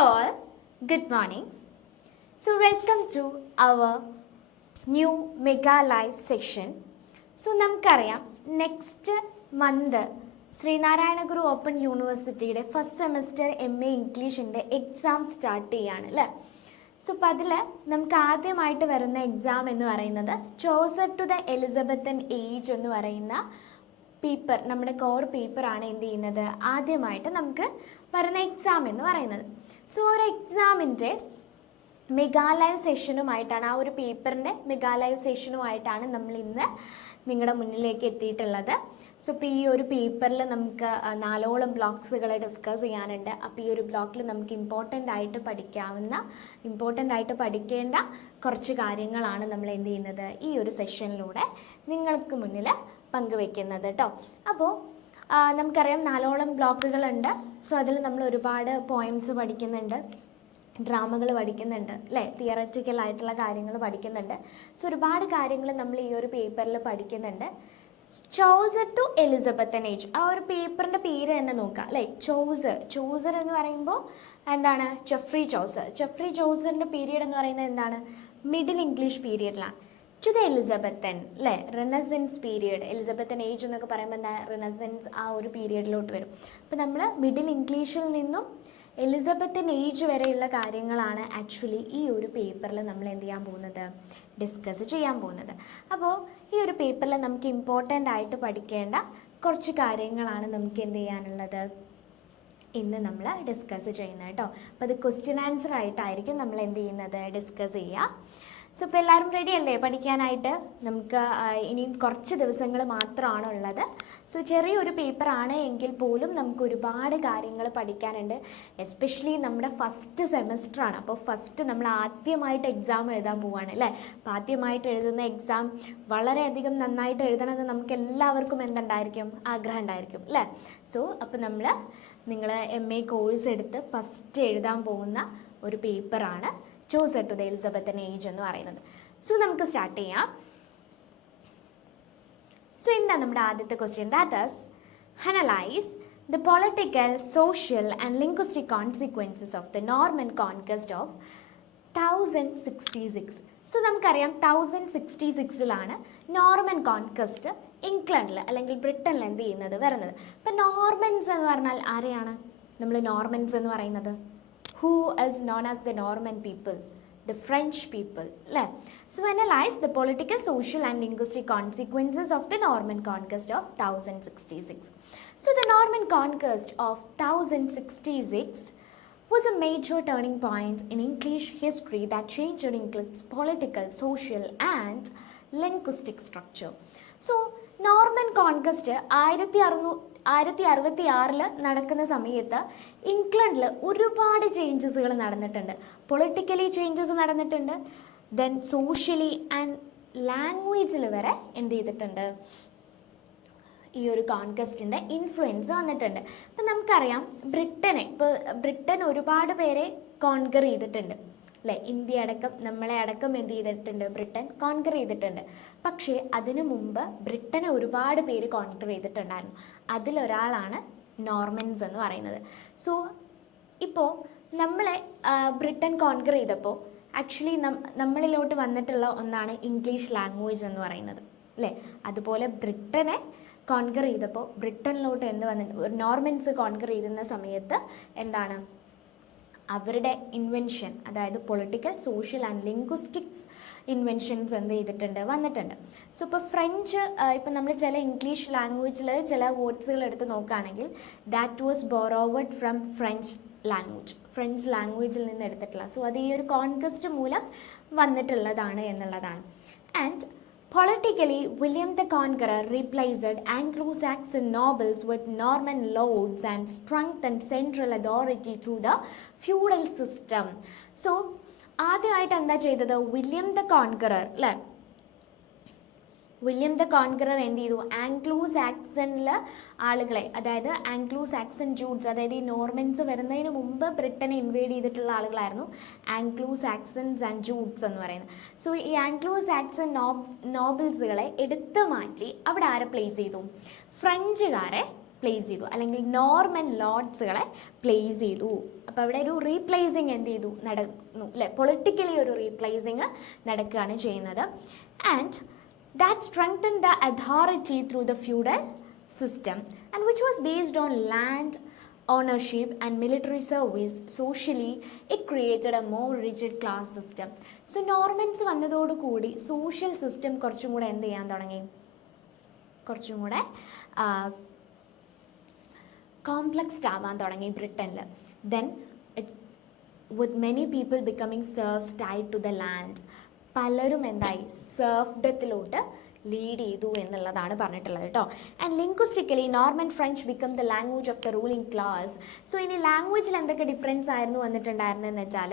Hello all, good morning. So welcome to our new mega live session. So നമുക്കറിയാം next month Sreenarayana Guru open യൂണിവേഴ്സിറ്റിയുടെ first semester MA ഇംഗ്ലീഷിൻ്റെ exam start ചെയ്യാണ് അല്ലേ. So അപ്പോൾ അതിൽ നമുക്ക് ആദ്യമായിട്ട് വരുന്ന എക്സാം എന്ന് പറയുന്നത് Chaucer to the Elizabethan age എന്ന് പറയുന്ന പേപ്പർ, നമ്മുടെ കോർ പേപ്പറാണ് എന്ത് ചെയ്യുന്നത് ആദ്യമായിട്ട് നമുക്ക് വരുന്ന എക്സാം എന്ന് പറയുന്നത്. സോ ഒരു എക്സാമിൻ്റെ മെഗാ ലൈവ് സെഷനുമായിട്ടാണ്, ആ ഒരു പേപ്പറിൻ്റെ മെഗാ ലൈവ് സെഷനുമായിട്ടാണ് നമ്മൾ ഇന്ന് നിങ്ങളുടെ മുന്നിലേക്ക് എത്തിയിട്ടുള്ളത്. സോ ഇപ്പോൾ ഈ ഒരു പേപ്പറിൽ നമുക്ക് 4ഓളം ബ്ലോക്സുകൾ ഡിസ്കസ് ചെയ്യാനുണ്ട്. അപ്പോൾ ഈ ഒരു ബ്ലോക്കിൽ നമുക്ക് ഇമ്പോർട്ടൻ്റ് ആയിട്ട് പഠിക്കേണ്ട കുറച്ച് കാര്യങ്ങളാണ് നമ്മൾ എന്ത് ചെയ്യുന്നത് ഈ ഒരു സെഷനിലൂടെ നിങ്ങൾക്ക് മുന്നിൽ പങ്കുവെക്കുന്നത് കേട്ടോ. അപ്പോൾ നമുക്കറിയാം 4ഓളം ബ്ലോക്കുകളുണ്ട്. സോ അതിൽ നമ്മൾ ഒരുപാട് പോയിംസ് പഠിക്കുന്നുണ്ട്, ഡ്രാമകൾ പഠിക്കുന്നുണ്ട് അല്ലേ, തിയററ്റിക്കൽ ആയിട്ടുള്ള കാര്യങ്ങൾ പഠിക്കുന്നുണ്ട്. സോ ഒരുപാട് കാര്യങ്ങൾ നമ്മൾ ഈ ഒരു പേപ്പറിൽ പഠിക്കുന്നുണ്ട്. ചൗസർ ടു എലിസബത്തൻ ഏജ്, ആ ഒരു പേപ്പറിൻ്റെ പേര് തന്നെ നോക്കാം അല്ലേ. ചൗസർ എന്ന് പറയുമ്പോൾ എന്താണ്, ജെഫ്രി ചൗസറിൻ്റെ പീരീഡ് എന്ന് പറയുന്നത് എന്താണ്, മിഡിൽ ഇംഗ്ലീഷ് പീരീഡിലാണ്. ടു ദ എലിസബത്തൻ അല്ലേ, റിനസൻസ് പീരീഡ്, എലിസബത്തൻ ഏജ് എന്നൊക്കെ പറയുമ്പോൾ എന്താ, റിനസൻസ് ആ ഒരു പീരീഡിലോട്ട് വരും. അപ്പോൾ നമ്മൾ മിഡിൽ ഇംഗ്ലീഷിൽ നിന്നും എലിസബത്തൻ ഏജ് വരെയുള്ള കാര്യങ്ങളാണ് ആക്ച്വലി ഈ ഒരു പേപ്പറിൽ നമ്മൾ എന്ത് ചെയ്യാൻ പോകുന്നത്, ഡിസ്കസ് ചെയ്യാൻ പോകുന്നത്. അപ്പോൾ ഈ ഒരു പേപ്പറിൽ നമുക്ക് ഇമ്പോർട്ടൻ്റ് ആയിട്ട് പഠിക്കേണ്ട കുറച്ച് കാര്യങ്ങളാണ് നമുക്ക് എന്ത് ചെയ്യാനുള്ളത് ഇന്ന് നമ്മൾ ഡിസ്കസ് ചെയ്യുന്നത് കേട്ടോ. അപ്പോൾ അത് ക്വസ്റ്റ്യൻ ആൻസർ ആയിട്ടായിരിക്കും നമ്മൾ എന്ത് ചെയ്യുന്നത് ഡിസ്കസ് ചെയ്യുക. സോ ഇപ്പോൾ എല്ലാവരും റെഡി അല്ലേ പഠിക്കാനായിട്ട്? നമുക്ക് ഇനിയും കുറച്ച് ദിവസങ്ങൾ മാത്രമാണ് ഉള്ളത്. സോ ചെറിയൊരു പേപ്പറാണ് എങ്കിൽ പോലും നമുക്ക് ഒരുപാട് കാര്യങ്ങൾ പഠിക്കാനുണ്ട്. എസ്പെഷ്യലി നമ്മുടെ ഫസ്റ്റ് സെമസ്റ്ററാണ്. അപ്പോൾ ഫസ്റ്റ് നമ്മൾ ആദ്യമായിട്ട് എക്സാം എഴുതാൻ പോവുകയാണ് അല്ലേ. അപ്പോൾ ആദ്യമായിട്ട് എഴുതുന്ന എക്സാം വളരെയധികം നന്നായിട്ട് എഴുതണമെന്ന് നമുക്ക് എല്ലാവർക്കും എന്തുണ്ടായിരിക്കും, ആഗ്രഹം ഉണ്ടായിരിക്കും അല്ലേ. സോ അപ്പോൾ നിങ്ങൾ MA കോഴ്സ് എടുത്ത് ഫസ്റ്റ് എഴുതാൻ പോകുന്ന ഒരു പേപ്പറാണ് Chaucer to the Elizabethan age എന്ന് പറയുന്നത്. സോ നമുക്ക് സ്റ്റാർട്ട് ചെയ്യാം. സോ എന്താണ് നമ്മുടെ ആദ്യത്തെ question, that is analyse the political, social and linguistic consequences of the Norman conquest of 1066. So നമുക്കറിയാം 1066 നോർമൻ കോൺക്വസ്റ്റ് ഇംഗ്ലണ്ടിൽ അല്ലെങ്കിൽ ബ്രിട്ടനിൽ എന്ത് ചെയ്യുന്നത് വരുന്നത്. ഇപ്പം നോർമൻസ് എന്ന് പറഞ്ഞാൽ ആരെയാണ് നമ്മൾ നോർമൻസ് എന്ന് പറയുന്നത്? Who is known as the Norman people? The French people. So analyze the political, social and linguistic consequences of the Norman conquest of 1066. So the Norman conquest of 1066 was a major turning point in English history that changed England's political, social and linguistic structure. So Norman conquest 1666 നടക്കുന്ന സമയത്ത് ഇംഗ്ലണ്ടിൽ ഒരുപാട് ചേഞ്ചസുകൾ നടന്നിട്ടുണ്ട്. Politically changes നടന്നിട്ടുണ്ട്, then socially and ലാംഗ്വേജിൽ വരെ എന്ത് ചെയ്തിട്ടുണ്ട്, ഈ ഒരു കോൺക്വസ്റ്റിൻ്റെ ഇൻഫ്ലുവൻസ് വന്നിട്ടുണ്ട്. അപ്പം നമുക്കറിയാം ബ്രിട്ടൻ ഒരുപാട് പേരെ കോൺകർ ചെയ്തിട്ടുണ്ട് അല്ലേ. ഇന്ത്യ അടക്കം നമ്മളെ അടക്കം എന്ത് ചെയ്തിട്ടുണ്ട്, ബ്രിട്ടൻ കോൺകർ ചെയ്തിട്ടുണ്ട്. പക്ഷേ അതിനു മുമ്പ് ബ്രിട്ടനെ ഒരുപാട് പേര് കോൺകർ ചെയ്തിട്ടുണ്ടായിരുന്നു. അതിലൊരാളാണ് നോർമൻസ് എന്ന് പറയുന്നത്. സോ ഇപ്പോൾ നമ്മളെ ബ്രിട്ടൻ കോൺകർ ചെയ്തപ്പോൾ ആക്ച്വലി നമ്മളിലോട്ട് വന്നിട്ടുള്ള ഒന്നാണ് ഇംഗ്ലീഷ് ലാംഗ്വേജ് എന്ന് പറയുന്നത് അല്ലേ. അതുപോലെ ബ്രിട്ടനെ കോൺകർ ചെയ്തപ്പോൾ ബ്രിട്ടനിലോട്ട് നോർമൻസ് കോൺകർ ചെയ്യുന്ന സമയത്ത് എന്താണ് അവരുടെ ഇൻവെൻഷൻ, അതായത് political, social and linguistics inventions എന്ത് ചെയ്തിട്ടുണ്ട്, വന്നിട്ടുണ്ട്. സോ ഇപ്പോൾ ഫ്രഞ്ച്, ഇപ്പം നമ്മൾ ചില ഇംഗ്ലീഷ് ലാംഗ്വേജിൽ ചില വേർഡ്സുകൾ എടുത്ത് നോക്കുകയാണെങ്കിൽ ദാറ്റ് വാസ് ബോറോവേഡ് ഫ്രം ഫ്രഞ്ച് ലാംഗ്വേജിൽ നിന്ന് എടുത്തിട്ടുള്ള. സോ അത് ഈ ഒരു കോൺക്വസ്റ്റ് മൂലം വന്നിട്ടുള്ളതാണ് എന്നുള്ളതാണ്. And politically, William the Conqueror replaced Anglo-Saxon nobles with Norman lords and strengthened central authority through the feudal system. So, ആദ്യമായിട്ട് എന്താ ചെയ്തത്, വില്യം ദ കോൺകറർ അല്ലേ. വില്യം ദ കോൺകറർ എന്ത് ചെയ്തു, ആംഗ്ലോ സാക്സണിലെ ആളുകളെ, അതായത് ആംഗ്ലോ സാക്സൺ ജൂഡ്സ്, അതായത് ഈ നോർമൻസ് വരുന്നതിന് മുമ്പ് ബ്രിട്ടനെ ഇൻവേഡ് ചെയ്തിട്ടുള്ള ആളുകളായിരുന്നു ആംഗ്ലോ സാക്സൺസ് ആൻഡ് ജൂഡ്സ് എന്ന് പറയുന്നത്. സോ ഈ ആംഗ്ലോ സാക്സൺ നോബിൾസുകളെ എടുത്തു മാറ്റി അവിടെ ആരെ പ്ലേസ് ചെയ്തു, ഫ്രഞ്ചുകാരെ പ്ലേസ് ചെയ്തു, അല്ലെങ്കിൽ നോർമൻ ലോർഡ്സുകളെ പ്ലേസ് ചെയ്തു. അപ്പോൾ അവിടെ ഒരു റീപ്ലേസിങ് എന്ത് ചെയ്തു, നടന്നു അല്ലേ, പൊളിറ്റിക്കലി ഒരു റീപ്ലേസിങ് നടക്കുകയാണ് ചെയ്യുന്നത്. And that strengthen the authority through the feudal system, and which was based on land ownership and military service. Socially it created a more rigid class system. So Normans വന്നതോടു കൂടി social system കുറച്ചും കൂടെ എന്ത് ചെയ്യാൻ തുടങ്ങി, കുറച്ചും കൂടെ കോംപ്ലക്സ്ഡ് ആവാൻ തുടങ്ങി ബ്രിട്ടനിൽ. Then with many people becoming serfs tied to the land, പലരും എന്തായി, സെർഫ്ഡത്തിലോട്ട് ലീഡ് ചെയ്തു എന്നുള്ളതാണ് പറഞ്ഞിട്ടുള്ളത് കേട്ടോ. And linguistically Norman French become the language of the ruling class. So ഇനി ലാംഗ്വേജിൽ എന്തൊക്കെ ഡിഫറൻസ് ആയിരുന്നു വന്നിട്ടുണ്ടായിരുന്നതെന്ന് വെച്ചാൽ,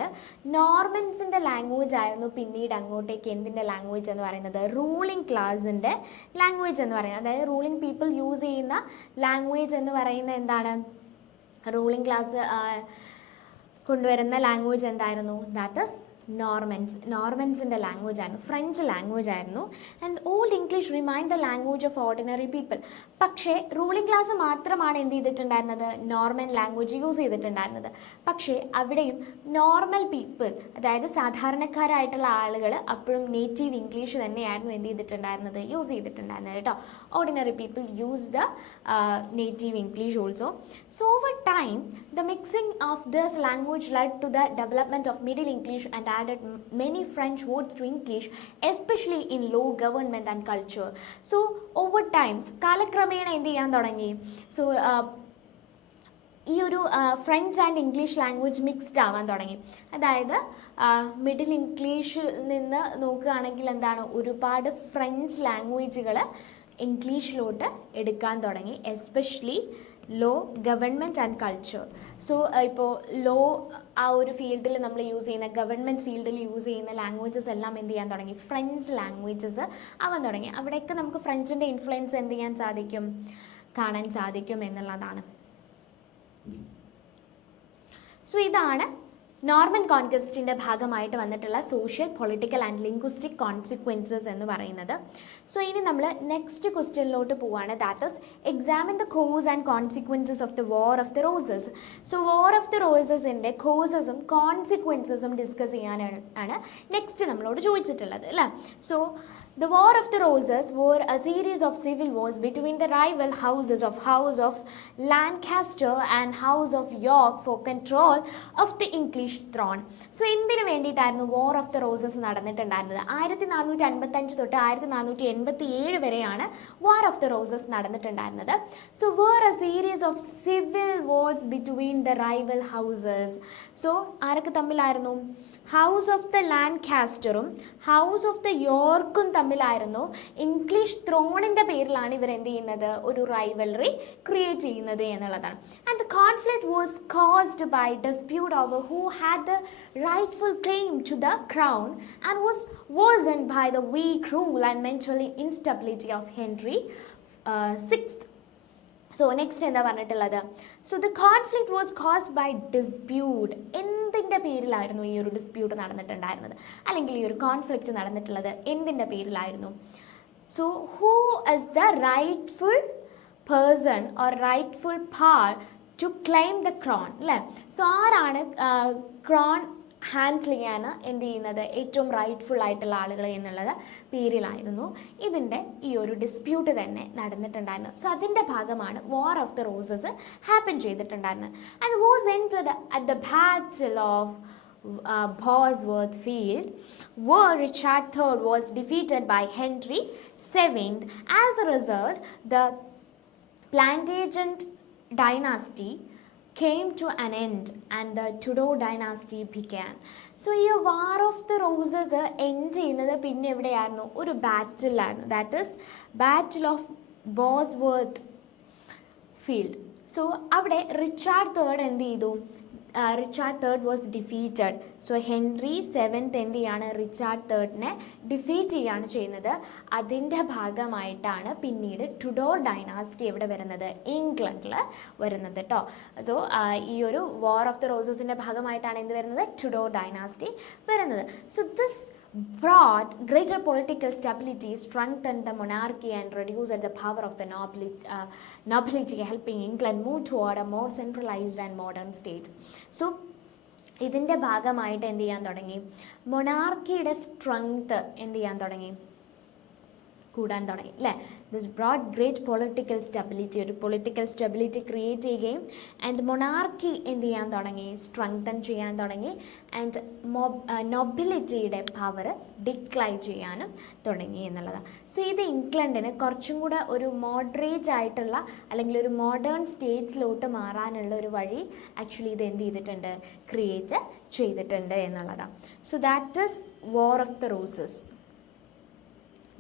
നോർമൻസിൻ്റെ ലാംഗ്വേജ് ആയിരുന്നു പിന്നീട് അങ്ങോട്ടേക്ക് എന്തിൻ്റെ ലാംഗ്വേജ് എന്ന് പറയുന്നത്, റൂളിംഗ് ക്ലാസിൻ്റെ ലാംഗ്വേജ് എന്ന് പറയുന്നത്. അതായത് റൂളിംഗ് പീപ്പിൾ യൂസ് ചെയ്യുന്ന ലാംഗ്വേജ് എന്ന് പറയുന്നത് എന്താണ്, റൂളിംഗ് ക്ലാസ് കൊണ്ടുവരുന്ന ലാംഗ്വേജ് എന്തായിരുന്നു, ദാറ്റ് ഈസ് നോർമൻസിൻ്റെ ലാംഗ്വേജ് ആയിരുന്നു, ഫ്രഞ്ച് ലാംഗ്വേജ് ആയിരുന്നു. And old English remain the language of ordinary people. പക്ഷേ റൂളിംഗ് ക്ലാസ് മാത്രമാണ് എന്ത് ചെയ്തിട്ടുണ്ടായിരുന്നത്, നോർമൻ ലാംഗ്വേജ് യൂസ് ചെയ്തിട്ടുണ്ടായിരുന്നത്. പക്ഷേ അവിടെയും നോർമൽ പീപ്പിൾ, അതായത് സാധാരണക്കാരായിട്ടുള്ള ആളുകൾ അപ്പോഴും നേറ്റീവ് ഇംഗ്ലീഷ് തന്നെയായിരുന്നു എന്ത് ചെയ്തിട്ടുണ്ടായിരുന്നത്, യൂസ് ചെയ്തിട്ടുണ്ടായിരുന്നത് കേട്ടോ. Ordinary people use the native English also. So over time the mixing of this language led to the development of Middle English and added many French words to English, especially in law, government and culture. So over times കാലക്രമേണ എന്ത് ചെയ്യാൻ തുടങ്ങി, so ഈ ഒരു French and English language mixed ആവാൻ തുടങ്ങി. അതായത് middle ഇംഗ്ലീഷിൽ നിന്ന് നോക്കുകയാണെങ്കിൽ എന്താണ്, ഒരുപാട് ഫ്രഞ്ച് ലാംഗ്വേജുകൾ ഇംഗ്ലീഷിലോട്ട് എടുക്കാൻ തുടങ്ങി, especially law, government and culture. So ഇപ്പോൾ ലോ ആ ഒരു ഫീൽഡിൽ നമ്മൾ യൂസ് ചെയ്യുന്ന, ഗവൺമെൻറ് ഫീൽഡിൽ യൂസ് ചെയ്യുന്ന ലാംഗ്വേജസ് എല്ലാം എന്ത് ചെയ്യാൻ തുടങ്ങി, ഫ്രഞ്ച് ലാംഗ്വേജസ് ആവാൻ തുടങ്ങി. അവിടെയൊക്കെ നമുക്ക് ഫ്രഞ്ചിൻ്റെ ഇൻഫ്ലുവൻസ് എന്ത് ചെയ്യാൻ സാധിക്കും, കാണാൻ സാധിക്കും എന്നുള്ളതാണ്. സോ ഇതാണ് നോർമൻ കോൺക്വസ്റ്റിൻ്റെ ഭാഗമായിട്ട് വന്നിട്ടുള്ള social, political and linguistic consequences എന്ന് പറയുന്നത്. സോ ഇനി നമ്മൾ നെക്സ്റ്റ് ക്വസ്റ്റ്യനിലോട്ട് പോവുകയാണ്. That is examine the cause and consequences of the war of the roses. So war of the റോസസിൻ്റെ കോസസും കോൺസിക്വൻസസും ഡിസ്കസ് ചെയ്യാനാണ് നെക്സ്റ്റ് നമ്മളോട് ചോദിച്ചിട്ടുള്ളത് അല്ലേ. So the War of the Roses were a series of civil wars between the rival houses of House of Lancaster and House of York for control of the English throne. So എന്തിനു വേണ്ടിയിട്ടായിരുന്നു War of the Roses നടന്നിട്ടുണ്ടായിരുന്നത്? 1455 തൊട്ട് 1487 വരെയാണ് War of the Roses നടന്നിട്ടുണ്ടായിരുന്നത്. So were a series of civil wars between the rival houses. So ആരൊക്കെ തമ്മിലായിരുന്നു? House of the ലാൻകാസ്റ്ററും house of the യോർക്കും തമ്മിലായിരുന്നു. English ത്രോണിൻ്റെ പേരിലാണ് ഇവർ എന്ത് ചെയ്യുന്നത്, ഒരു റൈവൽറി ക്രിയേറ്റ് ചെയ്യുന്നത് എന്നുള്ളതാണ്. And the conflict was caused by dispute over who had the rightful claim to the crown and was worsened by the weak rule and mental instability of Henry sixth. So next എന്താ പറഞ്ഞിട്ടുള്ളത്, so the conflict was caused by dispute. എന്തിൻ്റെ പേരിലായിരുന്നു ഈ ഒരു dispute നടന്നിട്ടുണ്ടായിരുന്നത്, അല്ലെങ്കിൽ ഈ ഒരു conflict നടന്നിട്ടുള്ളത് എന്തിൻ്റെ പേരിലായിരുന്നു? So who is the rightful person or rightful power to claim the crown അല്ലേ. സോ ആരാണ് ക്രോൺ ഹാൻഡിൽ ചെയ്യാൻ എന്ത് ചെയ്യുന്നത്, ഏറ്റവും റൈറ്റ്ഫുൾ ആയിട്ടുള്ള ആളുകൾ എന്നുള്ളത് പേരിലായിരുന്നു ഇതിൻ്റെ ഈ ഒരു ഡിസ്പ്യൂട്ട് തന്നെ നടന്നിട്ടുണ്ടായിരുന്നു. സോ അതിൻ്റെ ഭാഗമാണ് war of the roses happen ചെയ്തിട്ടുണ്ടായിരുന്നത്. And was ended at the battle of Bosworth Field, where Richard III was defeated by Henry VII. As a result, the Plantagenet dynasty came to an end and the Tudor dynasty began. So ഈ war of the roses end ചെയ്യുന്നത് പിന്നെ എവിടെയായിരുന്നു, ഒരു ബാറ്റിലായിരുന്നു. That is battle of Bosworth field. So അവിടെ Richard third എന്ത് ചെയ്തു, Richard third was defeated. So Henry seventh എന്ത് ചെയ്യാണ്, റിച്ചാർഡ് തേർഡിനെ ഡിഫീറ്റ് ചെയ്യുകയാണ് ചെയ്യുന്നത്. അതിൻ്റെ ഭാഗമായിട്ടാണ് പിന്നീട് ടുഡോർ ഡൈനാസ്റ്റി എവിടെ വരുന്നത്, ഇംഗ്ലണ്ടിൽ വരുന്നത് കേട്ടോ. സോ ഈ ഒരു വാർ ഓഫ് ദ റോസസിൻ്റെ ഭാഗമായിട്ടാണ് എന്ത് വരുന്നത്, ടുഡോർ ഡൈനാസ്റ്റി വരുന്നത്. So this brought greater political stability, strengthened the monarchy and reduced the power of the nobility, helping England move toward a more centralized and modern state. So ഇതിൻ്റെ ഭാഗമായിട്ട് എന്ത് ചെയ്യാൻ തുടങ്ങി, മൊണാർക്കിയുടെ strength എന്ത് ചെയ്യാൻ തുടങ്ങി, കൂടാൻ തുടങ്ങി അല്ലേ. This brought great political stability, ഒരു പൊളിറ്റിക്കൽ സ്റ്റെബിലിറ്റി ക്രിയേറ്റ് ചെയ്യുകയും ആൻഡ് മൊണാർക്കി എന്ത് ചെയ്യാൻ തുടങ്ങി, സ്ട്രെങ്തൻ ചെയ്യാൻ തുടങ്ങി ആൻഡ് നൊബിലിറ്റിയുടെ പവർ ഡിക്ലൈൻ ചെയ്യാനും തുടങ്ങി എന്നുള്ളതാണ്. സോ ഇത് ഇംഗ്ലണ്ടിന് കുറച്ചും കൂടെ ഒരു മോഡറേറ്റ് ആയിട്ടുള്ള അല്ലെങ്കിൽ ഒരു മോഡേൺ സ്റ്റേജിലോട്ട് മാറാനുള്ള ഒരു വഴി ആക്ച്വലി ഇത് എന്ത് ചെയ്തിട്ടുണ്ട്, ക്രിയേറ്റ് ചെയ്തിട്ടുണ്ട് എന്നുള്ളതാണ്. So that is war of the roses.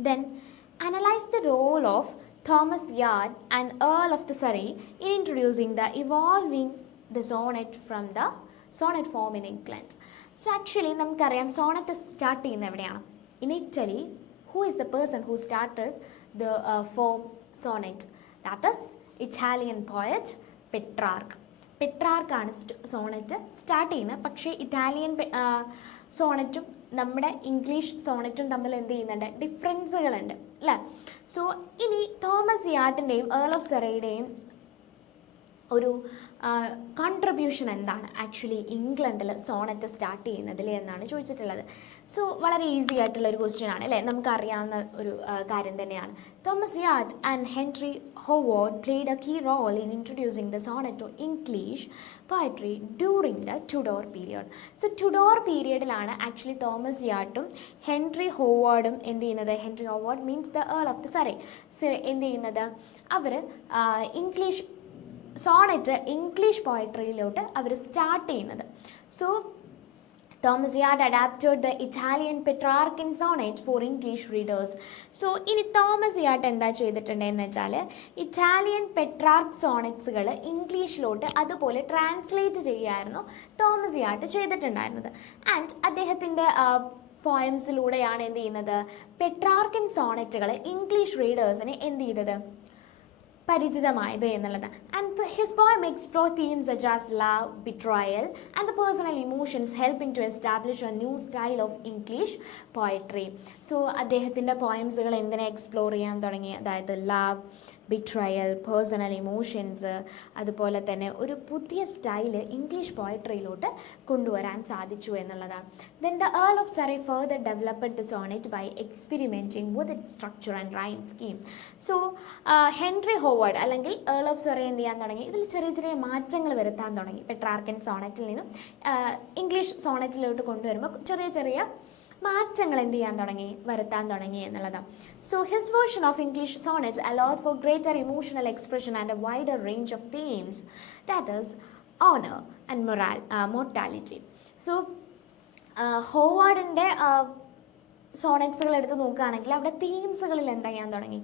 Then analyze the role of Thomas Yard and Earl of the Surrey in introducing the evolving the sonnet from the sonnet form in England. So actually നമുക്കറിയാം sonnet start ചെയ്യുന്നത് എവിടെയാണ്, in Italy. Who is the person who started the form sonnet? That is Italian poet Petrarch. പെട്രാർക്കാണ് sonnet start ചെയ്യുന്നത്. പക്ഷേ Italian സോണറ്റും നമ്മുടെ English സോണറ്റും തമ്മിൽ എന്ത് ചെയ്യുന്നുണ്ട്, ഡിഫറൻസുകളുണ്ട് അല്ലേ. സോ ഇനി തോമസ് യാർഡിൻ്റെയും ഏൾ ഓഫ് സെറയുടെയും ഒരു കോൺട്രിബ്യൂഷൻ എന്താണ് ആക്ച്വലി ഇംഗ്ലണ്ടിൽ സോണറ്റ് സ്റ്റാർട്ട് ചെയ്യുന്നതിൽ എന്നാണ് ചോദിച്ചിട്ടുള്ളത്. സോ വളരെ ഈസി ആയിട്ടുള്ള ഒരു ക്വസ്റ്റ്യൻ ആണ് അല്ലേ, നമുക്കറിയാവുന്ന ഒരു കാര്യം തന്നെയാണ്. Thomas Wyatt and Henry Howard played a key role in introducing the sonnet to English poetry during the Tudor period. So Tudor പീരിയഡിലാണ് ആക്ച്വലി തോമസ് യാർഡും ഹെൻറി ഹോവാർഡും എന്ത് ചെയ്യുന്നത്, Henry Howard means the Earl of the Surrey. So എന്ത് ചെയ്യുന്നത്, അവർ English sonnet English പോയട്രിയിലോട്ട് അവർ സ്റ്റാർട്ട് ചെയ്യുന്നത്. So Thomas Wyatt adapted the Italian Petrarchan sonnet for English readers. So ഇനി തോമസ് യാർഡ് എന്താ ചെയ്തിട്ടുണ്ടെന്ന് വെച്ചാൽ ഇറ്റാലിയൻ പെട്രാർക്ക് സോണറ്റ്സുകൾ ഇംഗ്ലീഷിലോട്ട് അതുപോലെ ട്രാൻസ്ലേറ്റ് ചെയ്യായിരുന്നു തോമസ് യാർഡ് ചെയ്തിട്ടുണ്ടായിരുന്നത്. ആൻഡ് അദ്ദേഹത്തിൻ്റെ പോയംസിലൂടെയാണ് എന്ത് ചെയ്യുന്നത്, പെട്രാർക്കൻ സോണറ്റുകൾ ഇംഗ്ലീഷ് റീഡേഴ്സിനെ എന്ത് ചെയ്തത്, പരിചിതമായത് എന്നുള്ളത്. And his poem explore themes such as love, betrayal and the personal emotions, helping to establish a new style of English poetry. So അദ്ദേഹത്തിൻ്റെ പോയംസുകൾ എന്തിനെ എക്സ്പ്ലോർ ചെയ്യാൻ തുടങ്ങി, അതായത് ലവ്, ബിട്രയൽ, പേഴ്സണൽ ഇമോഷൻസ്, അതുപോലെ തന്നെ ഒരു പുതിയ സ്റ്റൈല് ഇംഗ്ലീഷ് പോയട്രിയിലോട്ട് കൊണ്ടുവരാൻ സാധിച്ചു എന്നുള്ളതാണ്. Then the Earl of Surrey further developed the sonnet by experimenting with it structure and rhyme scheme. So Henry Howard അല്ലെങ്കിൽ ഏൾ ഓഫ് സറേ എന്ത് ചെയ്യാൻ തുടങ്ങി, ഇതിൽ ചെറിയ ചെറിയ മാറ്റങ്ങൾ വരുത്താൻ തുടങ്ങി. പെട്രാർക്കൻ സോണറ്റിൽ നിന്നും ഇംഗ്ലീഷ് സോണറ്റിലോട്ട് കൊണ്ടുവരുമ്പോൾ ചെറിയ ചെറിയ മാറ്റങ്ങൾ എന്ത് ചെയ്യാൻ തുടങ്ങി, വരുത്താൻ തുടങ്ങി എന്നുള്ളതാണ്. So his version of English sonnets allowed for greater emotional expression and a wider range of themes, that is honor and mortality. So ഹോവാർഡിൻ്റെ സോണറ്റ്സുകൾ എടുത്ത് നോക്കുകയാണെങ്കിൽ അവിടെ തീംസുകളിൽ എന്താ ചെയ്യാൻ തുടങ്ങി,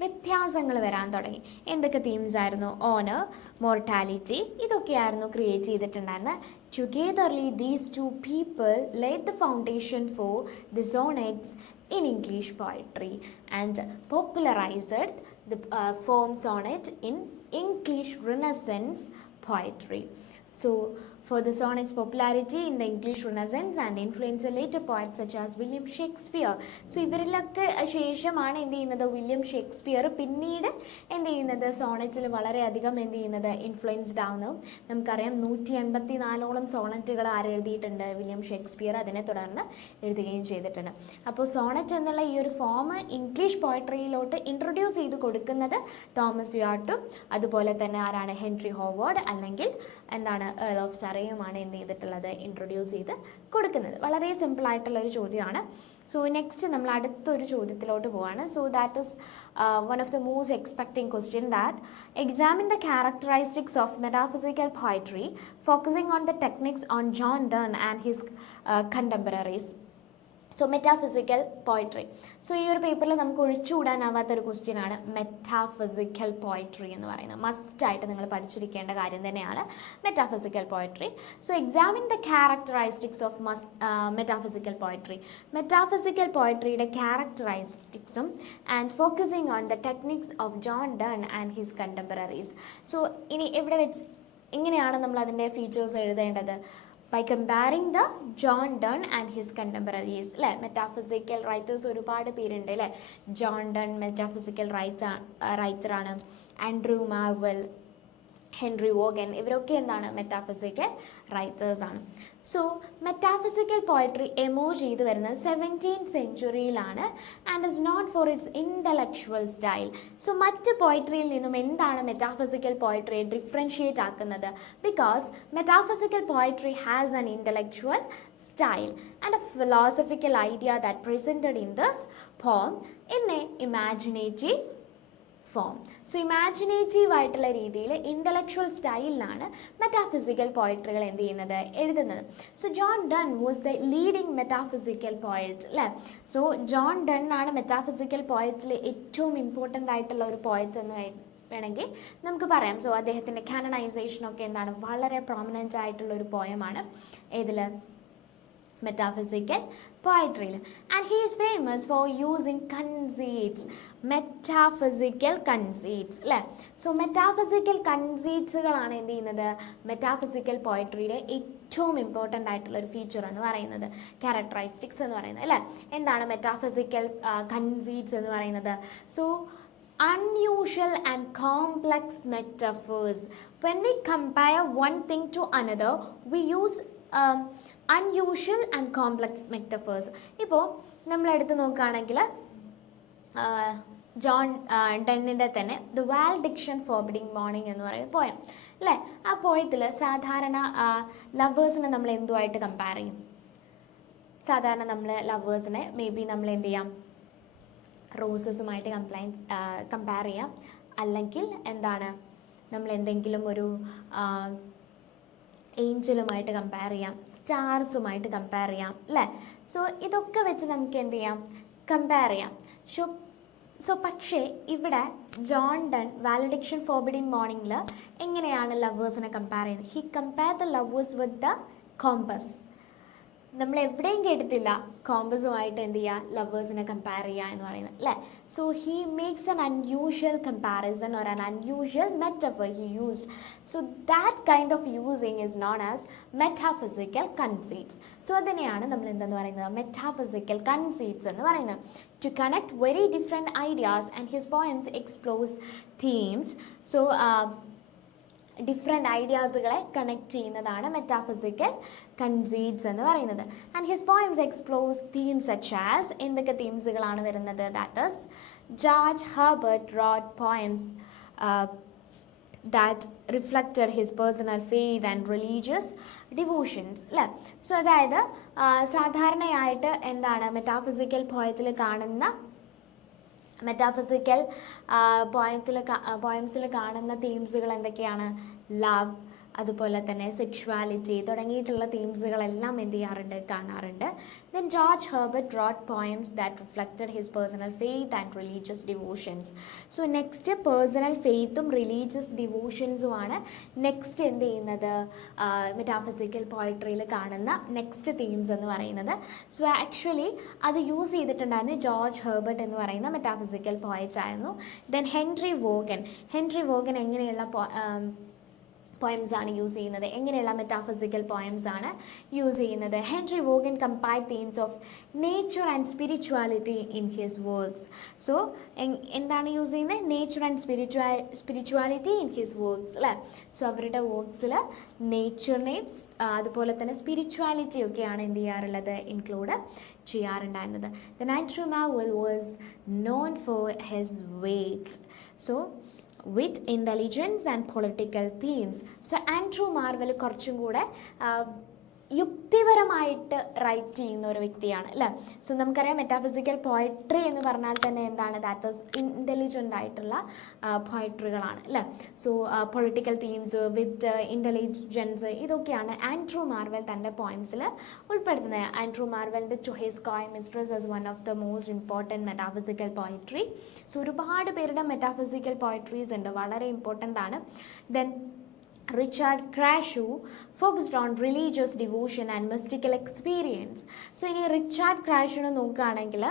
വ്യത്യാസങ്ങൾ വരാൻ തുടങ്ങി. എന്തൊക്കെ തീംസ് ആയിരുന്നു, ഓണർ, മോർട്ടാലിറ്റി, ഇതൊക്കെയായിരുന്നു ക്രിയേറ്റ് ചെയ്തിട്ടുണ്ടായിരുന്നത്. Together these two people laid the foundation for the sonnets in English poetry and popularized the form sonnet in English Renaissance poetry. So for the sonnet's popularity in the English Renaissance and influenced later poets such as William Shakespeare. So ഇവരിലൊക്കെ ശേഷമാണ് എന്ത് ചെയ്യുന്നത്, William Shakespeare പിന്നീട് എന്ത് ചെയ്യുന്നത്, സോണറ്റിൽ വളരെയധികം എന്ത് ചെയ്യുന്നത്, influenced ആവുന്നു. നമുക്കറിയാം 184ഓളം സോണറ്റുകൾ ആരെഴുതിയിട്ടുണ്ട്, വില്യം ഷേക്സ്പിയർ അതിനെ തുടർന്ന് എഴുതുകയും ചെയ്തിട്ടുണ്ട്. അപ്പോൾ സോണറ്റ് എന്നുള്ള ഈ ഒരു ഫോം ഇംഗ്ലീഷ് പോയട്രിയിലോട്ട് ഇൻട്രൊഡ്യൂസ് ചെയ്ത് കൊടുക്കുന്നത് തോമസ് യാർഡും അതുപോലെ തന്നെ ആരാണ്, ഹെൻറി ഹോവാർഡ് അല്ലെങ്കിൽ എന്താണ്, ഏൾ ഓഫ് സറേയുമാണ് എന്ത് ചെയ്തിട്ടുള്ളത്, ഇൻട്രൊഡ്യൂസ് ചെയ്ത് കൊടുക്കുന്നത്. വളരെ സിമ്പിളായിട്ടുള്ളൊരു ചോദ്യമാണ്. സോ നെക്സ്റ്റ് നമ്മൾ അടുത്തൊരു ചോദ്യത്തിലോട്ട് പോവാണ്. So that is one of the most expecting question, that examine the characteristics of metaphysical poetry focusing on the techniques on John Donne and his contemporaries. So metaphysical poetry. So ഈ ഒരു പേപ്പറിൽ നമുക്ക് ഒഴിച്ചുകൂടാനാവാത്തൊരു question ആണ് metaphysical poetry എന്ന് പറയുന്നത്. മസ്റ്റായിട്ട് നിങ്ങൾ പഠിച്ചിരിക്കേണ്ട കാര്യം തന്നെയാണ് metaphysical poetry. So examine the characteristics of metaphysical poetry. Metaphysical പോയട്രിയുടെ ക്യാരക്ടറിസ്റ്റിക്സും and focusing on the techniques of John Donne and his contemporaries. So ഇനി എവിടെ വെച്ച് ഇങ്ങനെയാണ് നമ്മൾ അതിൻ്റെ ഫീച്ചേഴ്സ് എഴുതേണ്ടത്. by comparing the John Donne and his contemporaries. അല്ലേ, മെറ്റാഫിസിക്കൽ റൈറ്റേഴ്സ് ഒരുപാട് പേരുണ്ട് അല്ലേ. ജോൺ ഡൺ മെറ്റാഫിസിക്കൽ റൈറ്ററാണ്. ആൻഡ്രൂ മാർവൽ, ഹെൻറി വോഗൻ, ഇവരൊക്കെ എന്താണ് മെറ്റാഫിസിക്കൽ റൈറ്റേഴ്സാണ്. സോ മെറ്റാഫിസിക്കൽ പോയട്രി എമോജ് ചെയ്ത് വരുന്നത് 17th സെഞ്ച്വറിയിലാണ് and is not for its intellectual style. So മറ്റ് പോയട്രിയിൽ നിന്നും എന്താണ് മെറ്റാഫിസിക്കൽ പോയട്രിയെ ഡിഫറൻഷിയേറ്റ് ആക്കുന്നത്? Because metaphysical poetry has an intellectual style and a philosophical idea that presented in this poem in a imaginative form. So imaginative ആയിട്ടുള്ള രീതിയിൽ intellectual സ്റ്റൈലിലാണ് metaphysical പോയട്രികൾ എന്ത് ചെയ്യുന്നത്, എഴുതുന്നത്. So John done was the leading metaphysical poet അല്ലേ. So John done ആണ് metaphysical പോയറ്റിൽ ഏറ്റവും important ആയിട്ടുള്ള ഒരു പോയറ്റ് എന്ന് വേണമെങ്കിൽ നമുക്ക് പറയാം. സോ അദ്ദേഹത്തിൻ്റെ കാനണൈസേഷനൊക്കെ എന്താണ് വളരെ പ്രോമിനൻ്റ് ആയിട്ടുള്ള ഒരു പോയമാണ് ഏതിൽ, മെറ്റാഫിസിക്കൽ പോയട്രിയിൽ. And he is famous for using conceits, metaphysical conceits അല്ലേ. സോ മെറ്റാഫിസിക്കൽ കൺസീറ്റ്സുകളാണ് എന്ത് ചെയ്യുന്നത്, മെറ്റാഫിസിക്കൽ പോയട്രിയുടെ ഏറ്റവും ഇമ്പോർട്ടൻ്റ് ആയിട്ടുള്ള ഒരു ഫീച്ചർ എന്ന് പറയുന്നത്, ക്യാരക്ടറിസ്റ്റിക്സ് എന്ന് പറയുന്നത് അല്ലേ. എന്താണ് മെറ്റാഫിസിക്കൽ കൺസീറ്റ്സ് എന്ന് പറയുന്നത്? So unusual and complex metaphors. When we compare one thing to another, we use unusual and complex metaphors. ഇപ്പോൾ നമ്മളെടുത്ത് നോക്കുകയാണെങ്കിൽ ജോൺ ഡണ്ണിൻ്റെ തന്നെ ദ വാൽഡിക്ഷൻ ഫോർബിഡിങ് മോർണിംഗ് എന്ന് പറയുന്ന പോയം അല്ലേ. ആ പോയത്തിൽ സാധാരണ ലവേഴ്സിനെ നമ്മൾ എന്തുമായിട്ട് കമ്പയർ ചെയ്യും? സാധാരണ നമ്മൾ ലവേഴ്സിനെ മേ ബി നമ്മൾ എന്ത് ചെയ്യാം, റോസസുമായിട്ട് കമ്പയർ ചെയ്യാം, അല്ലെങ്കിൽ എന്താണ് നമ്മൾ എന്തെങ്കിലും ഒരു ഏഞ്ചലുമായിട്ട് കമ്പയർ ചെയ്യാം, സ്റ്റാർസുമായിട്ട് കമ്പയർ ചെയ്യാം അല്ലേ. സോ ഇതൊക്കെ വെച്ച് നമുക്ക് എന്ത് ചെയ്യാം, കമ്പയർ ചെയ്യാം. സോ പക്ഷേ ഇവിടെ ജോൺ ഡൺ വാലഡിക്ഷൻ ഫോർബിഡിങ് മോർണിംഗിൽ എങ്ങനെയാണ് ലവേഴ്സിനെ കമ്പയർ ചെയ്യുന്നത്? He compare the lovers with the compass. നമ്മൾ എവിടെയും കേട്ടിട്ടില്ല കോമ്പസുമായിട്ട് എന്ത് ചെയ്യുക, ലവേഴ്സിനെ കമ്പയർ ചെയ്യുക എന്ന് പറയുന്നത് അല്ലേ. So he makes an unusual comparison or an unusual metaphor he used. So that kind of using is known as metaphysical conceits. So അതിനെയാണ് നമ്മൾ എന്തെന്ന് പറയുന്നത്, മെറ്റാഫിസിക്കൽ കൺസീറ്റ്സ് എന്ന് പറയുന്നത്. To connect very different ideas and his poems explores themes. So different ഐഡിയാസുകളെ connect ചെയ്യുന്നതാണ് metaphysical conceits എന്ന് പറയുന്നത്. And his poems explores themes such as, എന്തൊക്കെ തീംസുകളാണ് വരുന്നത്? That is George Herbert wrote poems that reflected his personal faith and religious devotions അല്ലേ. So അതായത് സാധാരണയായിട്ട് എന്താണ് മെറ്റാഫിസിക്കൽ പോയത്തിൽ കാണുന്ന, മെറ്റാഫിസിക്കൽ പോയംസിൽ കാണുന്ന തീംസുകൾ എന്തൊക്കെയാണ്? ലവ്, അതുപോലെ തന്നെ സെക്ഷുവാലിറ്റി തുടങ്ങിയിട്ടുള്ള തീംസുകളെല്ലാം എന്ത് ചെയ്യാറുണ്ട്, കാണാറുണ്ട്. Then George Herbert wrote poems that reflected his personal faith and religious devotions. So next personal ഫെയ്ത്തും റിലീജിയസ് ഡിവോഷൻസുമാണ് നെക്സ്റ്റ് എന്ത് ചെയ്യുന്നത്, മെറ്റാഫിസിക്കൽ പോയട്രിയിൽ കാണുന്ന നെക്സ്റ്റ് തീംസ് എന്ന് പറയുന്നത്. സോ ആക്ച്വലി അത് യൂസ് ചെയ്തിട്ടുണ്ടായിരുന്നത് ജോർജ് ഹെർബർട്ട് എന്ന് പറയുന്ന മെറ്റാഫിസിക്കൽ പോയറ്റ് ആയിരുന്നു. ദെൻ ഹെൻറി വോഗൻ എങ്ങനെയുള്ള പോയംസ് ആണ് യൂസ് ചെയ്യുന്നത്, എങ്ങനെയുള്ള മെറ്റാഫിസിക്കൽ പോയംസ് ആണ് യൂസ് ചെയ്യുന്നത്? Henry Vaughan compiled themes of nature and spirituality in his works. So എന്താണ് യൂസ് ചെയ്യുന്നത്? Nature and spirituality in his works അല്ലേ. സോ അവരുടെ വർക്ക്സിൽ നേച്ചറിനെയും അതുപോലെ തന്നെ സ്പിരിച്വാലിറ്റി ഒക്കെയാണ് എന്ത് ചെയ്യാറുള്ളത്, ഇൻക്ലൂഡ് ചെയ്യാറുണ്ടായിരുന്നത്. Then Andrew Marvell was known for his wit. So with intelligence and political themes. So Andrew Marvell കുറച്ചും കൂടെ യുക്തിപരമായിട്ട് റൈറ്റ് ചെയ്യുന്ന ഒരു വ്യക്തിയാണ് അല്ലേ. സോ നമുക്കറിയാം മെറ്റാഫിസിക്കൽ പോയട്രി എന്ന് പറഞ്ഞാൽ തന്നെ എന്താണ്, ദാറ്റ് ഈസ് ഇൻ്റലിജൻ്റ് ആയിട്ടുള്ള പോയട്രികളാണ് അല്ലേ. So political themes with intelligence ഇതൊക്കെയാണ് ആൻഡ്രൂ മാർവൽ തൻ്റെ പോയിംസിൽ ഉൾപ്പെടുത്തുന്നത്. ആൻഡ്രൂ മാർവലിൻ്റെ to his coy mistress as one of the most important metaphysical poetry. So ഒരുപാട് പേരുടെ മെറ്റാഫിസിക്കൽ പോയട്രീസ് ഉണ്ട്, വളരെ ഇമ്പോർട്ടൻ്റ് ആണ്. Then Richard Crashaw focused on religious devotion and mystical experience. So ഇനി റിച്ചാർഡ് ക്രാഷുവിനെ നോക്കുകയാണെങ്കിൽ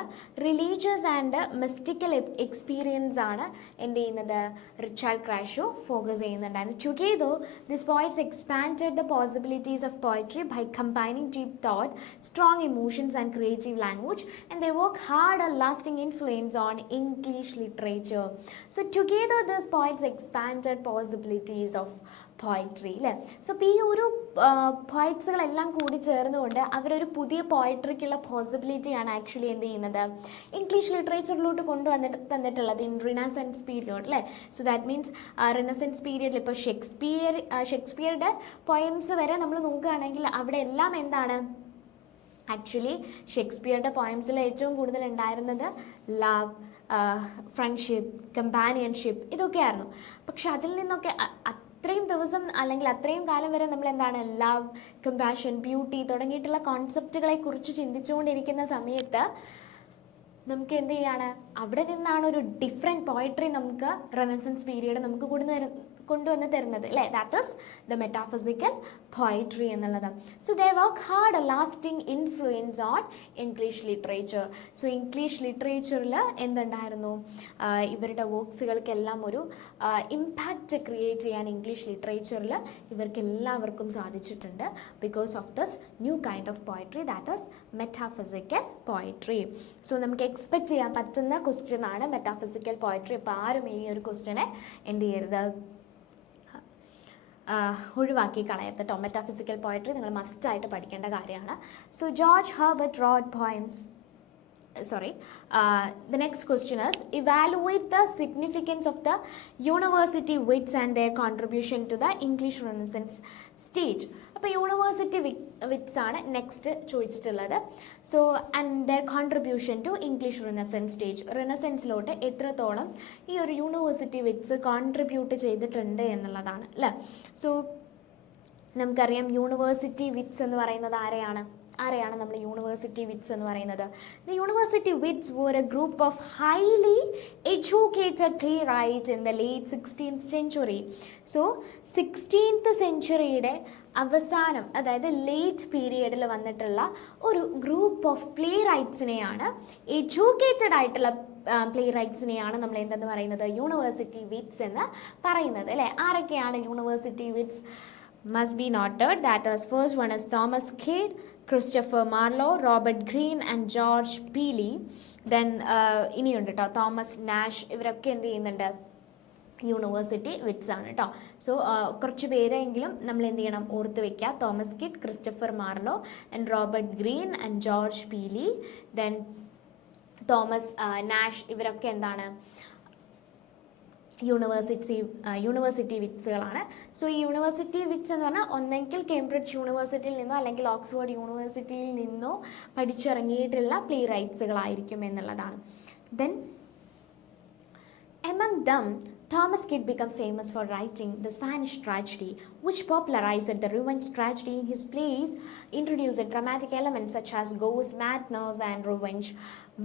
റിലീജിയസ് ആൻഡ് മിസ്റ്റിക്കൽ എക്സ്പീരിയൻസ് ആണ് എന്ത് ചെയ്യുന്നത്, റിച്ചാർഡ് ക്രാഷോ ഫോക്കസ് ചെയ്യുന്നുണ്ടായിരുന്നു. Together this poets expanded the possibilities of poetry by combining deep thought, strong emotions and creative language, and they work hard a lasting influence on English literature. So together these poets expanded possibilities of poetry അല്ലേ. So ഇപ്പോൾ ഈ ഒരു പോയറ്റ്സുകളെല്ലാം കൂടി ചേർന്നുകൊണ്ട് അവരൊരു പുതിയ പോയട്രിക്കുള്ള പോസിബിലിറ്റിയാണ് actually എന്ത് ചെയ്യുന്നത്, ഇംഗ്ലീഷ് ലിറ്ററേച്ചറിലോട്ട് തന്നിട്ടുള്ളത് ഇൻ റിനസൻസ് പീരിയഡ് അല്ലേ. സോ ദാറ്റ് മീൻസ് റിനസൻസ് പീരിയഡിൽ ഇപ്പോൾ ഷേക്സ്പിയറുടെ പോയംസ് വരെ നമ്മൾ നോക്കുകയാണെങ്കിൽ അവിടെ എല്ലാം എന്താണ്, ആക്ച്വലി ഷേക്സ്പിയറുടെ പോയംസിൽ ഏറ്റവും കൂടുതൽ ഉണ്ടായിരുന്നത് ലവ്, ഫ്രണ്ട്ഷിപ്പ്, കമ്പാനിയൻഷിപ്പ് ഇതൊക്കെയായിരുന്നു. പക്ഷെ അതിൽ നിന്നൊക്കെ അത്രയും ദിവസം അല്ലെങ്കിൽ അത്രയും കാലം വരെ നമ്മൾ എന്താണ് ലവ്, കമ്പാഷൻ, ബ്യൂട്ടി തുടങ്ങിയിട്ടുള്ള കോൺസെപ്റ്റുകളെ കുറിച്ച് ചിന്തിച്ചുകൊണ്ടിരിക്കുന്ന സമയത്ത് നമുക്ക് എന്ത് ചെയ്യാണ്, അവിടെ നിന്നാണ് ഒരു ഡിഫറെൻറ്റ് പോയട്രി നമുക്ക് റെനസൻസ് പീരീഡ് നമുക്ക് കൊണ്ടുവന്ന് തരുന്നത് അല്ലേ. That is the metaphysical poetry എന്നുള്ളത്. So they work hard a lasting influence on English literature. So English ലിറ്ററേച്ചറിൽ എന്തുണ്ടായിരുന്നു, ഇവരുടെ വർക്ക്സുകൾക്കെല്ലാം ഒരു ഇമ്പാക്റ്റ് ക്രിയേറ്റ് ചെയ്യാൻ ഇംഗ്ലീഷ് ലിറ്ററേച്ചറിൽ ഇവർക്ക് എല്ലാവർക്കും സാധിച്ചിട്ടുണ്ട് because of this new kind of poetry, that is metaphysical poetry. So നമുക്ക് എക്സ്പെക്റ്റ് ചെയ്യാൻ പറ്റുന്ന ക്വസ്റ്റ്യൻ ആണ് മെറ്റാഫിസിക്കൽ പോയട്രി. അപ്പോൾ ആരും ഈ ഒരു ക്വസ്റ്റ്യനെ എന്ത് ചെയ്യരുത്, ഒഴിവാക്കി കളയരുത് കേട്ടോ. മെറ്റാഫിസിക്കൽ പോയട്രി നിങ്ങൾ മസ്റ്റായിട്ട് പഠിക്കേണ്ട കാര്യമാണ്. So George Herbert road poems. The next question is, evaluate the significance of the university wits and their contribution to the English Renaissance stage. അപ്പോൾ യൂണിവേഴ്സിറ്റി വിറ്റ്സ് ആണ് നെക്സ്റ്റ് ചോദിച്ചിട്ടുള്ളത്. So and their contribution to English Renaissance stage, റിനസൻസിലോട്ട് എത്രത്തോളം ഈ ഒരു university wits contribute ചെയ്തിട്ടുണ്ട് എന്നുള്ളതാണ് അല്ലേ. സോ നമുക്കറിയാം യൂണിവേഴ്സിറ്റി വിറ്റ്സ് എന്ന് പറയുന്നത് ആരെയാണ് നമ്മൾ യൂണിവേഴ്സിറ്റി വിറ്റ്സ് എന്ന് പറയുന്നത്. The university wits were a group of highly educated playwright in the late 16th century. So 16th centuryയുടെ അവസാനം, അതായത് ലേറ്റ് പീരിയഡിൽ വന്നിട്ടുള്ള ഒരു ഗ്രൂപ്പ് ഓഫ് പ്ലേ റൈറ്റ്സിനെയാണ്, എഡ്യൂക്കേറ്റഡ് ആയിട്ടുള്ള പ്ലേ റൈറ്റ്സിനെയാണ് നമ്മൾ എന്തെന്ന് പറയുന്നത്, യൂണിവേഴ്സിറ്റി വിറ്റ്സ് എന്ന് പറയുന്നത് അല്ലേ. ആരൊക്കെയാണ് university wits? Must be noted that as first one is Thomas Kidd, Christopher Marlowe, Robert Greene and George Peele. Then ഇനിയുണ്ട് കേട്ടോ തോമസ് നാഷ്, ഇവരൊക്കെ എന്ത് ചെയ്യുന്നുണ്ട്, യൂണിവേഴ്സിറ്റി വിറ്റ്സ് ആണ് കേട്ടോ. സോ കുറച്ച് പേരെങ്കിലും നമ്മൾ എന്ത് ചെയ്യണം, ഓർത്ത് വെക്കുക. Thomas kid, Christopher Marlow and Robert green and George Peeli, then Thomas Nash, ഇവരൊക്കെ എന്താണ്, യൂണിവേഴ്സിറ്റി വിറ്റ്സുകളാണ്. സോ ഈ യൂണിവേഴ്സിറ്റി വിറ്റ്സ് എന്ന് പറഞ്ഞാൽ ഒന്നെങ്കിൽ കേംബ്രിഡ്ജ് യൂണിവേഴ്സിറ്റിയിൽ നിന്നോ അല്ലെങ്കിൽ ഓക്സ്ഫോർഡ് യൂണിവേഴ്സിറ്റിയിൽ നിന്നോ പഠിച്ചിറങ്ങിയിട്ടുള്ള പ്ലേ റൈറ്റ്സുകളായിരിക്കും എന്നുള്ളതാണ്. Then among them Thomas Kidd became famous for writing the Spanish tragedy, which popularized the revenge tragedy. In his plays introduced dramatic elements such as ghosts, madness and revenge,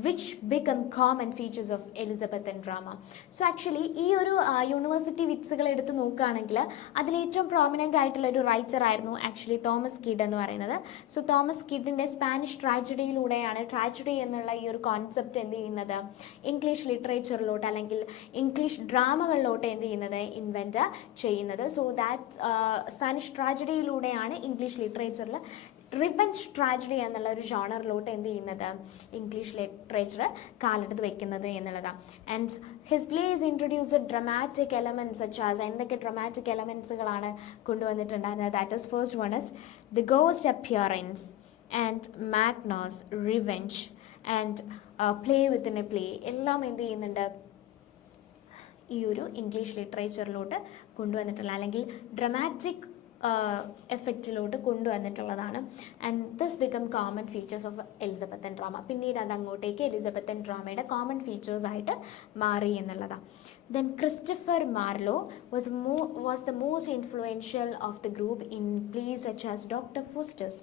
which become common features of Elizabethan drama. So actually ഈ ഒരു university വിറ്റ്സുകൾ എടുത്ത് നോക്കുകയാണെങ്കിൽ അതിലേറ്റവും prominent ആയിട്ടുള്ള ഒരു writer ആയിരുന്നു actually Thomas kid എന്ന് പറയുന്നത്. സോ തോമസ് കിഡിൻ്റെ സ്പാനിഷ് ട്രാജഡിയിലൂടെയാണ് ട്രാജഡി എന്നുള്ള ഈ ഒരു കോൺസെപ്റ്റ് എന്ത് ചെയ്യുന്നത്, ഇംഗ്ലീഷ് ലിറ്ററേച്ചറിലോട്ട് അല്ലെങ്കിൽ ഇംഗ്ലീഷ് ഡ്രാമകളിലോട്ട് എന്ത് ചെയ്യുന്നത്, ഇൻവെൻറ്റ് ചെയ്യുന്നത്. സോ ദാറ്റ് സ്പാനിഷ് ട്രാജഡിയിലൂടെയാണ് ഇംഗ്ലീഷ് ലിറ്ററേച്ചറിൽ റിവെഞ്ച് ട്രാജഡി എന്നുള്ള ഒരു ജോണറിലോട്ട് എന്ത് ചെയ്യുന്നത്, ഇംഗ്ലീഷ് ലിറ്ററേച്ചർ കാലെടുത്ത് വെക്കുന്നത് എന്നുള്ളതാണ്. And his plays introduced dramatic elements such as, എന്തൊക്കെ ഡ്രമാറ്റിക് എലമെൻറ്റ്സുകളാണ് കൊണ്ടുവന്നിട്ടുണ്ടായിരുന്നത്, that is first one is the ghost appearance and madness, revenge and play within a play, എല്ലാം എന്ത് ചെയ്യുന്നുണ്ട്, ഈ ഒരു ഇംഗ്ലീഷ് ലിറ്ററേച്ചറിലോട്ട് കൊണ്ടുവന്നിട്ടുള്ള അല്ലെങ്കിൽ ഡ്രമാറ്റിക് എഫക്റ്റിലോട്ട് കൊണ്ടുവന്നിട്ടുള്ളതാണ്. And this become common features of Elizabethan drama. പിന്നീട് അത് അങ്ങോട്ടേക്ക് എലിസബത്തൻ ഡ്രാമയുടെ കോമൺ ഫീച്ചേഴ്സായിട്ട് മാറി എന്നുള്ളതാണ്. Then Christopher Marlowe was the most influential of the group in plays such as Dr. Faustus.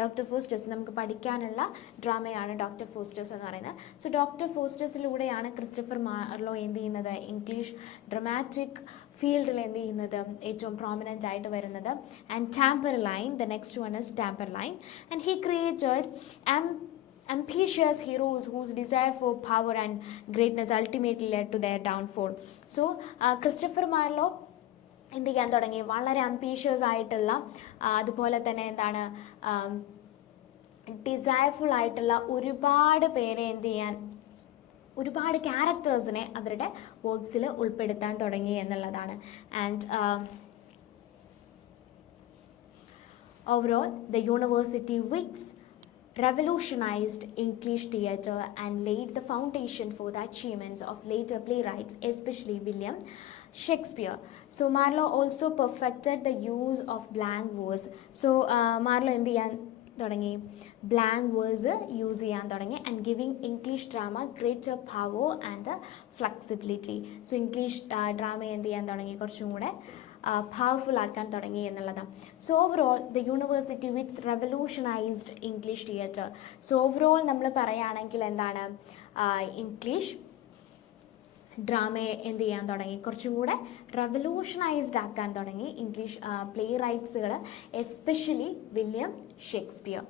Dr. Faustus നമുക്ക് പഠിക്കാനുള്ള ഡ്രാമയാണ് ഡോക്ടർ ഫോസ്റ്റേഴ്സ് എന്ന് പറയുന്നത്. സോ ഡോക്ടർ ഫോസ്റ്റേഴ്സിലൂടെയാണ് ക്രിസ്റ്റഫർ മാർലോ എന്ത് ചെയ്യുന്നത്, ഇംഗ്ലീഷ് ഡ്രമാറ്റിക് ഫീൽഡിൽ എന്ത് ചെയ്യുന്നത് ഏറ്റവും പ്രോമിനൻ്റ് ആയിട്ട് വരുന്നത്. And Tamburlaine, the next one is Tamburlaine. And he created ambitious heroes whose desire for power and greatness ultimately led to their downfall. So Christopher Marlow എന്ത് ചെയ്യാൻ തുടങ്ങി, വളരെ അംബീഷ്യസ് ആയിട്ടുള്ള അതുപോലെ തന്നെ എന്താണ് ഡിസയർഫുൾ ആയിട്ടുള്ള ഒരുപാട് പേരെ എന്ത് ചെയ്യാൻ, ഒരുപാട് ക്യാരക്ടേഴ്സിനെ അവരുടെ വർക്ക്സിൽ ഉൾപ്പെടുത്താൻ തുടങ്ങി എന്നുള്ളതാണ്. And overall the university wits revolutionized English theatre and laid the foundation for the achievements of later playwrights, especially William Shakespeare. So Marlowe also perfected the use of blank verse. So Marlowe എന്ത് ചെയ്യാൻ തുടങ്ങി, blank verse use ചെയ്യാൻ തുടങ്ങി. And giving English drama greater power and flexibility. So English drama എന്ത് ചെയ്യാൻ തുടങ്ങി, കുറച്ചും കൂടെ പവർഫുൾ ആക്കാൻ തുടങ്ങി എന്നുള്ളതാണ്. So overall the university wits revolutionised English theatre. So overall നമ്മൾ പറയുകയാണെങ്കിൽ എന്താണ്, ഇംഗ്ലീഷ് ഡ്രാമയെ എന്ത് ചെയ്യാൻ തുടങ്ങി, കുറച്ചും കൂടെ റെവല്യൂഷനൈസ്ഡ് ആക്കാൻ തുടങ്ങി ഇംഗ്ലീഷ് പ്ലേ റൈറ്റ്സുകൾ, especially William Shakespeare.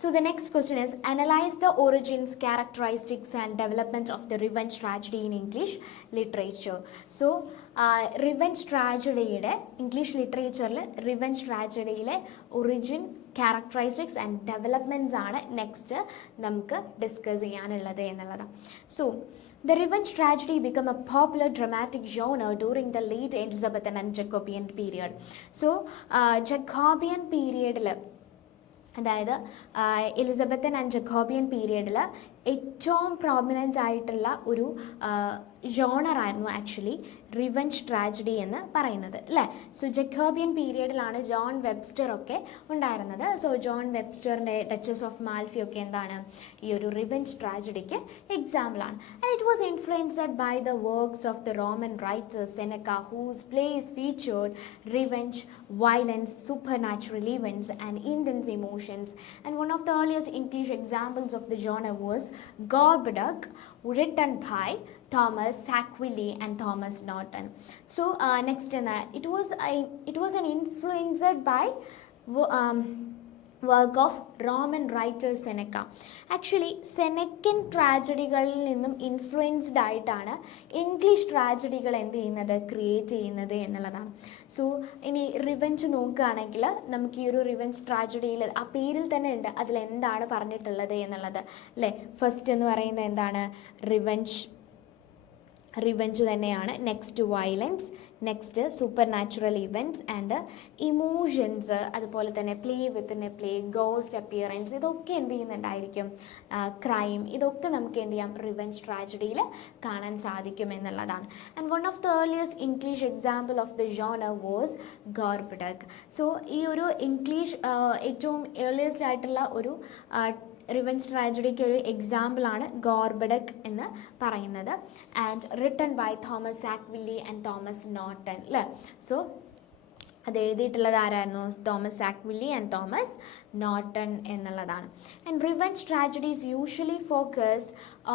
So the next question is, analyze the origins, characteristics and development of the revenge tragedy in English literature. So revenge tragedy യുടെ ഇംഗ്ലീഷ് ലിറ്ററേച്ചറിൽ റിവെഞ്ച് ട്രാജഡിയിലെ ഒറിജിൻ, ക്യാരക്ടറിസ്റ്റിക്സ് ആൻഡ് ഡെവലപ്മെൻറ്റ്സ് ആണ് next നമുക്ക് discuss ചെയ്യാനുള്ളത് എന്നുള്ളതാണ്. So the revenge tragedy became a popular dramatic genre during the late Elizabethan and Jacobean period. So Jacobean period അതായത് Elizabethan and Jacobian പീരിയഡിൽ ഏറ്റവും prominent ആയിട്ടുള്ള ഒരു ജോണറായിരുന്നു ആക്ച്വലി റിവെഞ്ച് ട്രാജഡി എന്ന് പറയുന്നത്, അല്ലേ? സോ ജക്കോബിയൻ പീരിയഡിലാണ് ജോൺ വെബ്സ്റ്റർ ഒക്കെ ഉണ്ടായിരുന്നത്. സോ ജോൺ വെബ്സ്റ്ററിൻ്റെ ഡച്ചസ് ഓഫ് മാൽഫി ഒക്കെ എന്താണ്, ഈ ഒരു റിവെഞ്ച് ട്രാജഡിക്ക് എക്സാമ്പിളാണ്. And it was influenced by the works of the Roman writers Seneca, whose plays featured revenge, violence, supernatural events and intense emotions. And one of the earliest English examples of the genre was Gorboduc, written by Thomas Sackville and Thomas Norton. So next it was an influenced by work of Roman writer Seneca. Actually സെനക്കൻ ട്രാജഡികളിൽ നിന്നും influenced ആയിട്ടാണ് English ട്രാജഡികൾ എന്ത് ചെയ്യുന്നത്, create ചെയ്യുന്നത് എന്നുള്ളതാണ്. So ഇനി revenge നോക്കുകയാണെങ്കിൽ നമുക്ക് ഈ ഒരു റിവെഞ്ച് ട്രാജഡിയിൽ ആ പേരിൽ തന്നെ ഉണ്ട് അതിലെന്താണ് പറഞ്ഞിട്ടുള്ളത് എന്നുള്ളത്, അല്ലേ? ഫസ്റ്റ് എന്ന് പറയുന്നത് എന്താണ്, റിവെഞ്ച് തന്നെയാണ്. Next violence, next super natural events and emotions, അതുപോലെ തന്നെ play within a play, ghost appearance, ഇതൊക്കെ എന്ത് ചെയ്യുന്നുണ്ടായിരിക്കും, ക്രൈം, ഇതൊക്കെ നമുക്ക് എന്ത് ചെയ്യാം, റിവെഞ്ച് ട്രാജഡിയിൽ കാണാൻ സാധിക്കും എന്നുള്ളതാണ്. And one of the earliest English example of the genre was Gorboduc. So ഈ ഒരു ഇംഗ്ലീഷ് ഏറ്റവും ഏർലിയസ്റ്റ് ആയിട്ടുള്ള ഒരു റിവെഞ്ച് ട്രാജഡിക്ക് ഒരു എക്സാമ്പിളാണ് ഗോർബഡക് എന്ന് പറയുന്നത്. And written by Thomas Sackville and Thomas Norton, അല്ലേ? സോ അത് എഴുതിയിട്ടുള്ളത് ആരായിരുന്നു, Thomas Sackville and Thomas Norton എന്നുള്ളതാണ്. And revenge tragedies usually focus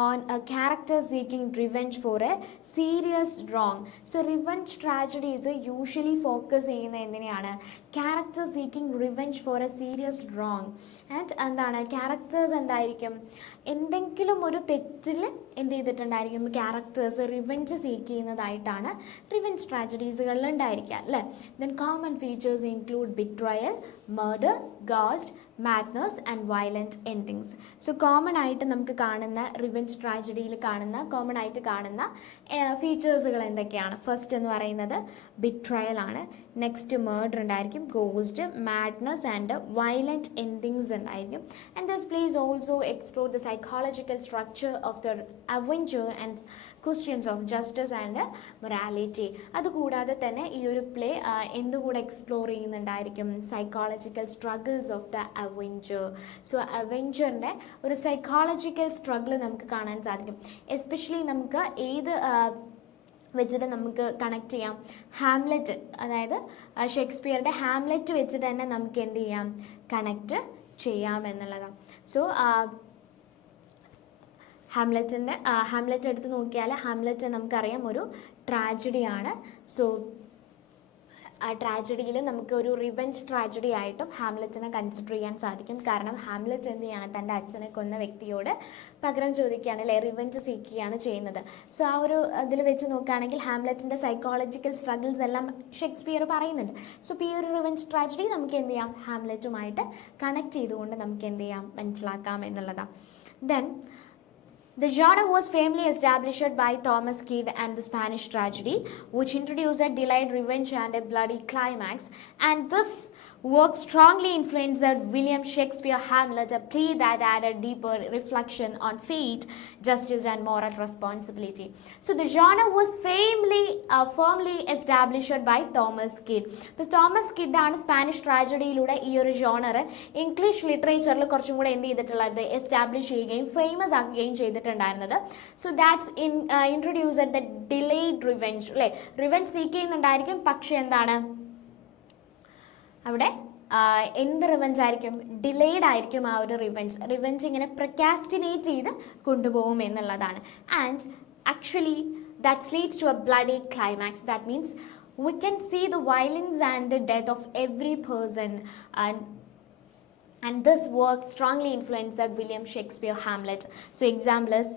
on a character seeking revenge for a serious wrong. So revenge tragedies usually focus ചെയ്യുന്നത് എന്തിനെയാണ്, character seeking revenge for a serious wrong. And എന്താണ്, characters എന്തായിരിക്കും, എന്തെങ്കിലും ഒരു തെറ്റിൽ എന്ത് ചെയ്തിട്ടുണ്ടായിരിക്കും, ക്യാരക്ടേഴ്സ് റിവെഞ്ച് സീക്ക് ചെയ്യുന്നതായിട്ടാണ് റിവെഞ്ച് ട്രാജഡീസുകളിൽ ഉണ്ടായിരിക്കുക, അല്ലേ? Then common features include betrayal, murder, ghost, madness and violent endings. So common ആയിട്ട് നമുക്ക് കാണുന്ന റിവെഞ്ച് ട്രാജഡിയിൽ കോമൺ ആയിട്ട് കാണുന്ന ഫീച്ചേഴ്സുകൾ എന്തൊക്കെയാണ്? ഫസ്റ്റ് എന്ന് പറയുന്നത് ബിട്രയൽ ആണ്. നെക്സ്റ്റ് മർഡർ ഉണ്ടായിരിക്കും, ghost, madness and violent endings ഉണ്ടായിരിക്കും. And this plays also explore the psychological structure of the avenger and questions of justice and morality. അതുകൂടാതെ തന്നെ ഈ ഒരു പ്ലേ എന്തുകൂടെ എക്സ്പ്ലോർ ചെയ്യുന്നുണ്ടായിരിക്കും, psychological struggles of the avenger. So അവഞ്ചറിൻ്റെ ഒരു സൈക്കോളജിക്കൽ സ്ട്രഗിൾ നമുക്ക് കാണാൻ സാധിക്കും. എസ്പെഷ്യലി നമുക്ക് ഏത് വെച്ചിട്ട് നമുക്ക് കണക്ട് ചെയ്യാം, ഹാംലെറ്റ്, അതായത് ഷേക്സ്പിയറുടെ ഹാംലെറ്റ് വെച്ചിട്ട് തന്നെ നമുക്ക് എന്ത് ചെയ്യാം, കണക്റ്റ് ചെയ്യാം എന്നുള്ളതാണ്. സോ ഹാംലെറ്റ് എടുത്ത് നോക്കിയാൽ ഹാംലെറ്റ് നമുക്കറിയാം ഒരു ട്രാജഡിയാണ്. സോ ആ ട്രാജഡിയിൽ നമുക്ക് ഒരു റിവെഞ്ച് ട്രാജഡി ആയിട്ടും ഹാംലെറ്റിനെ കൺസിഡർ ചെയ്യാൻ സാധിക്കും. കാരണം ഹാംലെറ്റ് എന്ത് ചെയ്യാണ്, തൻ്റെ അച്ഛനെ കൊന്ന വ്യക്തിയോട് പകരം ചോദിക്കുകയാണ്, അല്ലെ, റിവെഞ്ച് സീക്കുകയാണ് ചെയ്യുന്നത്. സോ ആ ഒരു ഇതിൽ വെച്ച് നോക്കുകയാണെങ്കിൽ ഹാംലെറ്റിൻ്റെ സൈക്കോളജിക്കൽ സ്ട്രഗിൾസ് എല്ലാം ഷേക്സ്പിയർ പറയുന്നുണ്ട്. സോ ഇപ്പോൾ ഈ ഒരു റിവെഞ്ച് ട്രാജഡി നമുക്ക് എന്ത് ചെയ്യാം, ഹാംലെറ്റുമായിട്ട് കണക്ട് ചെയ്തുകൊണ്ട് നമുക്ക് എന്ത് ചെയ്യാം, മനസ്സിലാക്കാം എന്നുള്ളതാണ്. Then the genre was famously established by Thomas Kyd and the Spanish tragedy, which introduced a delayed revenge and a bloody climax. And this work strongly influenced William Shakespeare's Hamlet, a play that added deeper reflection on fate, justice, and moral responsibility. So the genre was firmly established by Thomas Kyd. But Thomas Kyd ആണ് Spanish ട്രാജഡിയിലൂടെ ഈ ഒരു genre English ലിറ്ററേച്ചറിൽ കുറച്ചും കൂടെ എന്ത് ചെയ്തിട്ടുള്ളത്, establish ചെയ്യുകയും famous ആക്കുകയും ചെയ്തിട്ടുണ്ടായിരുന്നത്. So that's introduced the delayed revenge, അല്ലേ, റിവെഞ്ച് സീക്ക് ചെയ്യുന്നുണ്ടായിരിക്കും, പക്ഷേ എന്താണ് അവിടെ എന്ത് റിവെഞ്ച് ആയിരിക്കും, ഡിലേഡ് ആയിരിക്കും ആ ഒരു റിവെഞ്ച് ഇങ്ങനെ പ്രൊക്കാസ്റ്റിനേറ്റ് ചെയ്ത് കൊണ്ടുപോകും എന്നുള്ളതാണ്. And actually that leads to a bloody climax. That means we can see the violence and the death of every person, and this work strongly influenced William Shakespeare Hamlet. So example is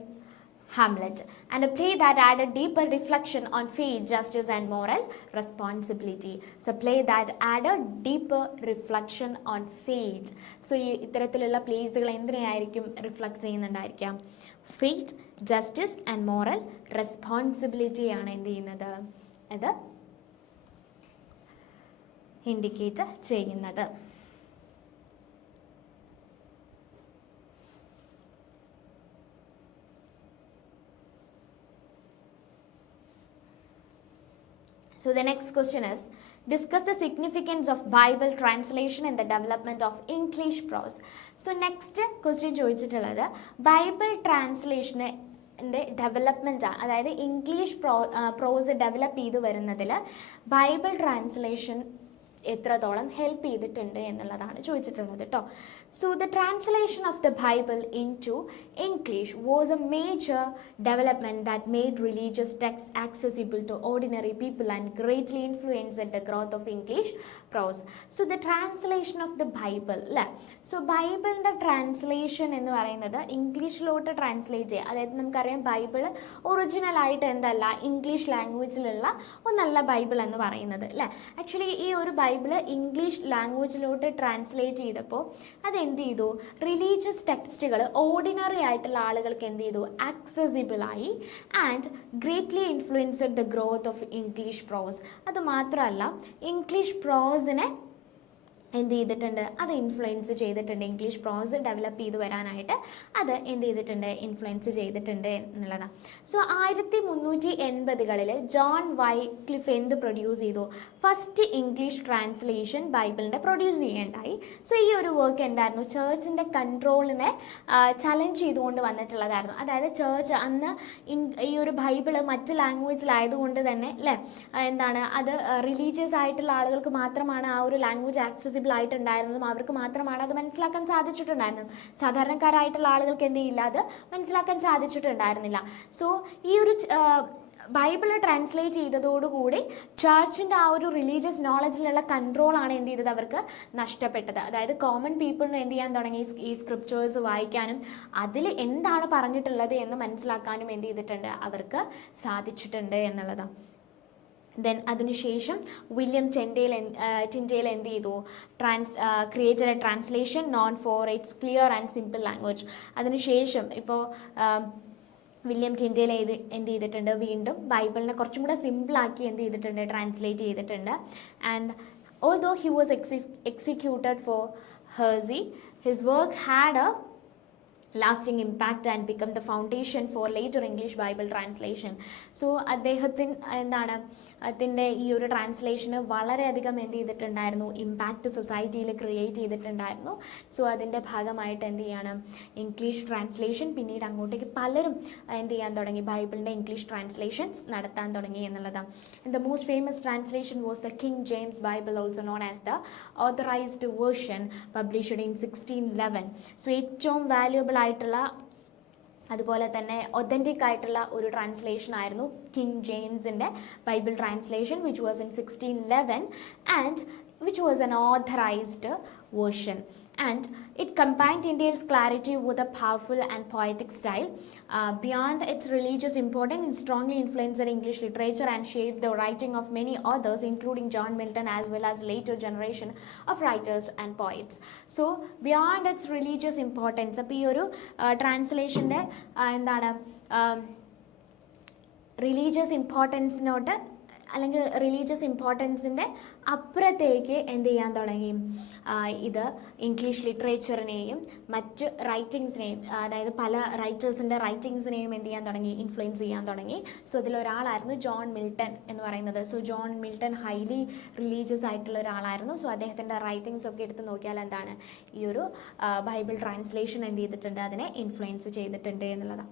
Hamlet, and a play that added deeper reflection on fate, justice, and moral responsibility. So play that added deeper reflection on fate. So ഇത്തരത്തിലുള്ള പ്ലേസുകൾ എന്തിനായിരിക്കും reflect ചെയ്യുന്നുണ്ടായിരിക്കാം, fate, justice and moral responsibility ആണ് എന്ത് ചെയ്യുന്നത്, അത് indicate ചെയ്യുന്നത്. So the next question is, discuss the significance of Bible translation in the development of English prose. So next question ചോദിച്ചിട്ടുള്ളത് ബൈബിൾ ട്രാൻസ്ലേഷൻ്റെ ഡെവലപ്മെൻ്റ് ആണ്. അതായത് ഇംഗ്ലീഷ് പ്രോസ് ഡെവലപ്പ് ചെയ്ത് വരുന്നതിൽ ബൈബിൾ ട്രാൻസ്ലേഷൻ എത്രത്തോളം ഹെൽപ്പ് ചെയ്തിട്ടുണ്ട് എന്നുള്ളതാണ് ചോദിച്ചിട്ടുള്ളത് കേട്ടോ. So the translation of the Bible into English was a major development that made religious texts accessible to ordinary people and greatly influenced the growth of English prose. So the translation of the Bible, അല്ലേ, so ബൈബിളിൻ്റെ translation എന്ന് പറയുന്നത് ഇംഗ്ലീഷിലോട്ട് translate ചെയ്യുക. അതായത് നമുക്കറിയാം Bible ഒറിജിനലായിട്ട് എന്തല്ല, English ലാംഗ്വേജിലുള്ള ഒന്നല്ല Bible എന്ന് പറയുന്നത്, അല്ലേ. ആക്ച്വലി ഈ ഒരു ബൈബിൾ ഇംഗ്ലീഷ് ലാംഗ്വേജിലോട്ട് ട്രാൻസ്ലേറ്റ് ചെയ്തപ്പോൾ അതെന്ത് ചെയ്തു, റിലീജിയസ് ടെക്സ്റ്റുകൾ ഓർഡിനറി ആയിട്ടുള്ള ആളുകൾക്ക് എന്ത് ചെയ്തു, ആക്സസിബിൾ ആയി, and greatly influenced the growth of English പ്രോസ്. അത് മാത്രമല്ല, ഇംഗ്ലീഷ് പ്രോസിനെ എന്ത് ചെയ്തിട്ടുണ്ട്, അത് ഇൻഫ്ലുവൻസ് ചെയ്തിട്ടുണ്ട്. ഇംഗ്ലീഷ് പ്രോസ് ഡെവലപ്പ് ചെയ്ത് വരാനായിട്ട് അത് എന്ത് ചെയ്തിട്ടുണ്ട്, ഇൻഫ്ലുവൻസ് ചെയ്തിട്ടുണ്ട് എന്നുള്ളതാണ്. സോ 1380കളിൽ ജോൺ വൈക്ലിഫ് എന്ത് പ്രൊഡ്യൂസ് ചെയ്തു, ഫസ്റ്റ് ഇംഗ്ലീഷ് ട്രാൻസ്ലേഷൻ ബൈബിളിൻ്റെ പ്രൊഡ്യൂസ് ചെയ്യേണ്ടായി. സോ ഈ ഒരു വർക്ക് എന്തായിരുന്നു, ചേർച്ചിൻ്റെ കൺട്രോളിനെ ചലഞ്ച് ചെയ്തുകൊണ്ട് വന്നിട്ടുള്ളതായിരുന്നു. അതായത് ചേർച്ച് അന്ന് ഈ ഒരു ബൈബിള് മറ്റ് ലാംഗ്വേജിലായതുകൊണ്ട് തന്നെ, അല്ലേ, എന്താണ് അത് റിലീജിയസ് ആയിട്ടുള്ള ആളുകൾക്ക് മാത്രമാണ് ആ ഒരു ലാംഗ്വേജ് ആക്സസിബിൾ ആയിട്ടുണ്ടായിരുന്നതും അവർക്ക് മാത്രമാണ് അത് മനസ്സിലാക്കാൻ സാധിച്ചിട്ടുണ്ടായിരുന്നത്. സാധാരണക്കാരായിട്ടുള്ള ആളുകൾക്ക് എന്ത് ചെയ്യില്ല, അത് മനസ്സിലാക്കാൻ സാധിച്ചിട്ടുണ്ടായിരുന്നില്ല. സോ ഈ ഒരു ബൈബിള് ട്രാൻസ്ലേറ്റ് ചെയ്തതോടുകൂടി ചർച്ചിൻ്റെ ആ ഒരു റിലീജിയസ് നോളജിലുള്ള കൺട്രോളാണ് എന്ത് ചെയ്തത്, അവർക്ക് നഷ്ടപ്പെട്ടത്. അതായത് കോമൺ പീപ്പിളിന് എന്ത് ചെയ്യാൻ തുടങ്ങി, ഈ സ്ക്രിപ്റ്റേഴ്സ് വായിക്കാനും അതിൽ എന്താണ് പറഞ്ഞിട്ടുള്ളത് എന്ന് മനസ്സിലാക്കാനും എന്ത് ചെയ്തിട്ടുണ്ട്, അവർക്ക് സാധിച്ചിട്ടുണ്ട് എന്നുള്ളതാണ്. ദെൻ അതിനുശേഷം വില്യം ടിൻഡേൽ എന്ത് ചെയ്തു, created A translation known for it's clear and simple language. അതിനുശേഷം ഇപ്പോൾ വില്യം ടിൻഡേൽ എന്ത് ചെയ്തിട്ടുണ്ട്, വീണ്ടും ബൈബിളിനെ കുറച്ചും കൂടെ സിമ്പിളാക്കി എന്ത് ചെയ്തിട്ടുണ്ട്, ട്രാൻസ്ലേറ്റ് ചെയ്തിട്ടുണ്ട്. And although he was executed for heresy, his work had a lasting impact and become the foundation for later English Bible translation. So അതിൻ്റെ ഈ ഒരു ട്രാൻസ്ലേഷന് വളരെയധികം എന്ത് ചെയ്തിട്ടുണ്ടായിരുന്നു, ഇമ്പാക്റ്റ് സൊസൈറ്റിയിൽ ക്രിയേറ്റ് ചെയ്തിട്ടുണ്ടായിരുന്നു. സോ അതിൻ്റെ ഭാഗമായിട്ട് എന്ത് ചെയ്യണം, ഇംഗ്ലീഷ് ട്രാൻസ്ലേഷൻ പിന്നീട് അങ്ങോട്ടേക്ക് പലരും എന്ത് ചെയ്യാൻ തുടങ്ങി, ബൈബിളിൻ്റെ ഇംഗ്ലീഷ് ട്രാൻസ്ലേഷൻസ് നടത്താൻ തുടങ്ങി എന്നുള്ളതാണ്. The most famous translation was the king James Bible, also known as the authorised version, published in 1611. So ഏറ്റവും വാല്യുബിൾ ആയിട്ടുള്ള അതുപോലെ തന്നെ ഒതൻറ്റിക് ആയിട്ടുള്ള ഒരു ട്രാൻസ്ലേഷൻ ആയിരുന്നു കിങ് ജെയിംസിൻ്റെ Bible translation, which was in 1611 and which was an authorized version, and it combined India's clarity with a powerful and poetic style. Beyond its religious importance, it strongly influenced English literature and shaped the writing of many authors, including John Milton as well as later generation of writers and poets. So beyond its religious importance, അപ്പോൾ ഈ ഒരു ട്രാൻസ്ലേഷൻ്റെ എന്താണ് religious ഇമ്പോർട്ടൻസിനോട്ട് അല്ലെങ്കിൽ religious ഇമ്പോർട്ടൻസിൻ്റെ അപ്പുറത്തേക്ക് എന്ത് ചെയ്യാൻ തുടങ്ങി, ഇത് ഇംഗ്ലീഷ് ലിറ്ററേച്ചറിനെയും മറ്റ് റൈറ്റിങ്സിനെയും, അതായത് പല റൈറ്റേഴ്സിൻ്റെ റൈറ്റിങ്സിനെയും എന്ത് ചെയ്യാൻ തുടങ്ങി, ഇൻഫ്ലുവൻസ് ചെയ്യാൻ തുടങ്ങി. സോ ഇതിലൊരാളായിരുന്നു ജോൺ മിൽട്ടൺ എന്ന് പറയുന്നത്. So John Milton highly religious ആയിട്ടുള്ള ഒരാളായിരുന്നു. സോ അദ്ദേഹത്തിൻ്റെ റൈറ്റിങ്സ് ഒക്കെ എടുത്ത് നോക്കിയാൽ എന്താണ്, ഈ ഒരു ബൈബിൾ ട്രാൻസ്ലേഷൻ എന്ത് ചെയ്തിട്ടുണ്ട്, അതിനെ ഇൻഫ്ലുവൻസ് ചെയ്തിട്ടുണ്ട് എന്നുള്ളതാണ്.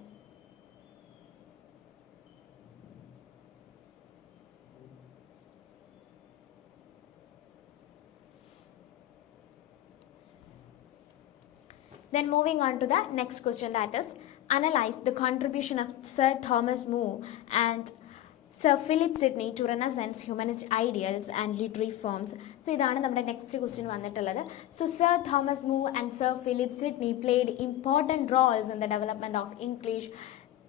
Then moving on to the next question, that is, analyze the contribution of Sir Thomas More and Sir Philip Sidney to Renaissance humanist ideals and literary forms. So ഇതാണ് നമ്മുടെ next question വന്നിട്ടുള്ളത്. So Sir Thomas More and Sir Philip Sidney played important roles in the development of English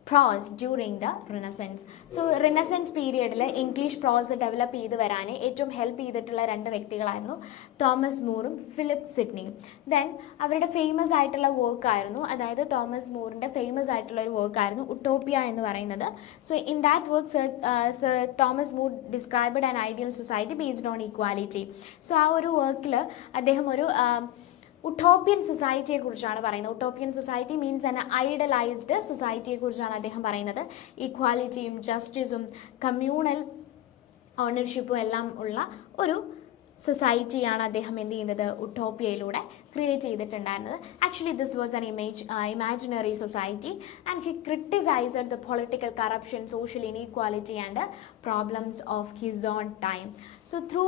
prose during the Renaissance. So Renaissance പീരിയഡിൽ English prose develop ചെയ്ത് വരാൻ ഏറ്റവും help ചെയ്തിട്ടുള്ള രണ്ട് വ്യക്തികളായിരുന്നു തോമസ് മൂറും ഫിലിപ്പ് സിഡ്നിയും. ദെൻ അവരുടെ ഫേമസ് ആയിട്ടുള്ള വർക്കായിരുന്നു, അതായത് തോമസ് മൂറിൻ്റെ ഫേമസ് ആയിട്ടുള്ള ഒരു വർക്കായിരുന്നു ഉട്ടോപ്പിയ എന്ന് പറയുന്നത്. So in that work Thomas More described an ideal society based on equality. So ആ ഒരു വർക്കിൽ അദ്ദേഹം ഒരു ഉട്ടോപ്യൻ സൊസൈറ്റിയെക്കുറിച്ചാണ് പറയുന്നത്. ഉട്ടോപ്യൻ സൊസൈറ്റി മീൻസ് ആൻ ഐഡലൈസ്ഡ് സൊസൈറ്റിയെക്കുറിച്ചാണ് അദ്ദേഹം പറയുന്നത്. ഈക്വാലിറ്റിയും ജസ്റ്റിസും കമ്മ്യൂണൽ ഓണർഷിപ്പും എല്ലാം ഉള്ള ഒരു സൊസൈറ്റിയാണ് അദ്ദേഹം എന്ത് ചെയ്യുന്നത്, ഉട്ടോപ്യയിലൂടെ ക്രിയേറ്റ് ചെയ്തിട്ടുണ്ടായിരുന്നത്. Actually this was an imaginary society and he criticised the political corruption, social inequality and problems of his on time. So through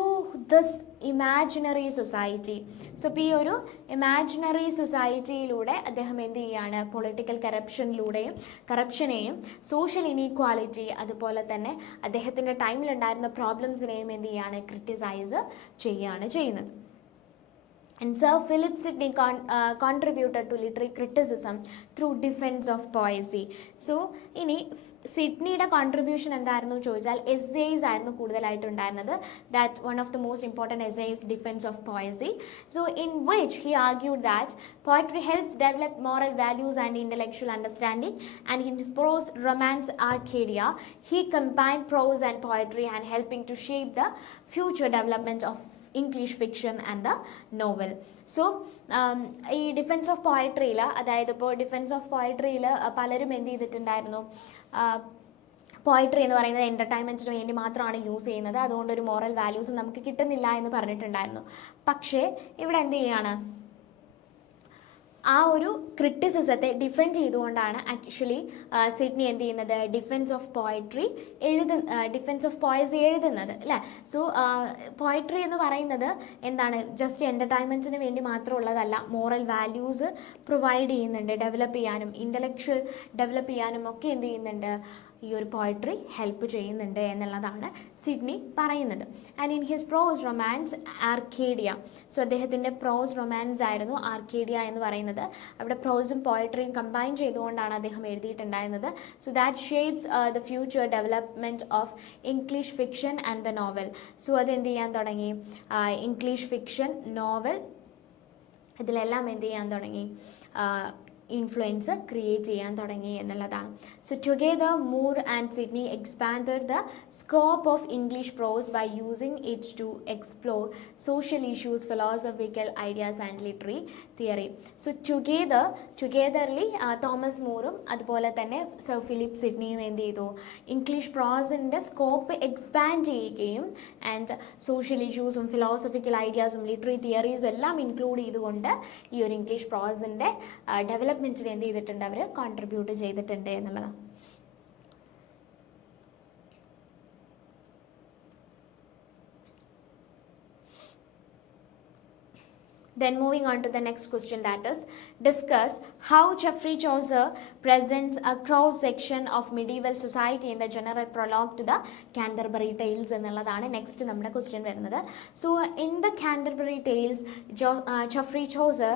this imaginary society, so ഇപ്പോൾ ഈ ഒരു ഇമാജിനറി സൊസൈറ്റിയിലൂടെ അദ്ദേഹം എന്ത് ചെയ്യുകയാണ്, പൊളിറ്റിക്കൽ കറപ്ഷനെയും സോഷ്യൽ ഇനീക്വാലിറ്റി അതുപോലെ തന്നെ അദ്ദേഹത്തിൻ്റെ ടൈമിലുണ്ടായിരുന്ന പ്രോബ്ലംസിനെയും എന്ത് ചെയ്യുകയാണ്, ക്രിട്ടിസൈസ് ചെയ്യുകയാണ് ചെയ്യുന്നത്. And Sir Philip Sidney contributed to literary criticism through defense of poesy. So ഇനി സിഡ്നിയുടെ കോൺട്രിബ്യൂഷൻ എന്തായിരുന്നു ചോദിച്ചാൽ എസ്സേസ് ആയിരുന്നു കൂടുതലായിട്ടുണ്ടായിരുന്നത്. That one of the most important essays defence of poesy. So in which he argued that poetry helps develop moral values and intellectual understanding, and in his prose romance Arcadia he combined prose and poetry and helping to shape the future development of English fiction and the novel. So ഈ defence of പോയട്രിയിൽ, അതായത് ഇപ്പോൾ defence of പോയട്രിയിൽ പലരും എന്ത് ചെയ്തിട്ടുണ്ടായിരുന്നു, poetry എന്ന് പറയുന്നത് എൻ്റർടൈൻമെൻറ്റിന് വേണ്ടി മാത്രമാണ് യൂസ് ചെയ്യുന്നത്, അതുകൊണ്ട് ഒരു മോറൽ വാല്യൂസ് നമുക്ക് കിട്ടുന്നില്ല എന്ന് പറഞ്ഞിട്ടുണ്ടായിരുന്നു. പക്ഷേ ഇവിടെ എന്ത് ചെയ്യാണ്, ആ ഒരു ക്രിറ്റിസിസത്തെ ഡിഫെൻഡ് ചെയ്തുകൊണ്ടാണ് ആക്ച്വലി സിഡ്നി എന്ത് ചെയ്യുന്നത്, ഡിഫെൻസ് ഓഫ് പോയസി എഴുതുന്നത് അല്ലേ. സോ പോയട്രി എന്ന് പറയുന്നത് എന്താണ്, ജസ്റ്റ് എൻ്റർടൈൻമെൻറ്റിന് വേണ്ടി മാത്രമുള്ളതല്ല, മോറൽ വാല്യൂസ് പ്രൊവൈഡ് ചെയ്യുന്നുണ്ട്, ഡെവലപ്പ് ചെയ്യാനും ഇൻ്റലക്ച്വൽ ഡെവലപ്പ് ചെയ്യാനും ഒക്കെ എന്ത് ചെയ്യുന്നുണ്ട്, ഈ ഒരു പോയട്രി ഹെൽപ്പ് ചെയ്യുന്നുണ്ട് എന്നുള്ളതാണ് സിഡ്നി പറയുന്നത്. And in his prose romance Arcadia, so അദ്ദേഹത്തിൻ്റെ പ്രോസ് റൊമാൻസ് ആയിരുന്നു ആർക്കേഡിയ എന്ന് പറയുന്നത്. അവിടെ പ്രോസും പോയട്രിയും കമ്പൈൻ ചെയ്തുകൊണ്ടാണ് അദ്ദേഹം എഴുതിയിട്ടുണ്ടായിരുന്നത്. So that shapes the future development of English fiction and the novel. So അതെന്ത് ചെയ്യാൻ തുടങ്ങി, ഇംഗ്ലീഷ് ഫിക്ഷൻ, നോവൽ ഇതിലെല്ലാം എന്ത് ചെയ്യാൻ തുടങ്ങി, ഇൻഫ്ലുവൻസ് ക്രിയേറ്റ് ചെയ്യാൻ തുടങ്ങി എന്നുള്ളതാണ്. So together More and Sidney expanded the scope of English prose by using it to explore social issues, philosophical ideas and literary theory. So togetherly Thomas മൂറും അതുപോലെ തന്നെ സർ ഫിലിപ്പ് സിഡ്നിയും എന്ത് ചെയ്തു, ഇംഗ്ലീഷ് പ്രോസിൻ്റെ സ്കോപ്പ് എക്സ്പാൻഡ് ചെയ്യുകയും and social ഇഷ്യൂസും philosophical ഐഡിയാസും ലിറ്ററി തിയറീസും എല്ലാം ഇൻക്ലൂഡ് ചെയ്തുകൊണ്ട് ഈ ഒരു ഇംഗ്ലീഷ് പ്രോസിൻ്റെ ഡെവലപ്മെൻറ്റിന് എന്ത് ചെയ്തിട്ടുണ്ട്, അവർ കോൺട്രിബ്യൂട്ട് ചെയ്തിട്ടുണ്ട് എന്നുള്ളതാണ്. Then moving on to the next question, that is, discuss how Geoffrey Chaucer presents a cross section of medieval society in the general prologue to the Canterbury Tales എന്നുള്ളതാണ് next നമ്മുടെ question വരുന്നത്. So in the Canterbury Tales, Geoffrey Chaucer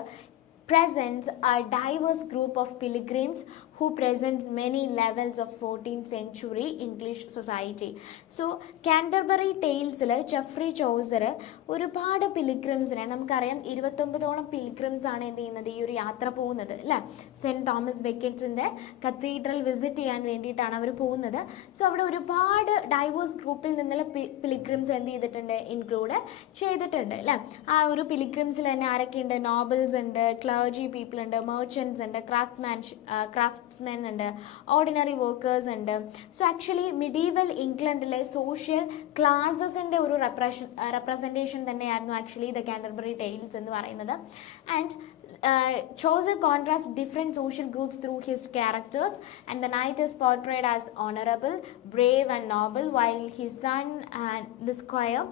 presents a diverse group of pilgrims who presents many levels of 14th century English society. So Canterbury Talesൽ Geoffrey Chaucer ഒരുപാട് പിലിഗ്രിംസിനെ, നമുക്കറിയാം 29ഓളം പിലിഗ്രിംസ് ആണ് എന്ത് ചെയ്യുന്നത്, ഈ ഒരു യാത്ര പോകുന്നത് അല്ലേ. സെൻറ്റ് തോമസ് ബെക്കറ്റിൻ്റെ കത്തീഡ്രൽ വിസിറ്റ് ചെയ്യാൻ വേണ്ടിയിട്ടാണ് അവർ പോകുന്നത്. സോ അവിടെ ഒരുപാട് ഡൈവേഴ്സ് ഗ്രൂപ്പിൽ നിന്നുള്ള പിലിഗ്രിംസ് എന്ത് ചെയ്തിട്ടുണ്ട്, ഇൻക്ലൂഡ് ചെയ്തിട്ടുണ്ട് അല്ലേ. ആ ഒരു പിലിഗ്രിംസിൽ തന്നെ ആരൊക്കെയുണ്ട്, നോബിൾസ് ഉണ്ട്, ക്ലർജി പീപ്പിൾ ഉണ്ട്, മെർച്ചൻസ് ഉണ്ട്, ക്രാഫ്റ്റ്സ്മെൻ ഉണ്ട്, ഓർഡിനറി വർക്കേഴ്സ് ഉണ്ട്. സോ ആക്ച്വലി മിഡീവൽ ഇംഗ്ലണ്ടിലെ സോഷ്യൽ ക്ലാസസിൻ്റെ ഒരു റെപ്രസെൻറ്റേഷൻ തന്നെയായിരുന്നു ആക്ച്വലി ദ കാൻറ്റർബറി ടെയിൽസ് എന്ന് പറയുന്നത്. And Chaucer contrasts different social groups through his characters, and the knight is portrayed as honorable, brave and noble, while his son and the squire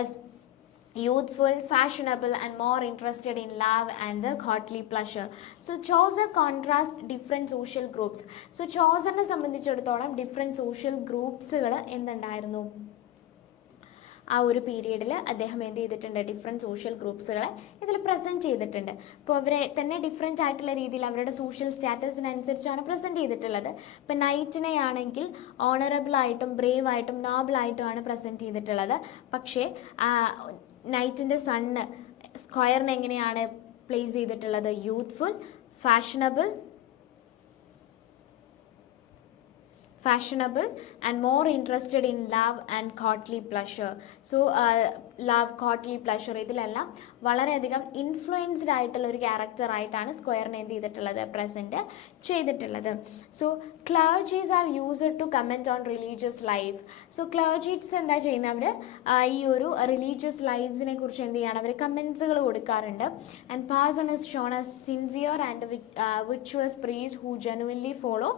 as youthful, fashionable and more interested in love and the courtly pleasure. So Chaucer contrasts different social groups. So Chaucerനെ സംബന്ധിച്ചിടത്തോളം different social ഗ്രൂപ്പ്സുകൾ എന്തുണ്ടായിരുന്നു, ആ ഒരു പീരീഡിൽ അദ്ദേഹം എന്ത് ചെയ്തിട്ടുണ്ട്, different social ഗ്രൂപ്പ്സുകളെ ഇതിൽ present ചെയ്തിട്ടുണ്ട്. അപ്പോൾ അവരെ തന്നെ ഡിഫറെൻ്റ് ആയിട്ടുള്ള രീതിയിൽ അവരുടെ സോഷ്യൽ സ്റ്റാറ്റസിനനുസരിച്ചാണ് പ്രസൻറ്റ് ചെയ്തിട്ടുള്ളത്. ഇപ്പോൾ നൈറ്റിനെ ആണെങ്കിൽ ഓണറബിളായിട്ടും ബ്രേവ് ആയിട്ടും നോബിളായിട്ടുമാണ് പ്രസൻറ്റ് ചെയ്തിട്ടുള്ളത്. പക്ഷേ നൈറ്റിൻ്റെ സണ്ണ് സ്ക്വയറിനെ എങ്ങനെയാണ് പ്ലേസ് ചെയ്തിട്ടുള്ളത്, youthful, fashionable and more interested in love and courtly pleasure. So love, courtly pleasure ഇതിലെല്ലാം വളരെയധികം ഇൻഫ്ലുവൻസ്ഡ് ആയിട്ടുള്ള ഒരു ക്യാരക്ടർ ആയിട്ടാണ് സ്ക്വയറിനെ എന്ത് ചെയ്തിട്ടുള്ളത്, പ്രസൻറ്റ് ചെയ്തിട്ടുള്ളത്. So clergies are used to comment on religious life. So clergies എന്താ ചെയ്യുന്നത്, അവർ ഈ ഒരു റിലീജിയസ് ലൈഫ്സിനെ കുറിച്ച് എന്ത് ചെയ്യാണ്, അവർ കമൻസുകൾ കൊടുക്കാറുണ്ട്. And parson is shown as sincere and virtuous priest who genuinely follow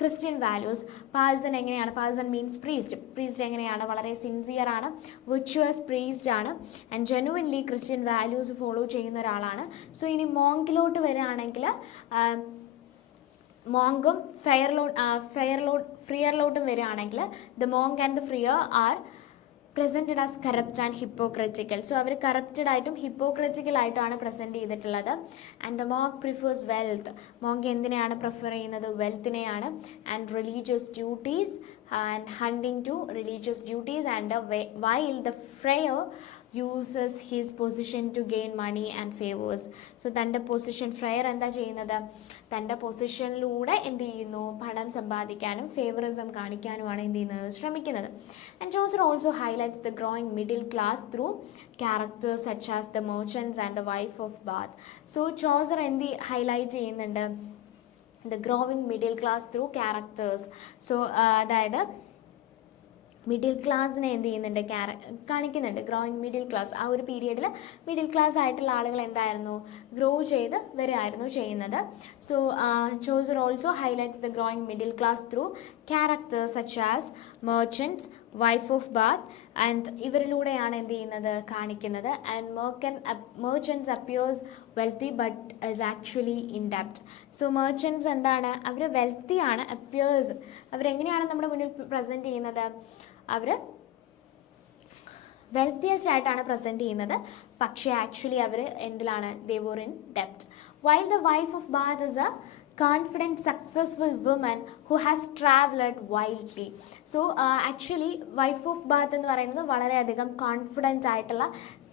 Christian values. Parson എങ്ങനെയാണ്, പാഴ്സൺ മീൻസ് പ്രീസ്റ്റ് എങ്ങനെയാണ്, വളരെ സിൻസിയർ ആണ്, വിർച്വസ് പ്രീസ്റ്റ് ആണ്, and genuinely Christian values follow ചെയ്യുന്ന ഒരാളാണ്. സോ ഇനി മോങ്കിലോട്ട് വരികയാണെങ്കിൽ മോങ്കും ഫ്രിയറിലോട്ടും വരികയാണെങ്കിൽ the monk and the friar are presented as corrupt and hypocritical. So അവർ കറപ്റ്റഡ് ആയിട്ടും ഹിപ്പോക്രറ്റിക്കൽ ആയിട്ടുമാണ് പ്രസൻറ്റ് ചെയ്തിട്ടുള്ളത്. And the monk prefers wealth. Monk എന്തിനെയാണ് പ്രിഫർ ചെയ്യുന്നത്, വെൽത്തിനെയാണ്. And religious duties and hunting to religious duties and while the friar uses his position to gain money and favors. So തൻ്റെ position, friar എന്താ ചെയ്യുന്നത്, തൻ്റെ പൊസിഷനിലൂടെ എന്ത് ചെയ്യുന്നു, പണം സമ്പാദിക്കാനും ഫേവറിസം കാണിക്കാനുമാണ് എന്ത് ചെയ്യുന്നത്, ശ്രമിക്കുന്നത്. And Chaucer also highlights the growing middle class through characters such as the merchants and the wife of Bath. So Chaucer എന്ത് ഹൈലൈറ്റ് ചെയ്യുന്നുണ്ട്, the growing middle class through characters. So അതായത് മിഡിൽ ക്ലാസ്സിനെ എന്ത് ചെയ്യുന്നുണ്ട്, കാണിക്കുന്നുണ്ട്. ഗ്രോയിങ് മിഡിൽ ക്ലാസ്, ആ ഒരു പീരിയഡിൽ middle class ആയിട്ടുള്ള ആളുകൾ എന്തായിരുന്നു, ഗ്രോ ചെയ്ത് വരികയായിരുന്നു ചെയ്യുന്നത്. So Chaucer also highlights the growing middle class through characters such as merchants, wife of Bath, and ഇവരിലൂടെയാണ് എന്ത് ചെയ്യുന്നത്, കാണിക്കുന്നത്. And merchants appears wealthy but is actually in ഡെപ്റ്റ്. സോ മെർച്ചൻറ്റ്സ് എന്താണ്, അവർ വെൽത്തിയാണ്, അപ്പിയേഴ്സ് അവരെങ്ങനെയാണ് നമ്മുടെ മുന്നിൽ പ്രസൻറ്റ് ചെയ്യുന്നത്, അവർ വെൽത്തിയസ്റ്റ് ആയിട്ടാണ് പ്രസൻറ്റ് ചെയ്യുന്നത്. പക്ഷേ ആക്ച്വലി അവർ എന്തിലാണ്, ദേ വർ ഇൻ ഡെപ്റ്റ്. While the wife of Bath is a confident, successful woman who has traveled wildly. So actually wife of Bath എന്ന് പറയുന്നത് വളരെയധികം കോൺഫിഡൻറ്റ് ആയിട്ടുള്ള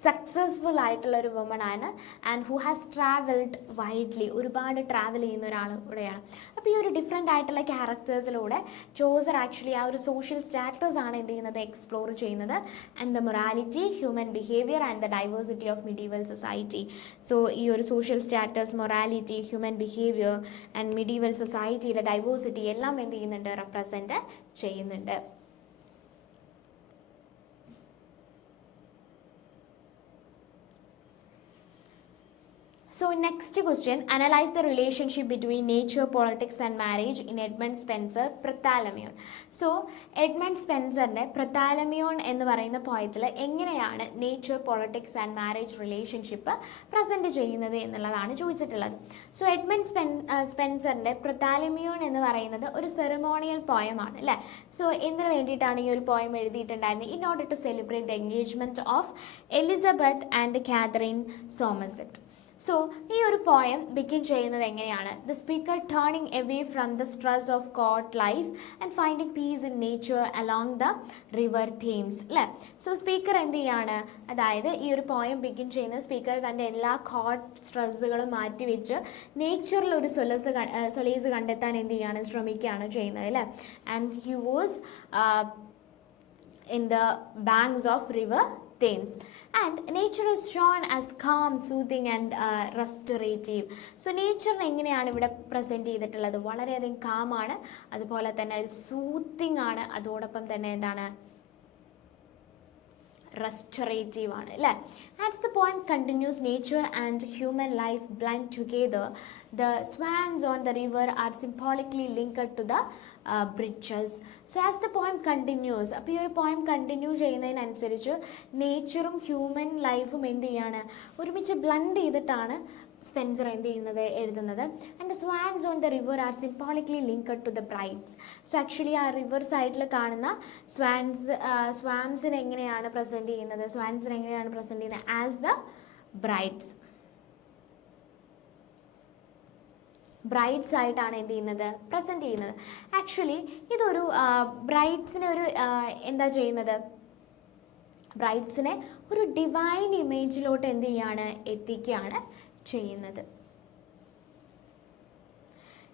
സക്സസ്ഫുൾ ആയിട്ടുള്ള ഒരു വുമൺ ആണ്. And who has travelled widely, ഒരുപാട് ട്രാവൽ ചെയ്യുന്ന ഒരാൾ കൂടെയാണ്. അപ്പോൾ ഈ ഒരു ഡിഫറെൻ്റ് ആയിട്ടുള്ള ക്യാരക്ടേഴ്സിലൂടെ Chaucer ആക്ച്വലി ആ ഒരു സോഷ്യൽ സ്റ്റാറ്റസ് ആണ് എന്ത് ചെയ്യുന്നത്, എക്സ്പ്ലോർ ചെയ്യുന്നത്. And the morality, human behaviour and the diversity of medieval society. So ഈ ഒരു social status, morality, human behaviour and medieval സൊസൈറ്റിയുടെ ഡൈവേഴ്സിറ്റി എല്ലാം എന്ത് ചെയ്യുന്നുണ്ട്, റെപ്രസെൻറ്റ് ചെയ്യുന്നുണ്ട്. So next question, analyze the relationship between nature, politics and marriage in Edmund Spencer Prythalamion. So Edmund സ്പെൻസറിൻ്റെ Prothalamion എന്ന് പറയുന്ന പോയത്തിൽ എങ്ങനെയാണ് nature, politics and marriage relationship present ചെയ്യുന്നത് എന്നുള്ളതാണ് ചോദിച്ചിട്ടുള്ളത്. സോ എഡ്മണ്ട് സ്പെൻസറിൻ്റെ പ്രതാലമിയോൺ എന്ന് പറയുന്നത് ഒരു സെറിമോണിയൽ പോയമാണ് അല്ലേ. സോ എന്തിനു വേണ്ടിയിട്ടാണ് ഈ ഒരു പോയം എഴുതിയിട്ടുണ്ടായിരുന്നത്? In order to celebrate the engagement of Elizabeth and Katherine Somerset. So ഈ ഒരു പോയം ബിഗിൻ ചെയ്യുന്നത് എങ്ങനെയാണ്? The speaker turning away from the stress of court life and finding peace in nature along the river themes അല്ലേ. So speaker എന്ത് ചെയ്യാണ്? അതായത് ഈ ഒരു പോയം ബിഗിൻ ചെയ്യുന്നത് സ്പീക്കർ തൻ്റെ എല്ലാ കോർട്ട് സ്ട്രെസ്സുകളും മാറ്റിവെച്ച് നേച്ചറിൽ ഒരു സൊലേസ് കണ്ടെത്താൻ എന്ത് ചെയ്യാണ്? ശ്രമിക്കുകയാണ് ചെയ്യുന്നത് അല്ലേ. And he was in the banks of river Thames, and nature is shown as calm, soothing and restorative. So nature എങ്ങനെയാണ് ഇവിടെ പ്രസൻറ്റ് ചെയ്തിട്ടുള്ളത്? വളരെയധികം കാം ആണ്, അതുപോലെ തന്നെ സൂത്തിങ് ആണ്, അതോടൊപ്പം തന്നെ എന്താണ്? restorative ആണ് അല്ലേ. As the poem continues, nature and human life blend together. The swans on the river are symbolically linked to the bridges. So as the poem continues, അപ്പോൾ ഈ ഒരു പോയം കണ്ടിന്യൂ ചെയ്യുന്നതിനനുസരിച്ച് നേച്ചറും ഹ്യൂമൻ ലൈഫും എന്ത് ചെയ്യാണ്? ഒരുമിച്ച് ബ്ലെൻഡ് ചെയ്തിട്ടാണ് സ്പെൻസർ എന്ത് ചെയ്യുന്നത്, എഴുതുന്നത്. And the swans on the river are symbolically linked to the brides. So actually ആ റിവർ സൈഡിൽ കാണുന്ന സ്വാംസിനെ എങ്ങനെയാണ് പ്രസൻറ്റ് ചെയ്യുന്നത്? സ്വാൻസിനെ എങ്ങനെയാണ് പ്രസൻറ്റ് ചെയ്യുന്നത്? As the brides. ബ്രൈഡ്സ് ആയിട്ടാണ് എന്ത് ചെയ്യുന്നത്? പ്രസൻറ്റ് ചെയ്യുന്നത്. ആക്ച്വലി ഇതൊരു ബ്രൈഡ്സിനെ ഒരു എന്താ ചെയ്യുന്നത്? ബ്രൈഡ്സിനെ ഒരു ഡിവൈൻ ഇമേജിലോട്ട് എന്ത് ചെയ്യാണ്? എത്തിക്കുകയാണ് ചെയ്യുന്നത്.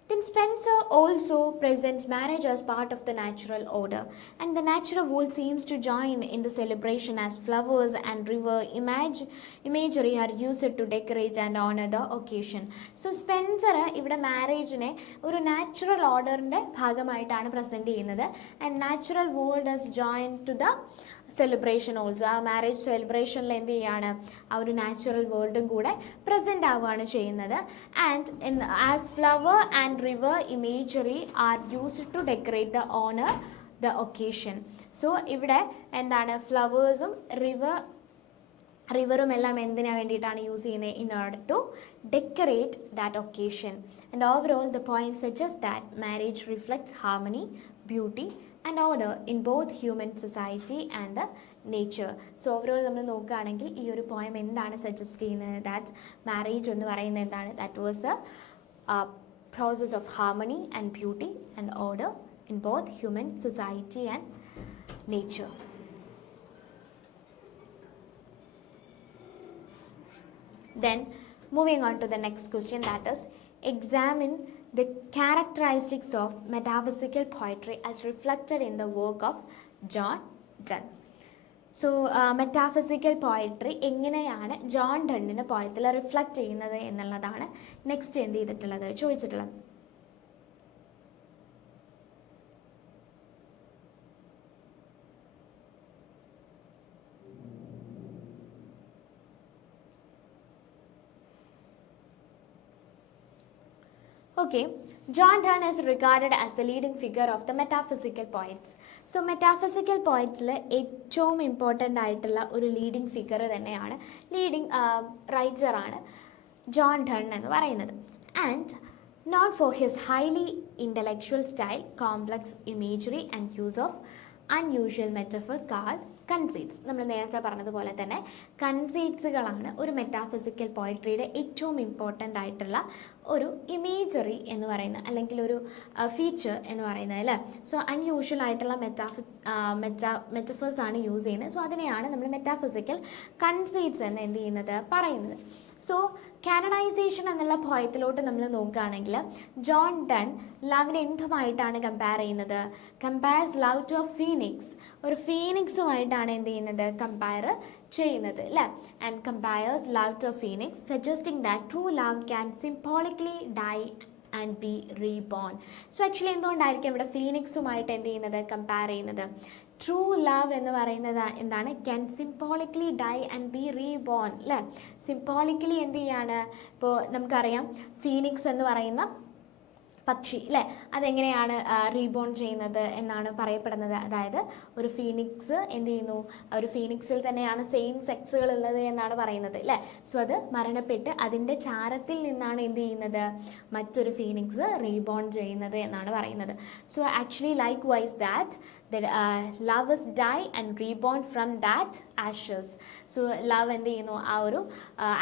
Then Spencer also presents marriage as part of the natural order, and the natural world seems to join in the celebration as flowers and river imagery are used to decorate and honor the occasion. So Spencer ഇവിടെ മാരേജിനെ ഒരു natural ഓർഡറിൻ്റെ ഭാഗമായിട്ടാണ് present ചെയ്യുന്നത്. And natural world has joined to the celebration also. ആ marriage സെലിബ്രേഷനിൽ എന്ത് ചെയ്യാണ്? ആ ഒരു നാച്ചുറൽ വേൾഡും കൂടെ പ്രസൻറ്റ് ആവുകയാണ് ചെയ്യുന്നത്. And as flower and river imagery are used to decorate the honour the occasion. So ഇവിടെ എന്താണ്? ഫ്ലവേഴ്സും റിവറും എല്ലാം എന്തിനു വേണ്ടിയിട്ടാണ് യൂസ് ചെയ്യുന്നത്? In order to decorate that occasion. And overall the poem suggest that marriage reflects harmony, beauty and order in both human society and the nature. So overall നമ്മൾ നോക്കുകയാണെങ്കിൽ ഈ ഒരു പോയം എന്താണ് സജസ്റ്റ് ചെയ്യുന്നത്? ദാറ്റ് മാരേജ് എന്ന് പറയുന്നത് എന്താണ്? That was A process of harmony and beauty and order in both human society and nature. Then moving on to the next question, that is, examine the characteristics of metaphysical poetry as reflected in the work of John Donne. So metaphysical poetry എങ്ങനെയാണ് John ഡണ്ണിൻ്റെ പോയത്തിൽ reflect ചെയ്യുന്നത് എന്നുള്ളതാണ് next എന്ത് ചെയ്തിട്ടുള്ളത്, ചോദിച്ചിട്ടുള്ളത്. Okay, John Donne is regarded as the leading figure of the metaphysical poets. So metaphysical poetsൽ ഏറ്റവും important ആയിട്ടുള്ള ഒരു leading figure തന്നെയാണ്, ലീഡിങ് റൈറ്ററാണ് ജോൺ ഡൺ എന്ന് പറയുന്നത്. And known for his highly intellectual style, complex imagery and use of unusual metaphor called conceits. നമ്മൾ നേരത്തെ പറഞ്ഞതുപോലെ തന്നെ കൺസീറ്റ്സുകളാണ് ഒരു മെറ്റാഫിസിക്കൽ പോയട്രിയുടെ ഏറ്റവും ഇമ്പോർട്ടൻ്റ് ആയിട്ടുള്ള ഒരു ഇമേജറി എന്ന് പറയുന്നത്, അല്ലെങ്കിൽ ഒരു ഫീച്ചർ എന്ന് പറയുന്നത് അല്ലേ. സോ അൺയൂഷ്വൽ ആയിട്ടുള്ള മെറ്റഫേഴ്സ് ആണ് യൂസ് ചെയ്യുന്നത്. സോ അതിനെയാണ് നമ്മൾ മെറ്റാഫിസിക്കൽ കൺസീറ്റ്സ് എന്ന് എന്ത് ചെയ്യുന്നത്, പറയുന്നത്. സോ കാനഡൈസേഷൻ എന്നുള്ള പോയത്തിലോട്ട് നമ്മൾ നോക്കുകയാണെങ്കിൽ ജോൺ ഡൺ ലവിനെ എന്തുമായിട്ടാണ് കമ്പയർ ചെയ്യുന്നത്? Compares love to a phoenix, ഒരു ഫീനിക്സുമായിട്ടാണ് എന്ത് ചെയ്യുന്നത്, കമ്പയർ ചെയ്യുന്നത് അല്ലേ. And compares love to a phoenix, suggesting that true love can symbolically die and be reborn. So actually എന്തുകൊണ്ടായിരിക്കും ഇവിടെ ഫീനിക്സുമായിട്ട് എന്ത് ചെയ്യുന്നത്, കമ്പയർ ചെയ്യുന്നത്? ട്രൂ ലവ് എന്ന് പറയുന്നത് എന്താണ്? Can symbolically die and be reborn അല്ലേ? സിംബോളിക്കലി എന്ത് ചെയ്യാണ്? ഇപ്പോൾ നമുക്കറിയാം ഫീനിക്സ് എന്ന് പറയുന്ന പക്ഷി അല്ലേ, അതെങ്ങനെയാണ് റീബോൺ ചെയ്യുന്നത് എന്നാണ് പറയപ്പെടുന്നത്. അതായത് ഒരു ഫീനിക്സ് എന്ത് ചെയ്യുന്നു, ഒരു ഫീനിക്സിൽ തന്നെയാണ് സെയിം സെക്സുകൾ ഉള്ളത് എന്നാണ് പറയുന്നത് അല്ലേ. സോ അത് മരണപ്പെട്ട് അതിൻ്റെ ചാരത്തിൽ നിന്നാണ് എന്ത് ചെയ്യുന്നത്, മറ്റൊരു ഫീനിക്സ് റീബോൺ ചെയ്യുന്നത് എന്നാണ് പറയുന്നത്. So actually likewise that lovers die and reborn from that ashes. So love എന്ത് ചെയ്യുന്നു, ആ ഒരു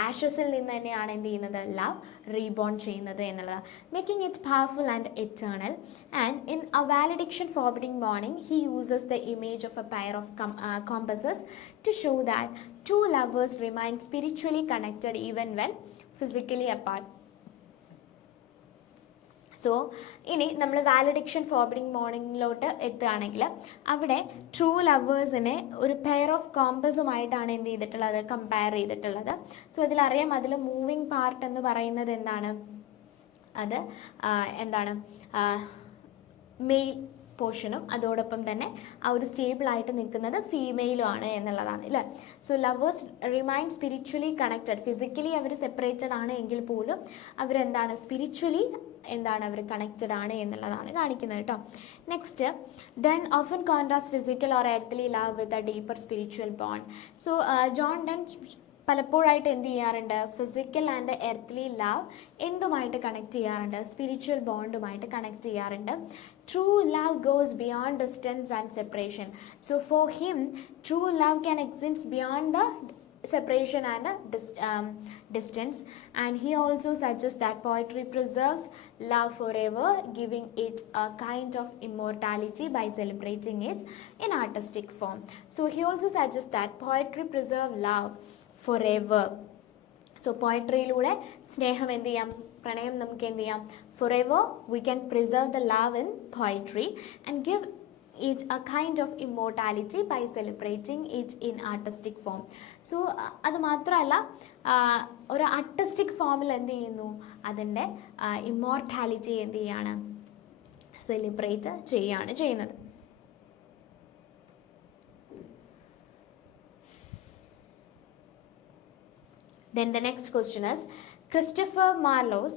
ആഷസിൽ നിന്ന് തന്നെയാണ് എന്ത് ചെയ്യുന്നത്, ലവ് റീബോൺ ചെയ്യുന്നത് എന്നുള്ളത്. Making it powerful and eternal. And in A valediction forbidding morning he uses the image of a pair of compasses to show that two lovers remain spiritually connected even when physically apart. So ഇനി നമ്മൾ വാലഡിക്ഷൻ forbidding മോർണിംഗിലോട്ട് എത്തുകയാണെങ്കിൽ അവിടെ true ലവേഴ്സിനെ ഒരു pair of കോമ്പസുമായിട്ടാണ് എന്ത് ചെയ്തിട്ടുള്ളത്, compare ചെയ്തിട്ടുള്ളത്. So അതിലറിയാം, അതിൽ moving part എന്ന് പറയുന്നത് എന്താണ്, അത് എന്താണ് മെയിൽ പോർഷനും അതോടൊപ്പം തന്നെ ആ ഒരു സ്റ്റേബിളായിട്ട് നിൽക്കുന്നത് ഫീമെയിലും ആണ് എന്നുള്ളതാണ് അല്ലേ. So lovers remain spiritually connected. Physically അവർ സെപ്പറേറ്റഡ് ആണ് എങ്കിൽ പോലും അവരെന്താണ്, സ്പിരിച്വലി എന്താണ്, അവർ കണക്റ്റഡ് ആണ് എന്നുള്ളതാണ് കാണിക്കുന്നത് കേട്ടോ. Next, Donne often contrast physical or earthly love with a deeper spiritual bond. So John Donne പലപ്പോഴായിട്ട് എന്ത് ചെയ്യാറുണ്ട്, ഫിസിക്കൽ ആൻഡ് എർത്തലി ലവ് എന്തുമായിട്ട് കണക്ട് ചെയ്യാറുണ്ട്, സ്പിരിച്വൽ ബോണ്ടുമായിട്ട് കണക്ട് ചെയ്യാറുണ്ട്. True love goes beyond distance and separation. So for him true love can exist beyond the separation and distance. And he also suggests that poetry preserves love forever, giving it a kind of immortality by celebrating it in artistic form. So he also suggests that poetry preserves love forever. So poetryയിലൂടെ സ്നേഹം എന്ത് ചെയ്യാം, പ്രണയം നമുക്ക് എന്ത് ചെയ്യാം, forever we can preserve the love in poetry and give it a kind of immortality by celebrating it in artistic form. So അത് മാത്രമല്ല, ഒരു ആർട്ടിസ്റ്റിക് ഫോമിൽ എന്ത് ചെയ്യുന്നു, അതിൻ്റെ ഇമ്മോർട്ടാലിറ്റി എന്ത് ചെയ്യാണ്, സെലിബ്രേറ്റ് ചെയ്യുകയാണ് ചെയ്യുന്നത്. Then the next question is Christopher Marlowe's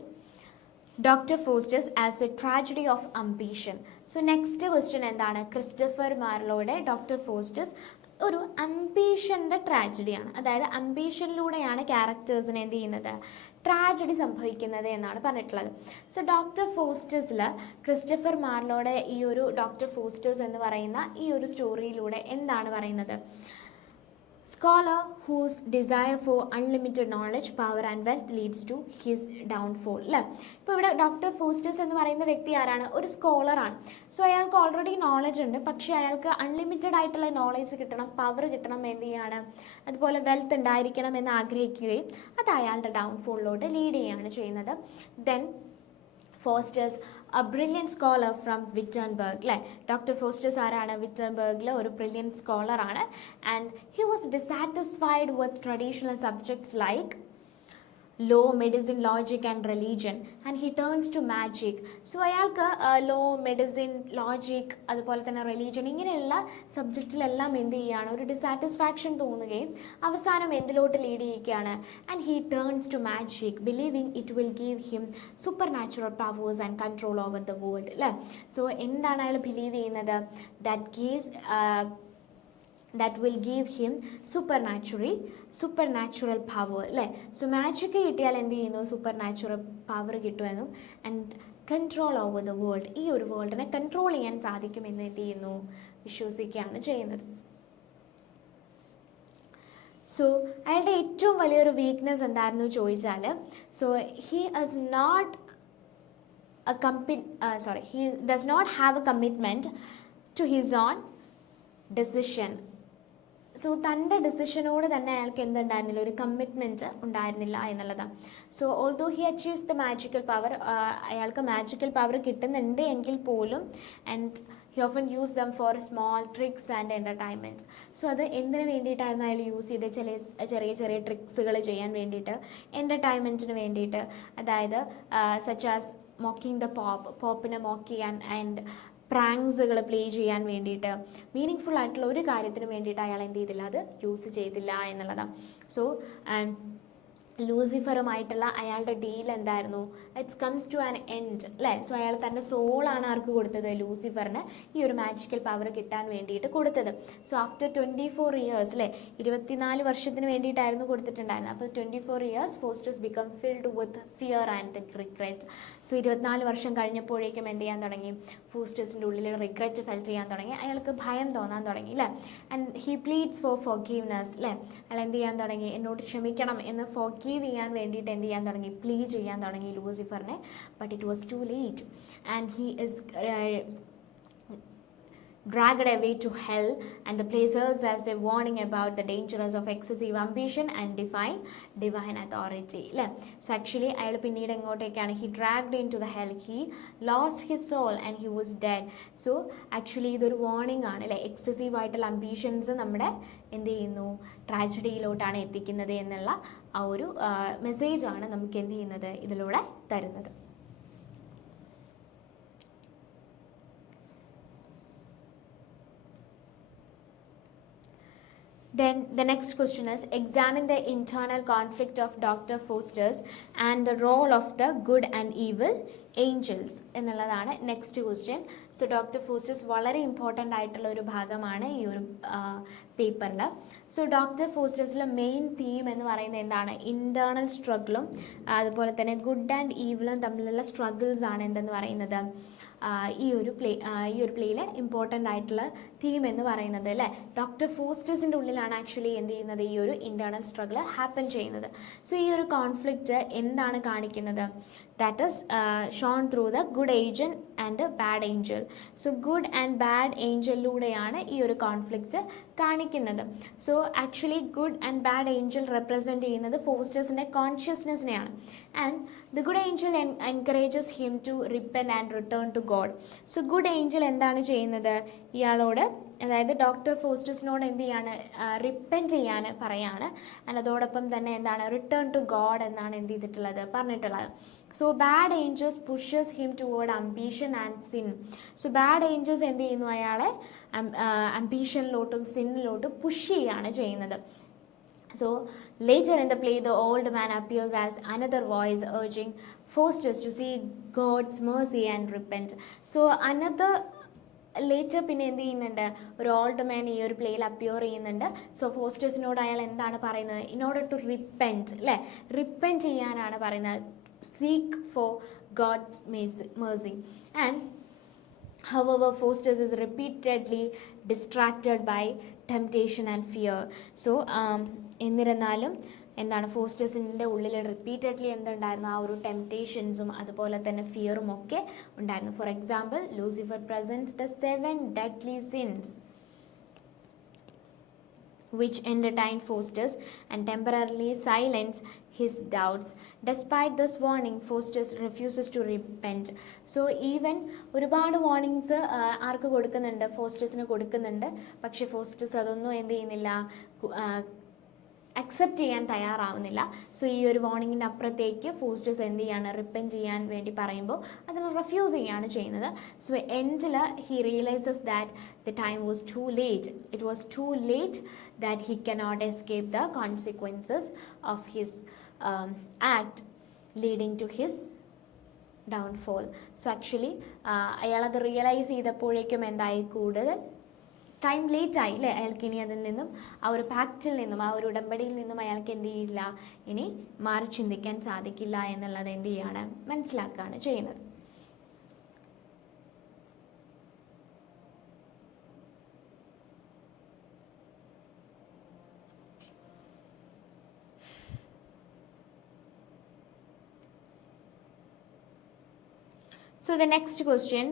Dr. Faustus as a tragedy of ambition. So next question എന്താണ്, ക്രിസ്റ്റഫർ മാർലോയുടെ ഡോക്ടർ ഫോസ്റ്റസ് ഒരു അംബീഷൻ്റെ ട്രാജഡിയാണ്. അതായത് അംബീഷനിലൂടെയാണ് ക്യാരക്ടേഴ്സിനെ എന്ത് ചെയ്യുന്നത്, ട്രാജഡി സംഭവിക്കുന്നത് എന്നാണ് പറഞ്ഞിട്ടുള്ളത്. സോ ഡോക്ടർ ഫോസ്റ്റസിൽ ക്രിസ്റ്റഫർ മാർലോയുടെ ഈ ഒരു ഡോക്ടർ ഫോസ്റ്റസ് എന്ന് പറയുന്ന ഈ ഒരു സ്റ്റോറിയിലൂടെ എന്താണ് പറയുന്നത്, scholar whose desire for unlimited knowledge, power and wealth leads to his downfall അല്ലേ. ഇപ്പോൾ ഇവിടെ ഡോക്ടർ ഫോസ്റ്റസ് എന്ന് പറയുന്ന വ്യക്തി ആരാണ്, ഒരു സ്കോളറാണ്. സോ അയാൾക്ക് ഓൾറെഡി നോളജ് ഉണ്ട്, പക്ഷേ അയാൾക്ക് അൺലിമിറ്റഡ് ആയിട്ടുള്ള നോളജ് കിട്ടണം, പവർ കിട്ടണം, എന്ത് ചെയ്യാണ്, അതുപോലെ വെൽത്ത് ഉണ്ടായിരിക്കണം എന്ന് ആഗ്രഹിക്കുകയും അത് അയാളുടെ ഡൗൺഫോളിലോട്ട് ലീഡ് ചെയ്യുകയാണ് ചെയ്യുന്നത്. Then Faustus a brilliant scholar from Wittenberg അല്ലേ. ഡോക്ടർ ഫോസ്റ്റേഴ്സ് ആരാണ്, വിറ്റൻബർഗിലെ ഒരു ബ്രില്യൻറ്റ് സ്കോളറാണ്. And he was dissatisfied with traditional subjects like law, medicine, logic and religion and he turns to magic. So അയാൾക്ക് ലോ, മെഡിസിൻ, ലോജിക് അതുപോലെ തന്നെ religion ഇങ്ങനെയുള്ള സബ്ജക്റ്റിലെല്ലാം എന്ത് ചെയ്യുകയാണ്, ഒരു ഡിസാറ്റിസ്ഫാക്ഷൻ തോന്നുകയും അവസാനം എന്തിലോട്ട് ലീഡ് ചെയ്യുകയാണ്, and he turns to magic believing it will give him supernatural powers and control over the world അല്ലേ. സോ എന്താണ് അയാൾ ബിലീവ് ചെയ്യുന്നത്, that will give him supernatural power അല്ലേ. സോ മാജിക് കിട്ടിയാൽ എന്ത് ചെയ്യുന്നു, സൂപ്പർ നാച്ചുറൽ പവർ കിട്ടുമെന്നും and control over the world, ഈ ഒരു വേൾഡിനെ കൺട്രോൾ ചെയ്യാൻ സാധിക്കുമെന്ന് എന്ത് ചെയ്യുന്നു, വിശ്വസിക്കുകയാണ് ചെയ്യുന്നത്. സോ അയാളുടെ ഏറ്റവും വലിയൊരു വീക്ക്നെസ് എന്തായിരുന്നു ചോദിച്ചാൽ, so he does not have a commitment to his own decision. So തൻ്റെ ഡിസിഷനോട് തന്നെ അയാൾക്ക് എന്തുണ്ടായിരുന്നില്ല, ഒരു കമ്മിറ്റ്മെൻറ്റ് ഉണ്ടായിരുന്നില്ല എന്നുള്ളതാണ്. So although he achieves the magical power, അയാൾക്ക് മാജിക്കൽ പവർ കിട്ടുന്നുണ്ട് എങ്കിൽ പോലും and he often use them for small tricks and entertainment. So അത് എന്തിനു വേണ്ടിയിട്ടായിരുന്നു അയാൾ യൂസ് ചെയ്ത്, ചെറിയ ട്രിക്സുകൾ ചെയ്യാൻ വേണ്ടിയിട്ട്, എൻ്റർടൈൻമെൻറ്റിന് വേണ്ടിയിട്ട്. അതായത് സച്ച് ആസ് മോക്കിങ് ദ പോപ്പിനെ മോക്ക് ചെയ്യാൻ ആൻഡ് പ്രാങ്സുകൾ പ്ലേ ചെയ്യാൻ വേണ്ടിയിട്ട്, മീനിങ് ഫുൾ ആയിട്ടുള്ള ഒരു കാര്യത്തിന് വേണ്ടിയിട്ട് അയാൾ എന്ത് ചെയ്തില്ല, അത് യൂസ് ചെയ്തില്ല എന്നുള്ളതാണ്. സോ ലൂസിഫറുമായിട്ടുള്ള അയാളുടെ ഡീൽ എന്തായിരുന്നു, it's comes to an end അല്ലേ. സോ അയാൾ തൻ്റെ സോളാണ് ആർക്ക് കൊടുത്തത്, ലൂസിഫറിന് ഈ ഒരു മാജിക്കൽ പവർ കിട്ടാൻ വേണ്ടിയിട്ട് കൊടുത്തത്. സോ ആഫ്റ്റർ 24 ഇയേഴ്സ് അല്ലേ, 24 വർഷത്തിന് വേണ്ടിയിട്ടായിരുന്നു കൊടുത്തിട്ടുണ്ടായിരുന്നത്. അപ്പോൾ 24 years Faustus become filled with fear and regret. So 24 വർഷം കഴിഞ്ഞപ്പോഴേക്കും എന്ത് ചെയ്യാൻ തുടങ്ങി, ഫോസ്റ്റസിൻ്റെ ഉള്ളിൽ റിഗ്രറ്റ് ഫെൽ ചെയ്യാൻ തുടങ്ങി, അയാൾക്ക് ഭയം തോന്നാൻ തുടങ്ങി അല്ലേ. And he pleads for forgiveness അല്ലേ, അയാൾ എന്ത് ചെയ്യാൻ തുടങ്ങി, എന്നോട് ക്ഷമിക്കണം എന്ന് ഫോർഗീവ് ചെയ്യാൻ വേണ്ടിയിട്ട് എന്ത് ചെയ്യാൻ തുടങ്ങി, പ്ലീ ചെയ്യാൻ തുടങ്ങി ലൂസിഫറിനെ. But it was too late and he is dragged away to hell, and the place serves as a warning about the dangers of excessive ambition and defying divine authority അല്ലേ. So actually അയാൾ പിന്നീട് എങ്ങോട്ടേക്കാണ്, he dragged into the hell, he lost his soul and he was dead. So actually ഇതൊരു warning ആണ് അല്ലേ, excessive ആയിട്ടുള്ള ambitions നമ്മുടെ എന്ത് ചെയ്യുന്നു, ട്രാജഡിയിലോട്ടാണ് എത്തിക്കുന്നത് എന്നുള്ള ആ ഒരു മെസ്സേജാണ് നമുക്ക് എന്ത് ചെയ്യുന്നത്, ഇതിലൂടെ തരുന്നത്. Then the next question is, examine the internal conflict of Dr. Faustus and the role of the good and evil angels എന്നുള്ളതാണ് next question. So doctor Faustus വളരെ ഇമ്പോർട്ടൻ്റ് ആയിട്ടുള്ള ഒരു ഭാഗമാണ് ഈ ഒരു പേപ്പറിൽ. സോ ഡോക്ടർ ഫോസ്റ്റസിലെ മെയിൻ തീം എന്ന് പറയുന്നത് എന്താണ്, ഇൻറ്റേർണൽ സ്ട്രഗിളും അതുപോലെ തന്നെ ഗുഡ് ആൻഡ് ഈവിളും തമ്മിലുള്ള സ്ട്രഗിൾസ് ആണ് എന്തെന്ന് പറയുന്നത് ഈ ഒരു പ്ലേയിലെ ഇമ്പോർട്ടൻ്റ് ആയിട്ടുള്ള തീം എന്ന് പറയുന്നത് അല്ലേ. ഡോക്ടർ ഫോസ്റ്റസിൻ്റെ ഉള്ളിലാണ് ആക്ച്വലി എന്ത് ചെയ്യുന്നത്, ഈ ഒരു ഇൻറ്റേർണൽ സ്ട്രഗിൾ ഹാപ്പൻ ചെയ്യുന്നത്. സോ ഈ ഒരു കോൺഫ്ലിക്റ്റ് എന്താണ് കാണിക്കുന്നത്, that is shown through the good angel and bad angel. So good and bad angelലൂടെയാണ് ഈ ഒരു കോൺഫ്ലിക്റ്റ് കാണിക്കുന്നത്. So actually good and bad angel represent ചെയ്യുന്നത് ഫോസ്റ്റേഴ്സിൻ്റെ കോൺഷ്യസ്നെസ്സിനെയാണ്. And the good angel encourages him to repent and return to God. So good angel എന്താണ് ചെയ്യുന്നത്, ഇയാളോട് അതായത് ഡോക്ടർ ഫോസ്റ്റസിനോട് എന്ത് ചെയ്യാണ്, റിപ്പൻ ചെയ്യാൻ പറയാണ്. ആൻഡ് അതോടൊപ്പം തന്നെ എന്താണ്, റിട്ടേൺ ടു ഗോഡ് എന്നാണ് എന്ത് ചെയ്തിട്ടുള്ളത്, പറഞ്ഞിട്ടുള്ളത്. So bad angels pushes him toward ambition and sin. So bad angels എന്ത് ചെയ്യുന്നു, അയാളെ അംബീഷനിലോട്ടും സിന്നിലോട്ടും പുഷ് ചെയ്യുകയാണ് ചെയ്യുന്നത്. So later in the play, the old man appears as another voice urging Faustus to see God's mercy and repent. So another later പിന്നെ എന്ത് ചെയ്യുന്നുണ്ട്, ഒരു old man ഈ ഒരു പ്ലേയിൽ അപ്പിയർ ചെയ്യുന്നുണ്ട്. സോ ഫോസ്റ്റേഴ്സിനോട് അയാൾ എന്താണ് പറയുന്നത്, ഇൻ ഓർഡർ ടു റിപ്പൻറ്റ് അല്ലേ, റിപ്പൻറ്റ് ചെയ്യാനാണ് പറയുന്നത്, seek for God's mercy. And however Faustus is repeatedly distracted by temptation and fear. So എന്നിരുന്നാലും എന്താണ്, ഫോസ്റ്റേഴ്സിൻ്റെ ഉള്ളിൽ റിപ്പീറ്റഡ്ലി എന്തുണ്ടായിരുന്നു, ആ ഒരു ടെംപ്റ്റേഷൻസും അതുപോലെ തന്നെ ഫിയറും ഒക്കെ ഉണ്ടായിരുന്നു. For example, Lucifer presents the 7 deadly sins which entertain Faustus and temporarily silence his doubts. Despite this warning, Faustus refuses to repent. So even ഒരുപാട് വാർണിങ്സ് ആർക്ക് കൊടുക്കുന്നുണ്ട്, ഫോസ്റ്റസിന് കൊടുക്കുന്നുണ്ട്. പക്ഷേ ഫോസ്റ്റസ് അതൊന്നും എന്ത് ചെയ്യുന്നില്ല, അക്സെപ്റ്റ് ചെയ്യാൻ തയ്യാറാവുന്നില്ല. സോ ഈ ഒരു വാർണിങ്ങിൻ്റെ അപ്പുറത്തേക്ക് ഫോസ്റ്റസ് എന്ത് ചെയ്യാണ്, റിപ്പൻ ചെയ്യാൻ വേണ്ടി പറയുമ്പോൾ അതിന് റെഫ്യൂസ് ചെയ്യുകയാണ് ചെയ്യുന്നത്. സോ എൻഡിൽ he realises that the time was too late, it was too late that he cannot escape the consequences of his act, leading to his downfall. So actually അയാളത് റിയലൈസ് ചെയ്തപ്പോഴേക്കും എന്തായി, കൂടുതൽ ടൈം ലേറ്റ് ആയി അല്ലേ. അയാൾക്ക് ഇനി അതിൽ നിന്നും ആ ഒരു പാക്റ്റിൽ നിന്നും ആ ഒരു ഉടമ്പടിയിൽ നിന്നും അയാൾക്ക് എന്ത് ചെയ്യില്ല, ഇനി മാറി ചിന്തിക്കാൻ സാധിക്കില്ല എന്നുള്ളത് എന്ത് ചെയ്യാണ്, മനസ്സിലാക്കുകയാണ് ചെയ്യുന്നത്. So the next question,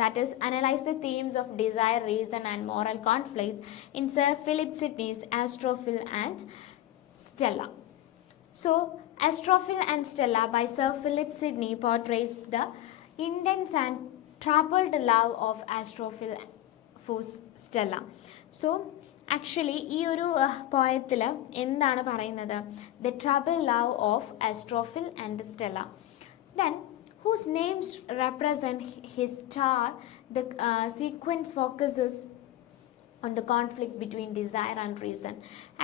that is, analyze the themes of desire, reason and moral conflict in Sir Philip Sidney's Astrophil and Stella. So Astrophil and Stella by Sir Philip Sidney portrays the intense and troubled love of Astrophil for Stella. So actually ഈ ഒരു പോയത്തിൽ എന്താണ് പറയുന്നത്, the trouble love of Astrophil and Stella. Then whose names represent his star. The sequence focuses on the conflict between desire and reason.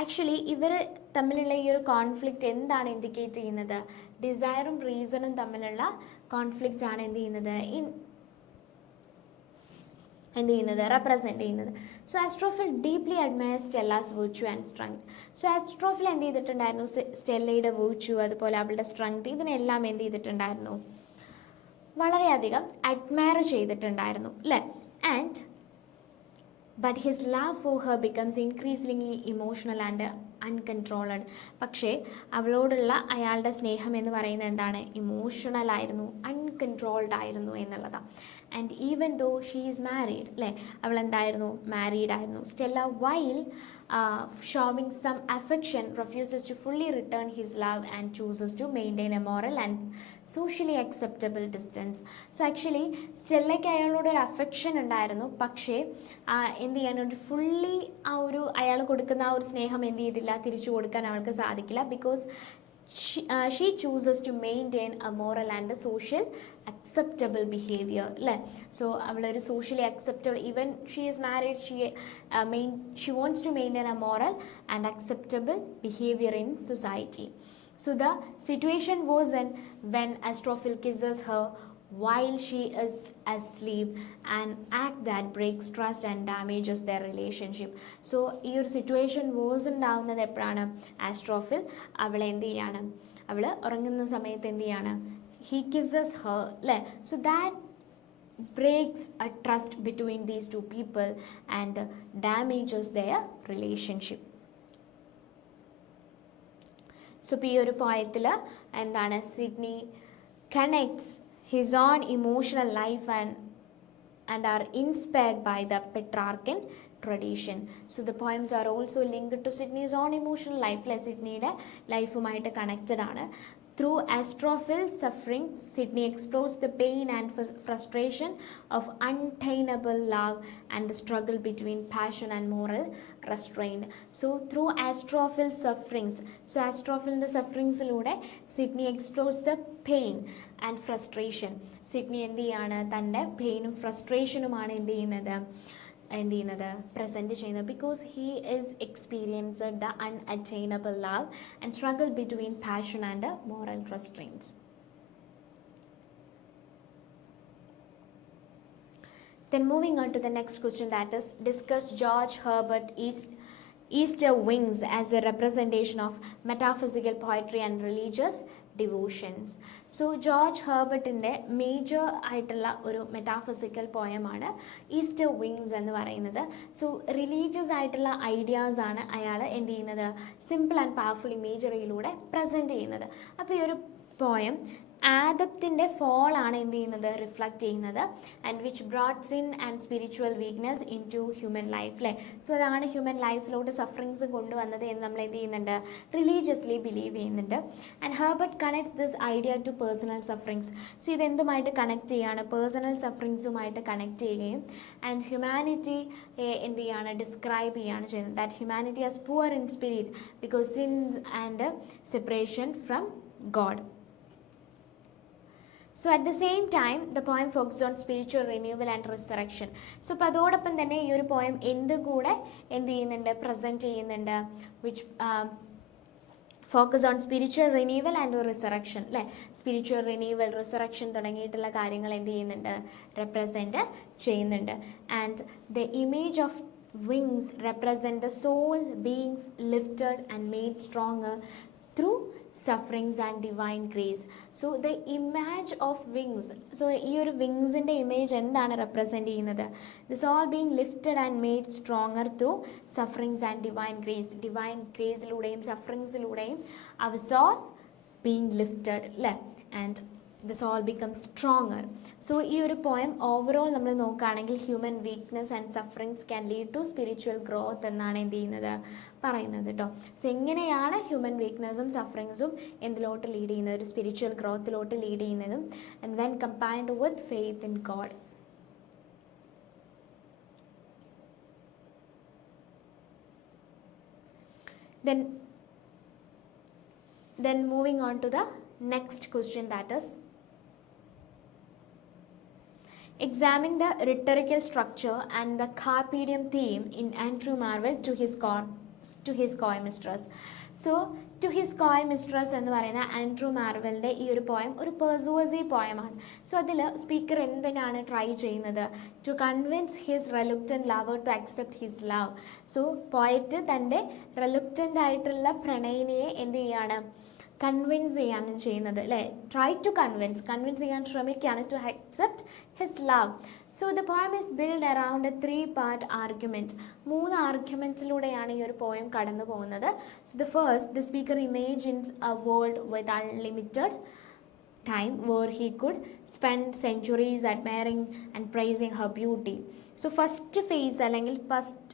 Actually ഇവർ തമ്മിലുള്ള ഈ ഒരു conflict എന്താണ് ഇൻഡിക്കേറ്റ് ചെയ്യുന്നത്? ഡിസയറും റീസണും തമ്മിലുള്ള കോൺഫ്ലിക്റ്റ് ആണ് എന്ത് ചെയ്യുന്നത് റെപ്രസെൻറ്റ് ചെയ്യുന്നത്. So Astrophil deeply admire Stella's virtue and strength. So Astrophil എന്ത് ചെയ്തിട്ടുണ്ടായിരുന്നു? സ്റ്റെല്ലയുടെ വെർച്യു അതുപോലെ അവളുടെ സ്ട്രെങ്ത് ഇതിനെല്ലാം എന്ത് ചെയ്തിട്ടുണ്ടായിരുന്നു? വളരെയധികം അഡ്മയർ ചെയ്തിട്ടുണ്ടായിരുന്നു അല്ലേ? And but his love for her becomes increasingly emotional and uncontrolled. പക്ഷേ അവളോടുള്ള അയാളുടെ സ്നേഹം എന്ന് പറയുന്നത് എന്താണ്? ഇമോഷണൽ ആയിരുന്നു, അൺകൺട്രോൾഡ് ആയിരുന്നു എന്നുള്ളതാണ്. And even though she is married അല്ലേ, അവൾ എന്തായിരുന്നു? മാരീഡ് ആയിരുന്നു. Stella while showing some affection refuses to fully return his love and chooses to maintain a moral and socially acceptable distance. So actually സ്റ്റെല്ലയ്ക്ക് അയാളോട് ഒരു affection ഉണ്ടായിരുന്നു, പക്ഷേ എന്ത് ചെയ്യാനൊരു ഫുള്ളി ആ ഒരു അയാൾ കൊടുക്കുന്ന ആ ഒരു സ്നേഹം എന്ത് ചെയ്തില്ല, തിരിച്ചു കൊടുക്കാൻ അവൾക്ക് സാധിക്കില്ല. Because she chooses to maintain a moral and a social acceptable behavior അല്ലേ. സോ അവളൊരു socially acceptable, even she is married, she wants to maintain a moral and acceptable behavior in society. So the situation wasn't when Astrophil kisses her while she is asleep, an act that breaks trust and damages their relationship. So ഈ ഒരു situation was ഉണ്ടാവുന്നത് എപ്പോഴാണ്? ആസ്ട്രോഫിൽ അവളെ എന്ത് ചെയ്യാണ്? അവൾ ഉറങ്ങുന്ന സമയത്ത് എന്ത് ചെയ്യാണ്? he kisses her അല്ലേ. so that breaks a trust between these two people and damages their relationship. So ഇപ്പോൾ ഈ ഒരു പോയത്തിൽ എന്താണ്? Sydney connects his own emotional life and are inspired by the Petrarchan tradition. So the poems are also linked to Sydney's own emotional life. സിഡ്നിയുടെ ലൈഫുമായിട്ട് connected ആണ്. Through Astrophil's suffering, Sydney explores the pain and frustration of untameable love and the struggle between passion and moral restraint. So through Astrophil's sufferings, so Astrophil's sufferingsilooടെ Sydney explores the pain and frustration. Sydney എന്ത് ചെയ്യാണ്? തൻ്റെ പെയിനും ഫ്രസ്ട്രേഷനുമാണ് എന്ത് ചെയ്യുന്നത് present ചെയ്യുന്നത്. Because he is experienced the unattainable love and struggle between passion and moral restraints. Then moving on to the next question, that is, discuss George Herbert Easter Wings as a representation of metaphysical poetry and religious devotions. So George ഹെർബർട്ടിൻ്റെ major ആയിട്ടുള്ള ഒരു metaphysical പോയമാണ് Easter wings എന്ന് പറയുന്നത്. So religious ആയിട്ടുള്ള ഐഡിയാസാണ് അയാൾ എന്ത് ചെയ്യുന്നത്? Simple and powerful ഇമേജറിയിലൂടെ present ചെയ്യുന്നത്. അപ്പോൾ ഈ ഒരു പോയം ആദത്തിൻ്റെ ഫോളാണ് എന്ത് ചെയ്യുന്നത്? റിഫ്ലക്റ്റ് ചെയ്യുന്നത്. And which brought in and spiritual weakness into human life അല്ലേ. സോ അതാണ് ഹ്യൂമൻ ലൈഫിലോട്ട് സഫറിങ്സ് കൊണ്ടുവന്നത് എന്ന് നമ്മൾ എന്ത് ചെയ്യുന്നുണ്ട്? റിലീജിയസ്ലി ബിലീവ് ചെയ്യുന്നുണ്ട്. And Herbert connects this idea to personal sufferings. So ഇതെന്തുമായിട്ട് കണക്ട് ചെയ്യുകയാണ്? പേഴ്സണൽ സഫറിങ്സുമായിട്ട് കണക്ട് ചെയ്യുകയും ആൻഡ് ഹ്യൂമാനിറ്റി എന്ത് ചെയ്യുകയാണ്? ഡിസ്ക്രൈബ് ചെയ്യുകയാണ് ചെയ്യുന്നത്. That humanity as poor in spirit because sins and separation from God. So at the same time, the poem focuses on spiritual renewal and resurrection. So അപ്പോൾ അതോടൊപ്പം തന്നെ ഈ ഒരു പോയം എന്തുകൂടെ എന്ത് ചെയ്യുന്നുണ്ട്? പ്രസൻറ്റ് ചെയ്യുന്നുണ്ട്. Which focus on spiritual renewal and resurrection അല്ലേ. Spiritual renewal, resurrection തുടങ്ങിയിട്ടുള്ള കാര്യങ്ങൾ എന്ത് ചെയ്യുന്നുണ്ട്? റെപ്രസെൻറ്റ് ചെയ്യുന്നുണ്ട്. And the image of wings represent the soul being lifted and made stronger through sufferings and divine grace. So the image of wings, so ഈ ഒരു വിങ്സിൻ്റെ image എന്താണ് റെപ്രസെൻറ്റ് ചെയ്യുന്നത്? This all being lifted and made stronger through sufferings and divine grace. Divine ഗ്രേസിലൂടെയും സഫറിങ്സിലൂടെയും അവർ soul being lifted അല്ലേ. And this all becomes stronger. So ഈ ഒരു പോയം ഓവറോൾ നമ്മൾ നോക്കുകയാണെങ്കിൽ human weakness and sufferings can lead to spiritual growth എന്നാണ് എന്ത് ചെയ്യുന്നത്? പറയുന്നത് കേട്ടോ. സോ എങ്ങനെയാണ് ഹ്യൂമൻ വീക്ക്നെസ്സും സഫറിങ്സും എന്തിലോട്ട് ലീഡ് ചെയ്യുന്നത്? ഒരു സ്പിരിച്വൽ ഗ്രോത്തിലോട്ട് ലീഡ് ചെയ്യുന്നതും. And when combined with faith in God. Then moving on to the next question, that is, examine the rhetorical structure and the carpe diem theme in Andrew Marvell to his coy mistress. So to his coy mistress എന്ന് പറയുന്ന Andrew മാർവലിൻ്റെ ഈ ഒരു poem ഒരു persuasive പോയമാണ്. So അതിൽ speaker എന്തിനാണ് try ചെയ്യുന്നത്? To convince his reluctant lover to accept his love. So poet തൻ്റെ റെലുക്റ്റൻ്റ് ആയിട്ടുള്ള പ്രണയിനിയെ എന്ത് ചെയ്യാണ്? കൺവിൻസ് ചെയ്യാണ് ചെയ്യുന്നത് അല്ലേ? ട്രൈ ടു കൺവിൻസ് ചെയ്യാൻ ശ്രമിക്കുകയാണ് to accept his love. So the poem is build around a 3-part argument. 3 ആർഗ്യുമെൻറ്റ്സിലൂടെയാണ് ഈ ഒരു പോയം കടന്നു പോകുന്നത്. So the first, the speaker imagines a world with unlimited time where he could spend centuries admiring and praising her beauty. So first phase അല്ലെങ്കിൽ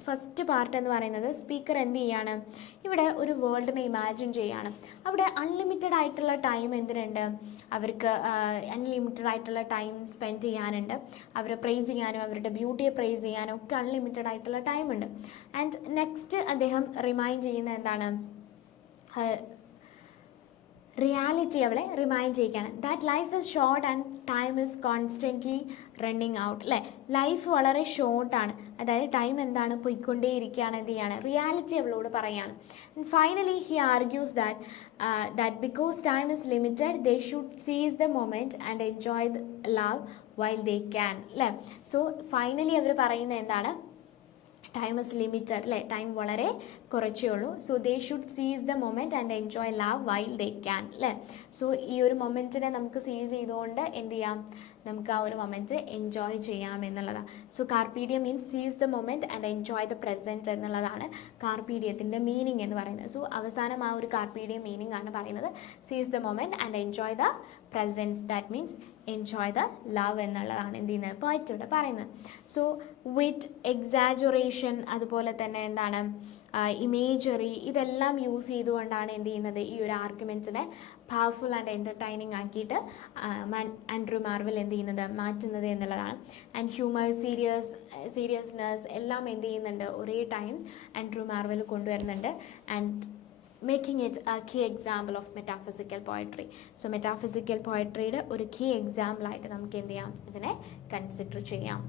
first part എന്ന് പറയുന്നത് speaker എന്ത് ചെയ്യാണ്? ഇവിടെ ഒരു വേൾഡിനെ ഇമാജിൻ ചെയ്യാണ്. അവിടെ അൺലിമിറ്റഡ് ആയിട്ടുള്ള ടൈം എന്തിനുണ്ട്? അവർക്ക് അൺലിമിറ്റഡ് ആയിട്ടുള്ള ടൈം സ്പെൻഡ് ചെയ്യാനുണ്ട്. അവരെ പ്രൈസ് ചെയ്യാനും അവരുടെ ബ്യൂട്ടിയെ പ്രൈസ് ചെയ്യാനും ഒക്കെ അൺലിമിറ്റഡ് ആയിട്ടുള്ള ടൈമുണ്ട്. ആൻഡ് നെക്സ്റ്റ് അദ്ദേഹം റിമൈൻഡ് ചെയ്യുന്നത് എന്താണ്? റിയാലിറ്റി അവളെ റിമൈൻഡ് ചെയ്യിക്കുകയാണ്. That life is short and time is constantly running out അല്ലേ? ലൈഫ് വളരെ ഷോർട്ടാണ്, അതായത് ടൈം എന്താണ്? പോയിക്കൊണ്ടേയിരിക്കുകയാണ്. എന്ത് ചെയ്യാണ്? റിയാലിറ്റി അവളോട് പറയുകയാണ്. And finally he argues that because time is limited they should seize the moment and enjoy the love while they can അല്ലേ? സോ ഫൈനലി അവർ പറയുന്നത് എന്താണ്? ടൈം ഇസ് ലിമിറ്റഡ് അല്ലേ? ടൈം വളരെ കുറച്ചേ ഉള്ളൂ. സോ ദേ ഷുഡ് സീസ് the moment and enjoy love while they can അല്ലേ? So ഈ ഒരു മൊമെൻറ്റിനെ നമുക്ക് സീസ് ചെയ്തുകൊണ്ട് എന്ത് ചെയ്യാം? നമുക്ക് ആ ഒരു മൊമെൻറ്റ് എൻജോയ് ചെയ്യാം എന്നുള്ളതാണ്. സോ കാർപീഡിയം മീൻസ് സീസ് the moment and enjoy the present എന്നുള്ളതാണ് കാർപീഡിയത്തിൻ്റെ മീനിങ് എന്ന് പറയുന്നത്. സോ അവസാനം ആ ഒരു കാർപീഡിയം മീനിങ് ആണ് പറയുന്നത് seize the moment and enjoy the presence. That means enjoy the love എന്നുള്ളതാണ് എന്ത് ചെയ്യുന്നത്? പോയിറ്റ് ഇവിടെ പറയുന്നത്. സോ വിത്ത് എക്സാജുറേഷൻ അതുപോലെ തന്നെ എന്താണ് ഇമേജറി ഇതെല്ലാം യൂസ് ചെയ്തുകൊണ്ടാണ് എന്ത് ചെയ്യുന്നത്? ഈ ഒരു ആർഗ്യുമെൻറ്റ്സിനെ പവർഫുൾ ആൻഡ് എൻ്റർടൈനിങ് ആക്കിയിട്ട് ആൻഡ്രൂ മാർവൽ എന്ത് ചെയ്യുന്നത്? മാറ്റുന്നത് എന്നുള്ളതാണ്. ആൻഡ് ഹ്യൂമർ സീരിയസ്നെസ് എല്ലാം എന്ത് ചെയ്യുന്നുണ്ട്? ഒരേ ടൈം ആൻഡ്രൂ മാർവൽ കൊണ്ടുവരുന്നുണ്ട്. And making it a key example of metaphysical poetry. So metaphysical പോയട്രിയുടെ ഒരു കീ എക്സാമ്പിളായിട്ട് നമുക്ക് എന്ത് ചെയ്യാം? ഇതിനെ കൺസിഡർ ചെയ്യാം.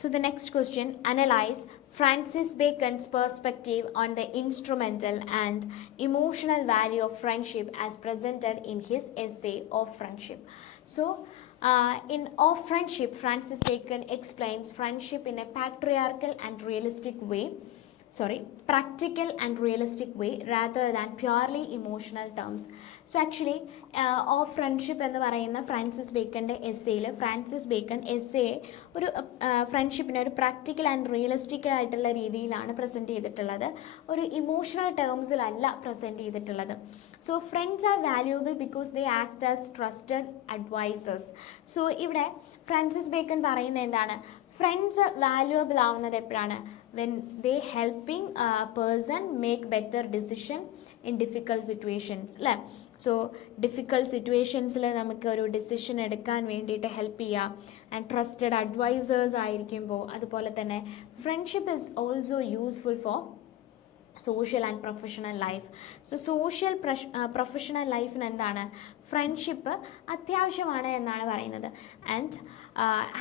So the next question, analyze Francis Bacon's perspective on the instrumental and emotional value of friendship as presented in his essay Of Friendship. So in Of Friendship, Francis Bacon explains friendship in a practical and realistic way rather than purely emotional terms. So actually of friendship എന്ന് പറയുന്ന Francis ബേക്കൻ്റെ എസ്സേയിൽ Francis bacon എസ്സേയെ ഒരു ഫ്രണ്ട്ഷിപ്പിനെ ഒരു practical and realistic ആയിട്ടുള്ള രീതിയിലാണ് present ചെയ്തിട്ടുള്ളത്. ഒരു emotional ടേംസിലല്ല present ചെയ്തിട്ടുള്ളത്. So friends are valuable because they act as trusted advisers. So ഇവിടെ ഫ്രാൻസിസ് ബേക്കൻ പറയുന്നത് എന്താണ്? ഫ്രണ്ട്സ് വാല്യൂബിൾ ആവുന്നത് എപ്പോഴാണ്? When they helping person make better decision in difficult situations അല്ലേ? സോ ഡിഫിക്കൾട്ട് സിറ്റുവേഷൻസിൽ നമുക്ക് ഒരു ഡിസിഷൻ എടുക്കാൻ വേണ്ടിയിട്ട് ഹെൽപ്പ് ചെയ്യുക. ആൻഡ് ട്രസ്റ്റഡ് അഡ്വൈസേഴ്സ് ആയിരിക്കുമ്പോൾ അതുപോലെ തന്നെ friendship is also useful for social and professional life. So social professional ലൈഫിന് എന്താണ്? ഫ്രണ്ട്ഷിപ്പ് അത്യാവശ്യമാണ് എന്നാണ് പറയുന്നത്. And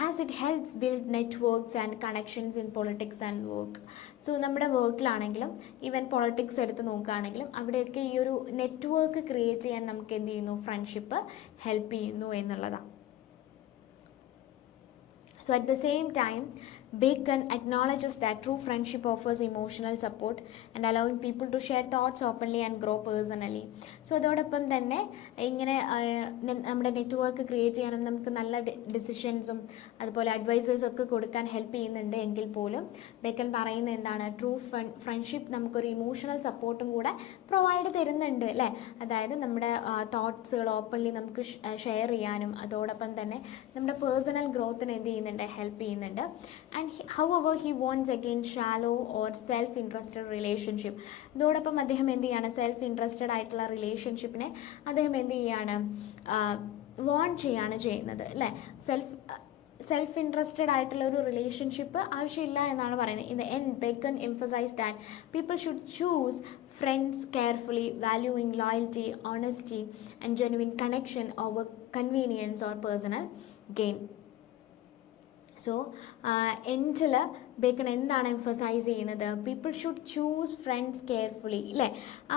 as it helps build networks and connections in politics and work. So നമ്മുടെ വർക്കിലാണെങ്കിലും ഈവൻ പൊളിറ്റിക്സ് എടുത്ത് നോക്കുകയാണെങ്കിലും അവിടെയൊക്കെ ഈ ഒരു നെറ്റ്വർക്ക് ക്രിയേറ്റ് ചെയ്യാൻ നമുക്ക് എന്ത് ചെയ്യുന്നു? ഫ്രണ്ട്ഷിപ്പ് ഹെൽപ്പ് ചെയ്യുന്നു എന്നുള്ളതാണ്. So at the same time, Bacon acknowledges that true friendship offers emotional support and allowing people to share thoughts openly and grow personally. So അതോടൊപ്പം തന്നെ ഇങ്ങനെ നമ്മുടെ നെറ്റ്വർക്ക് ക്രിയേറ്റ് ചെയ്യാനും നമുക്ക് നല്ല ഡിസിഷൻസും അതുപോലെ അഡ്വൈസേഴ്സൊക്കെ കൊടുക്കാൻ ഹെൽപ്പ് ചെയ്യുന്നുണ്ട് എങ്കിൽ പോലും ബേക്കൻ പറയുന്നത് എന്താണ്? ട്രൂ ഫ്രണ്ട്ഷിപ്പ് നമുക്കൊരു ഇമോഷണൽ സപ്പോർട്ടും കൂടെ പ്രൊവൈഡ് തരുന്നുണ്ട് അല്ലേ? അതായത് നമ്മുടെ തോട്ട്സുകൾ ഓപ്പൺലി നമുക്ക് ഷെയർ ചെയ്യാനും അതോടൊപ്പം തന്നെ നമ്മുടെ പേഴ്സണൽ ഗ്രോത്തിന് എന്ത് ചെയ്യുന്നുണ്ട്? ഹെൽപ്പ് ചെയ്യുന്നുണ്ട്. And however he warns against shallow or self-interested relationship. ഇതോടൊപ്പം അദ്ദേഹം എന്ത് ചെയ്യാണ്? സെൽഫ് ഇൻട്രസ്റ്റഡ് ആയിട്ടുള്ള റിലേഷൻഷിപ്പിനെ അദ്ദേഹം എന്ത് ചെയ്യാണ്? വാണ്ട് ചെയ്യാണ് ചെയ്യുന്നത് അല്ലേ. സെൽഫ് ഇൻട്രസ്റ്റഡ് ആയിട്ടുള്ള ഒരു റിലേഷൻഷിപ്പ് ആവശ്യമില്ല എന്നാണ് പറയുന്നത്. In the end Bacon emphasise that people should choose friends carefully, valuing loyalty, honesty and genuine connection over convenience or personal gain. So എൻഡിൽ ബേക്കൺ എന്താണ് എംഫസൈസ് ചെയ്യുന്നത്? People should choose friends carefully അല്ലേ.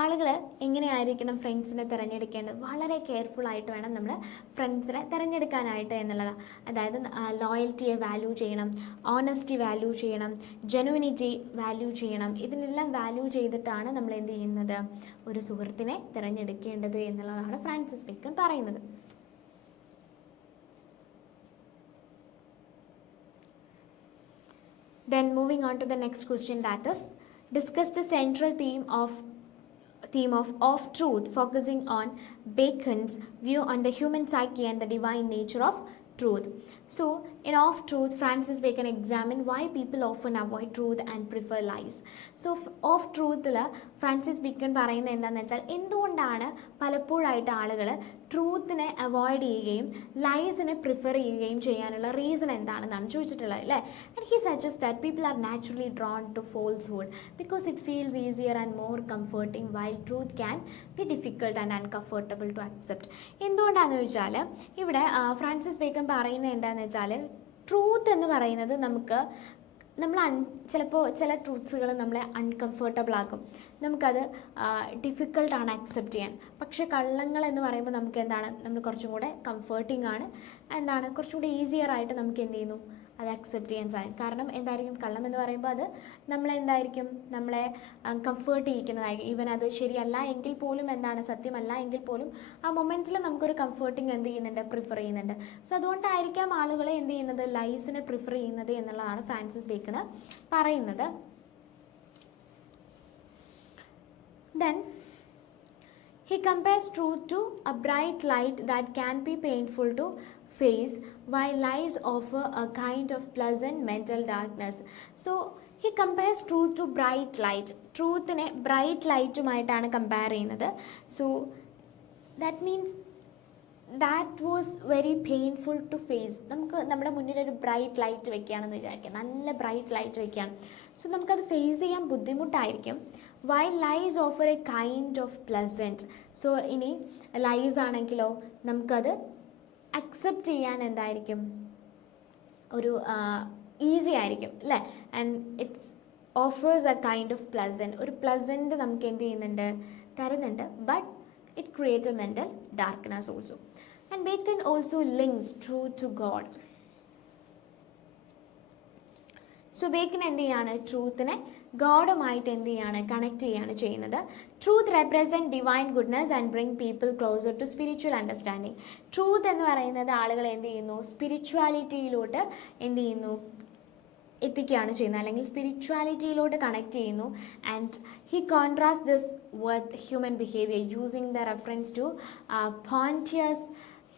ആളുകൾ എങ്ങനെയായിരിക്കണം ഫ്രണ്ട്സിനെ തിരഞ്ഞെടുക്കേണ്ടത്? വളരെ കെയർഫുൾ ആയിട്ട് വേണം നമ്മൾ ഫ്രണ്ട്സിനെ തിരഞ്ഞെടുക്കാനായിട്ട് എന്നുള്ളതാണ്. അതായത് ലോയൽറ്റിയെ വാല്യൂ ചെയ്യണം, ഓണസ്റ്റി വാല്യൂ ചെയ്യണം, ജെനുവിനിറ്റി വാല്യൂ ചെയ്യണം. ഇതിനെല്ലാം വാല്യൂ ചെയ്തിട്ടാണ് നമ്മൾ എന്ത് ചെയ്യുന്നത്? ഒരു സുഹൃത്തിനെ തിരഞ്ഞെടുക്കേണ്ടത് എന്നുള്ളതാണ് ഫ്രാൻസിസ് ബേക്കൺ പറയുന്നത്. Then moving on to the next question, that is, discuss the central theme of truth, focusing on Bacon's view on the human psyche and the divine nature of truth. So in Of Truth, Francis Bacon examined why people often avoid truth and prefer lies. So Of Truth Francis bacon പറയുന്നത് എന്താണെന്ന് വെച്ചാൽ എന്തുകൊണ്ടാണ് പലപ്പോഴായിട്ട് ആളുകൾ ട്രൂത്തിനെ avoid ചെയ്യുകയും ലൈസിനെ prefer ചെയ്യുകയും ചെയ്യാനുള്ള reason എന്താണെന്നാണ് ചോദിച്ചിട്ടുള്ളത് അല്ലേ. And he suggest that people are naturally drawn to falsehood because it feels easier and more comforting while truth can be difficult and uncomfortable to accept. എന്തുകൊണ്ടാണെന്ന് ചോദിച്ചാൽ ഇവിടെ ഫ്രാൻസിസ് ബേക്കൺ പറയുന്നത് എന്താണെന്ന് വെച്ചാൽ ട്രൂത്ത് എന്ന് പറയുന്നത് നമ്മൾ ചിലപ്പോൾ ചില ട്രൂത്ത്സുകൾ നമ്മളെ അൺകംഫർട്ടബിൾ ആക്കും, നമുക്കത് ഡിഫിക്കൾട്ടാണ് അക്സെപ്റ്റ് ചെയ്യാൻ. പക്ഷേ കള്ളങ്ങൾ എന്ന് പറയുമ്പോൾ നമുക്ക് എന്താണ്, നമ്മൾ കുറച്ചും കൂടെ കംഫർട്ടിംഗ് ആണ്, എന്താണ് കുറച്ചും കൂടെ ഈസിയർ ആയിട്ട് നമുക്ക് എന്ത് ചെയ്യുന്നു, അത് അക്സെപ്റ്റ് ചെയ്യാൻ സാധിക്കും. കാരണം എന്തായിരിക്കും, കള്ളം എന്ന് പറയുമ്പോൾ അത് നമ്മളെന്തായിരിക്കും, നമ്മളെ കംഫേർട്ട് ചെയ്യിക്കുന്നതായിരിക്കും. ഈവൻ അത് ശരിയല്ല എങ്കിൽ പോലും, എന്താണ് സത്യമല്ല എങ്കിൽ പോലും ആ മൊമെൻറ്റിൽ നമുക്കൊരു കംഫേർട്ടിങ് എന്ത് ചെയ്യുന്നുണ്ട്, പ്രിഫർ ചെയ്യുന്നുണ്ട്. സോ അതുകൊണ്ടായിരിക്കാം ആളുകളെ എന്ത് ചെയ്യുന്നത്, ലൈസിനെ പ്രിഫർ ചെയ്യുന്നത് എന്നുള്ളതാണ് ഫ്രാൻസിസ് ബേക്കണ് പറയുന്നത്. Then he compares truth to a bright light that can be painful to face, while lies offer a kind of pleasant mental darkness. So he compares truth to bright light. ട്രൂത്തിനെ bright ലൈറ്റുമായിട്ടാണ് compare ചെയ്യുന്നത്. So that means that was very painful to face. നമുക്ക് നമ്മുടെ മുന്നിലൊരു bright light വെക്കുകയാണെന്ന് വിചാരിക്കാം, നല്ല bright light വെക്കുകയാണ്. സോ നമുക്കത് ഫേസ് ചെയ്യാൻ ബുദ്ധിമുട്ടായിരിക്കും. While lies offer a kind of pleasant. So ഇനി ലൈസ് ആണെങ്കിലോ നമുക്കത് അക്സെപ്റ്റ് ചെയ്യാൻ എന്തായിരിക്കും, ഒരു ഈസി ആയിരിക്കും അല്ലേ. And it's offers a kind of pleasant, ഒരു പ്ലസൻറ്റ് നമുക്ക് എന്ത് ചെയ്യുന്നുണ്ട്, തരുന്നുണ്ട്. But it create A mental darkness also. And Bacon also links truth to God. So Bacon എന്ത് ചെയ്യാണ്, ട്രൂത്തിനെ ഗോഡുമായിട്ട് എന്ത് ചെയ്യാണ്, കണക്ട് ചെയ്യാണ് ചെയ്യുന്നത്. Truth represent divine goodness and bring people closer to spiritual understanding. Truth എന്ന് പറയുന്നത് ആളുകൾ എന്ത് ചെയ്യുന്നു, സ്പിരിച്വാലിറ്റിയിലോട്ട് എന്ത് ചെയ്യുന്നു, എത്തിക്കുകയാണ് ചെയ്യുന്നത്, അല്ലെങ്കിൽ സ്പിരിച്വാലിറ്റിയിലോട്ട് കണക്ട് ചെയ്യുന്നു. And he contrast this with human behaviour using the reference to Pontius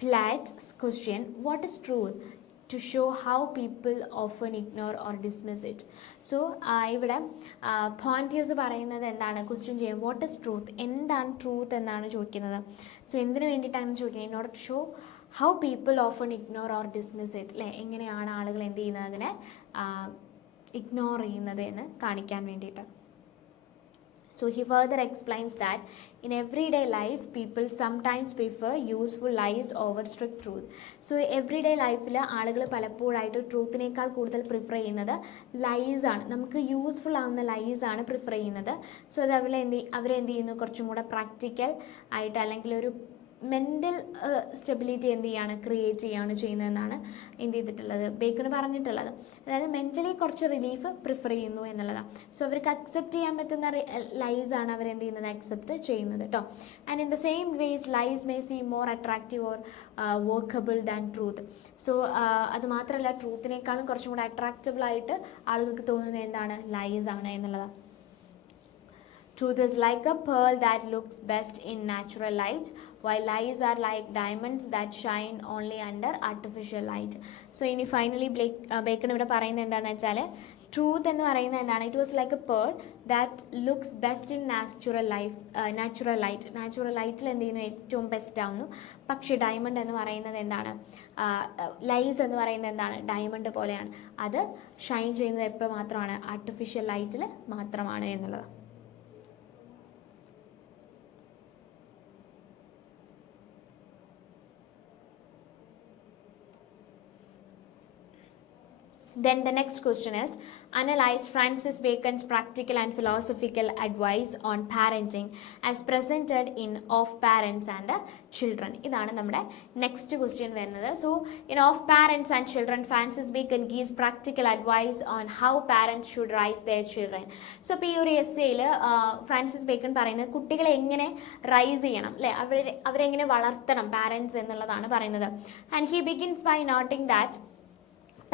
Pilatus question what is truth to show how people often ignore or dismiss it. So ഇവിടെ പോണ്ടിയസ് പറയുന്നത് എന്താണ്, ക്വസ്റ്റ്യൻ ചെയ്യും വാട്ട് ഇസ് ട്രൂത്ത്, എന്താണ് truth എന്നാണ് ചോദിക്കുന്നത്. So എന്തിനു വേണ്ടിയിട്ടാണ് ചോദിക്കുന്നത്, in order to show how people often ignore or dismiss it അല്ലേ, എങ്ങനെയാണ് ആളുകൾ എന്ത് ചെയ്യുന്നത്, അതിനെ ഇഗ്നോർ ചെയ്യുന്നത് എന്ന് കാണിക്കാൻ വേണ്ടിയിട്ട്. So he further explains that in everyday life people sometimes prefer useful lies over strict truth. So everyday ലൈഫിൽ ആളുകൾ പലപ്പോഴായിട്ട് ട്രൂത്തിനേക്കാൾ കൂടുതൽ പ്രിഫർ ചെയ്യുന്നത് ലൈസ് ആണ്, നമുക്ക് യൂസ്ഫുൾ ആവുന്ന ലൈസ് ആണ് പ്രിഫർ ചെയ്യുന്നത്. സോ അത് അവരെന്ത് ചെയ്യുന്നു, കുറച്ചും കൂടെ പ്രാക്ടിക്കൽ ആയിട്ട് അല്ലെങ്കിൽ ഒരു മെൻ്റൽ സ്റ്റെബിലിറ്റി എന്ത് ചെയ്യാണ്, ക്രിയേറ്റ് ചെയ്യുകയാണ് ചെയ്യുന്നതെന്നാണ് എന്ത് ചെയ്തിട്ടുള്ളത്, ബേക്കൺ പറഞ്ഞിട്ടുള്ളത്. അതായത് മെൻ്റലി കുറച്ച് റിലീഫ് പ്രിഫർ ചെയ്യുന്നു എന്നുള്ളതാണ്. സോ അവർക്ക് അക്സെപ്റ്റ് ചെയ്യാൻ പറ്റുന്ന ലൈസ് ആണ് അവരെന്ത് ചെയ്യുന്നത്, അക്സെപ്റ്റ് ചെയ്യുന്നത് കേട്ടോ. And in the same ways lies may see more attractive or workable than truth. So അത് മാത്രമല്ല, ട്രൂത്തിനേക്കാളും കുറച്ചും കൂടെ അട്രാക്റ്റബിൾ ആയിട്ട് ആളുകൾക്ക് തോന്നുന്നത് എന്താണ്, ലൈസ് ആണ് എന്നുള്ളതാണ്. Truth is like a pearl that looks best in natural light, while lies are like diamonds that shine only under artificial light. So ഇനി ഫൈനലി ബേക്കൺ ഇവിടെ പറയുന്നത് എന്താണെന്ന് വെച്ചാൽ ട്രൂത്ത് എന്ന് പറയുന്നത് എന്താണ്? It was like a pearl that looks best in natural light. Natural ലൈറ്റിൽ എന്ത് ചെയ്യുന്നു? ഏറ്റവും ബെസ്റ്റ് ആവുന്നു. പക്ഷേ ഡയമണ്ട് എന്ന് പറയുന്നത് എന്താണ്? ലൈസ് എന്ന് പറയുന്നത് എന്താണ്? ഡയമണ്ട് പോലെയാണ്. അത് ഷൈൻ ചെയ്യുന്നത് എപ്പോൾ മാത്രമാണ്? ആർട്ടിഫിഷ്യൽ ലൈറ്റിൽ മാത്രമാണ് എന്നുള്ളത്. Then the next question is, analyze Francis Bacon's practical and philosophical advice on parenting as presented in Of Parents and Children. ഇതാണ് നമ്മുടെ നെക്സ്റ്റ് ക്വസ്റ്റ്യൻ വരുന്നത്. So in of parents and children Francis Bacon gives practical advice on how parents should raise their children. So ഇപ്പോൾ ഈ ഒരു എസ്സേയിൽ Francis bacon പറയുന്നത് കുട്ടികളെ എങ്ങനെ rice ചെയ്യണം, അല്ലേ, അവരെങ്ങനെ വളർത്തണം പാരൻസ് എന്നുള്ളതാണ് പറയുന്നത്. And he begins by noting that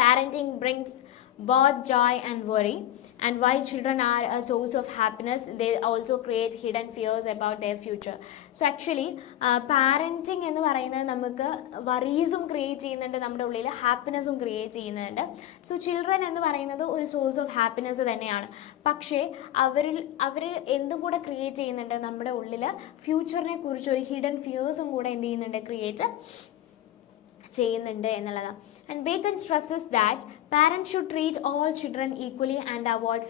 parenting brings both joy and worry, and while children are a source of happiness, they also create hidden fears about their future. So actually parenting എന്ന് പറയുന്നത് നമുക്ക് വറീസും create ചെയ്യുന്നുണ്ട്, നമ്മുടെ ഉള്ളിൽ ഹാപ്പിനെസ്സും create ചെയ്യുന്നുണ്ട്. So children എന്ന് പറയുന്നത് ഒരു സോഴ്സ് ഓഫ് ഹാപ്പിനെസ് തന്നെയാണ്. പക്ഷേ അവർ എന്തും കൂടെ ക്രിയേറ്റ് ചെയ്യുന്നുണ്ട്, നമ്മുടെ ഉള്ളിൽ ഫ്യൂച്ചറിനെ കുറിച്ച് ഒരു ഹിഡൻ ഫിയേഴ്സും കൂടെ എന്ത് ചെയ്യുന്നുണ്ട്? ക്രിയേറ്റ് ചെയ്യുന്നുണ്ട് എന്നുള്ളതാണ്. And Bacon stresses that parents should treat all children equally and avoid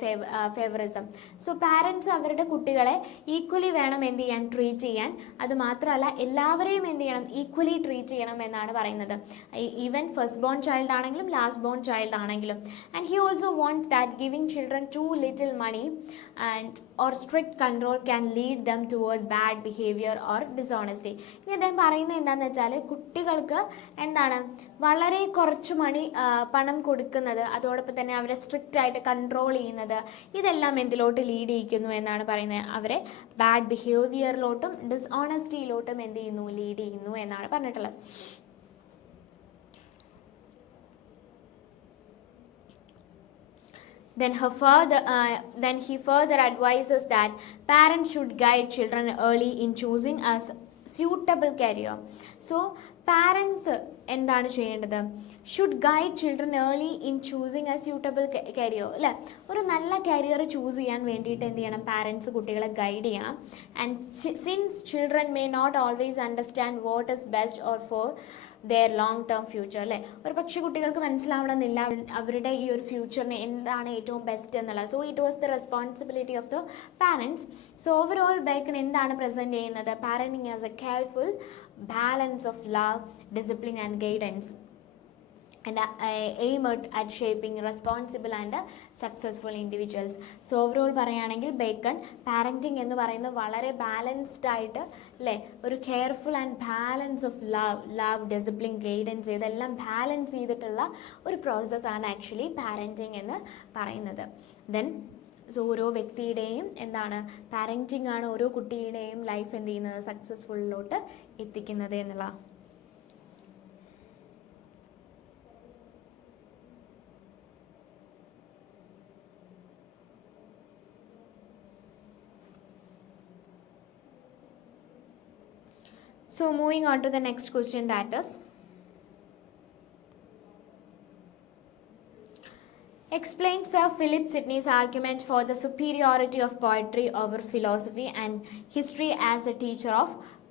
favorism. So parents അവരുടെ കുട്ടികളെ ഈക്വലി വേണം എന്ത് ചെയ്യാൻ? ട്രീറ്റ് ചെയ്യാൻ. അത് മാത്രമല്ല എല്ലാവരെയും എന്ത് ചെയ്യണം? ഈക്വലി ട്രീറ്റ് ചെയ്യണം എന്നാണ് പറയുന്നത്. ഈവൻ ഫസ്റ്റ് ബോൺ ചൈൽഡ് ആണെങ്കിലും ലാസ്റ്റ് ബോൺ ചൈൽഡ് ആണെങ്കിലും. And he also wants that giving children too little money and or strict control can lead them toward bad behaviour or dishonesty. ഇനി അദ്ദേഹം പറയുന്നത് എന്താണെന്ന് വെച്ചാൽ കുട്ടികൾക്ക് എന്താണ്? വളരെ കുറച്ച് പണം കൊടുക്കുന്നത്, അതോടൊപ്പം തന്നെ അവരെ സ്ട്രിക്റ്റ് ആയിട്ട് കൺട്രോൾ ചെയ്യുന്നത്, ഇതെല്ലാം എന്തിലോട്ട് ലീഡ് ചെയ്യിക്കുന്നു എന്നാണ് പറയുന്നത്? അവരെ ബാഡ് ബിഹേവിയറിലോട്ടും ഡിസ്ഓണസ്റ്റിയിലോട്ടും എന്ത് ചെയ്യുന്നു? ലീഡ് ചെയ്യുന്നു എന്നാണ് പറഞ്ഞിട്ടുള്ളത്. Then he further advises that parents should guide children early in choosing a suitable career. So parents എന്താണ് ചെയ്യേണ്ടത്? Should guide children early in choosing A suitable career, അല്ലേ? ഒരു നല്ല കരിയർ ചൂസ് ചെയ്യാൻ വേണ്ടിയിട്ട് എന്ത് ചെയ്യണം? പാരൻസ് കുട്ടികളെ ഗൈഡ് ചെയ്യണം. And since children may not always understand what is best or for their long term future, അല്ലേ? ഒരു പക്ഷേ കുട്ടികൾക്ക് മനസ്സിലാവണമെന്നില്ല അവരുടെ ഈ ഒരു ഫ്യൂച്ചറിന് എന്താണ് ഏറ്റവും ബെസ്റ്റ് എന്നുള്ളത്. So it was the responsibility of the parents. So overall bacon എന്താണ് പ്രസൻറ്റ് ചെയ്യുന്നത്? Parenting as A careful balance of love, discipline and guidance, and aim at shaping responsible and successful individuals. So overall പറയുകയാണെങ്കിൽ bacon parenting എന്ന് പറയുന്നത് വളരെ balanced ആയിട്ട്, അല്ലേ, ഒരു careful and balance of love discipline guidance ഇതെല്ലാം balance ചെയ്തിട്ടുള്ള ഒരു പ്രോസസ്സാണ് ആക്ച്വലി പാരന്റിങ് എന്ന് പറയുന്നത്. ദെൻ സോ ഓരോ വ്യക്തിയുടെയും എന്താണ്? പാരൻറ്റിംഗ് ആണ് ഓരോ കുട്ടിയുടെയും ലൈഫ് എന്ത് ചെയ്യുന്നത്? സക്സസ്ഫുള്ളിലോട്ട് എത്തിക്കുന്നത് എന്നുള്ള. So moving on to the next question, that is, explains Sir Philip Sidney's argument for the superiority of poetry over philosophy and history as a teacher of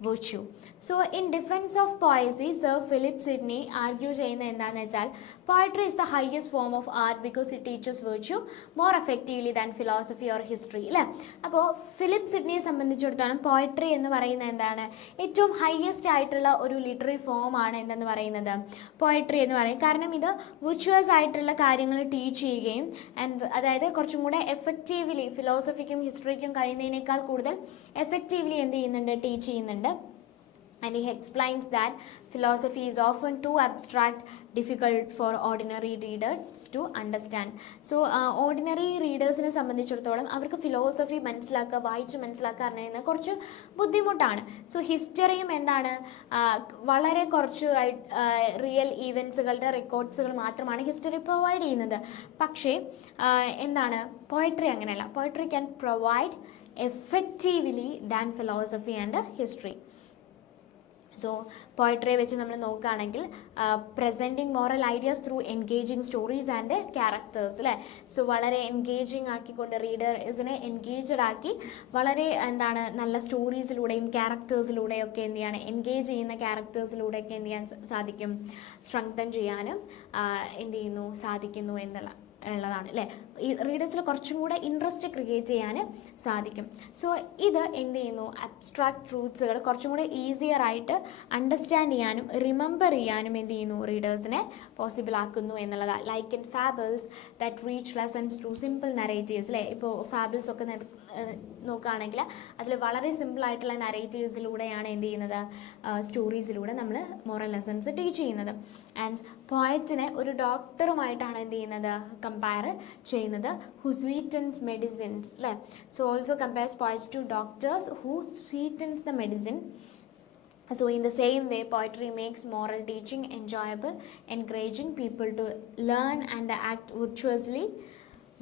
virtue. So in defense of poesy, Sir Philip Sidney argue ചെയ്യുന്നത് എന്താണെന്ന് വെച്ചാൽ poetry is the highest form of art because it teaches virtue more effectively than philosophy or history, അല്ലേ? അപ്പോൾ Philip സിഡ്നിയെ സംബന്ധിച്ചിടത്തോളം poetry എന്ന് പറയുന്നത് എന്താണ്? ഏറ്റവും ഹയസ്റ്റ് ആയിട്ടുള്ള ഒരു ലിറ്റററി ഫോം ആണ് എന്തെന്ന് പറയുന്നത്? പോയട്രി എന്ന് പറയും. കാരണം ഇത് വിർച്വസ് ആയിട്ടുള്ള കാര്യങ്ങൾ ടീച്ച് ചെയ്യുകയും അതായത് കുറച്ചും കൂടെ എഫക്റ്റീവ്ലി ഫിലോസഫിക്കും ഹിസ്റ്ററിക്കും കഴിയുന്നതിനേക്കാൾ കൂടുതൽ എഫക്റ്റീവ്ലി എന്ത് ചെയ്യുന്നുണ്ട്? ടീച്ച് ചെയ്യുന്നുണ്ട്. And he explains that philosophy is often too abstract, difficult for ordinary readers to understand. So ordinary readersനെ സംബന്ധിച്ചിടത്തോളം അവർക്ക് ഫിലോസഫി മനസ്സിലാക്കുക, വായിച്ച് മനസ്സിലാക്കുക അറിയുന്നത് കുറച്ച് ബുദ്ധിമുട്ടാണ്. സോ ഹിസ്റ്ററിയും എന്താണ്? വളരെ കുറച്ച് റിയൽ ഈവൻസുകളുടെ റെക്കോർഡ്സുകൾ മാത്രമാണ് ഹിസ്റ്ററി പ്രൊവൈഡ് ചെയ്യുന്നത്. പക്ഷേ എന്താണ്? പോയട്രി അങ്ങനെയല്ല. Poetry can provide effectively than philosophy and history. So പോയട്രിയെ വെച്ച് നമ്മൾ നോക്കുകയാണെങ്കിൽ presenting moral ideas through engaging stories and characters അല്ലേ. സോ വളരെ എൻഗേജിങ് ആക്കിക്കൊണ്ട് റീഡേഴ്സിനെ എൻഗേജ്ഡ് ആക്കി വളരെ എന്താണ് നല്ല സ്റ്റോറീസിലൂടെയും ക്യാരക്ടേഴ്സിലൂടെയൊക്കെ എന്ത് ചെയ്യാണ്, എൻഗേജ് ചെയ്യുന്ന ക്യാരക്ടേഴ്സിലൂടെയൊക്കെ എന്ത് ചെയ്യാൻ സാധിക്കും, സ്ട്രെങ്തൻ ചെയ്യാനും എന്ത് ചെയ്യുന്നു സാധിക്കുന്നു ഉള്ളതാണ് അല്ലേ. ഈ റീഡേഴ്സിൽ കുറച്ചും കൂടെ ഇൻട്രസ്റ്റ് ക്രിയേറ്റ് ചെയ്യാൻ സാധിക്കും. സോ ഇത് എന്ത് ചെയ്യുന്നു, അബ്സ്ട്രാക്ട് ട്രൂത്ത്സുകൾ കുറച്ചും കൂടെ ഈസിയർ ആയിട്ട് അണ്ടർസ്റ്റാൻഡ് ചെയ്യാനും റിമെമ്പർ ചെയ്യാനും എന്ത് ചെയ്യുന്നു, റീഡേഴ്സിനെ പോസിബിൾ ആക്കുന്നു എന്നുള്ളതാണ്. Like in fables that reach lessons through simple narratives അല്ലേ. ഇപ്പോൾ ഫാബിൾസ് ഒക്കെ നോക്കുകയാണെങ്കിൽ അതിൽ വളരെ സിമ്പിളായിട്ടുള്ള നറേറ്റീവ്സിലൂടെയാണ് എന്ത് ചെയ്യുന്നത്, സ്റ്റോറീസിലൂടെ നമ്മൾ മോറൽ ലെസൺസ് ടീച്ച് ചെയ്യുന്നത്. ആൻഡ് പോയറ്റിനെ ഒരു ഡോക്ടറുമായിട്ടാണ് എന്ത് ചെയ്യുന്നത്, കമ്പയർ ചെയ്യുന്നത്. ഹു സ്വീറ്റൻസ് മെഡിസിൻസ് അല്ലേ. So also compares poets to doctors who sweetens the medicine. So in the same way, poetry makes moral teaching enjoyable, encouraging people to learn and act virtuously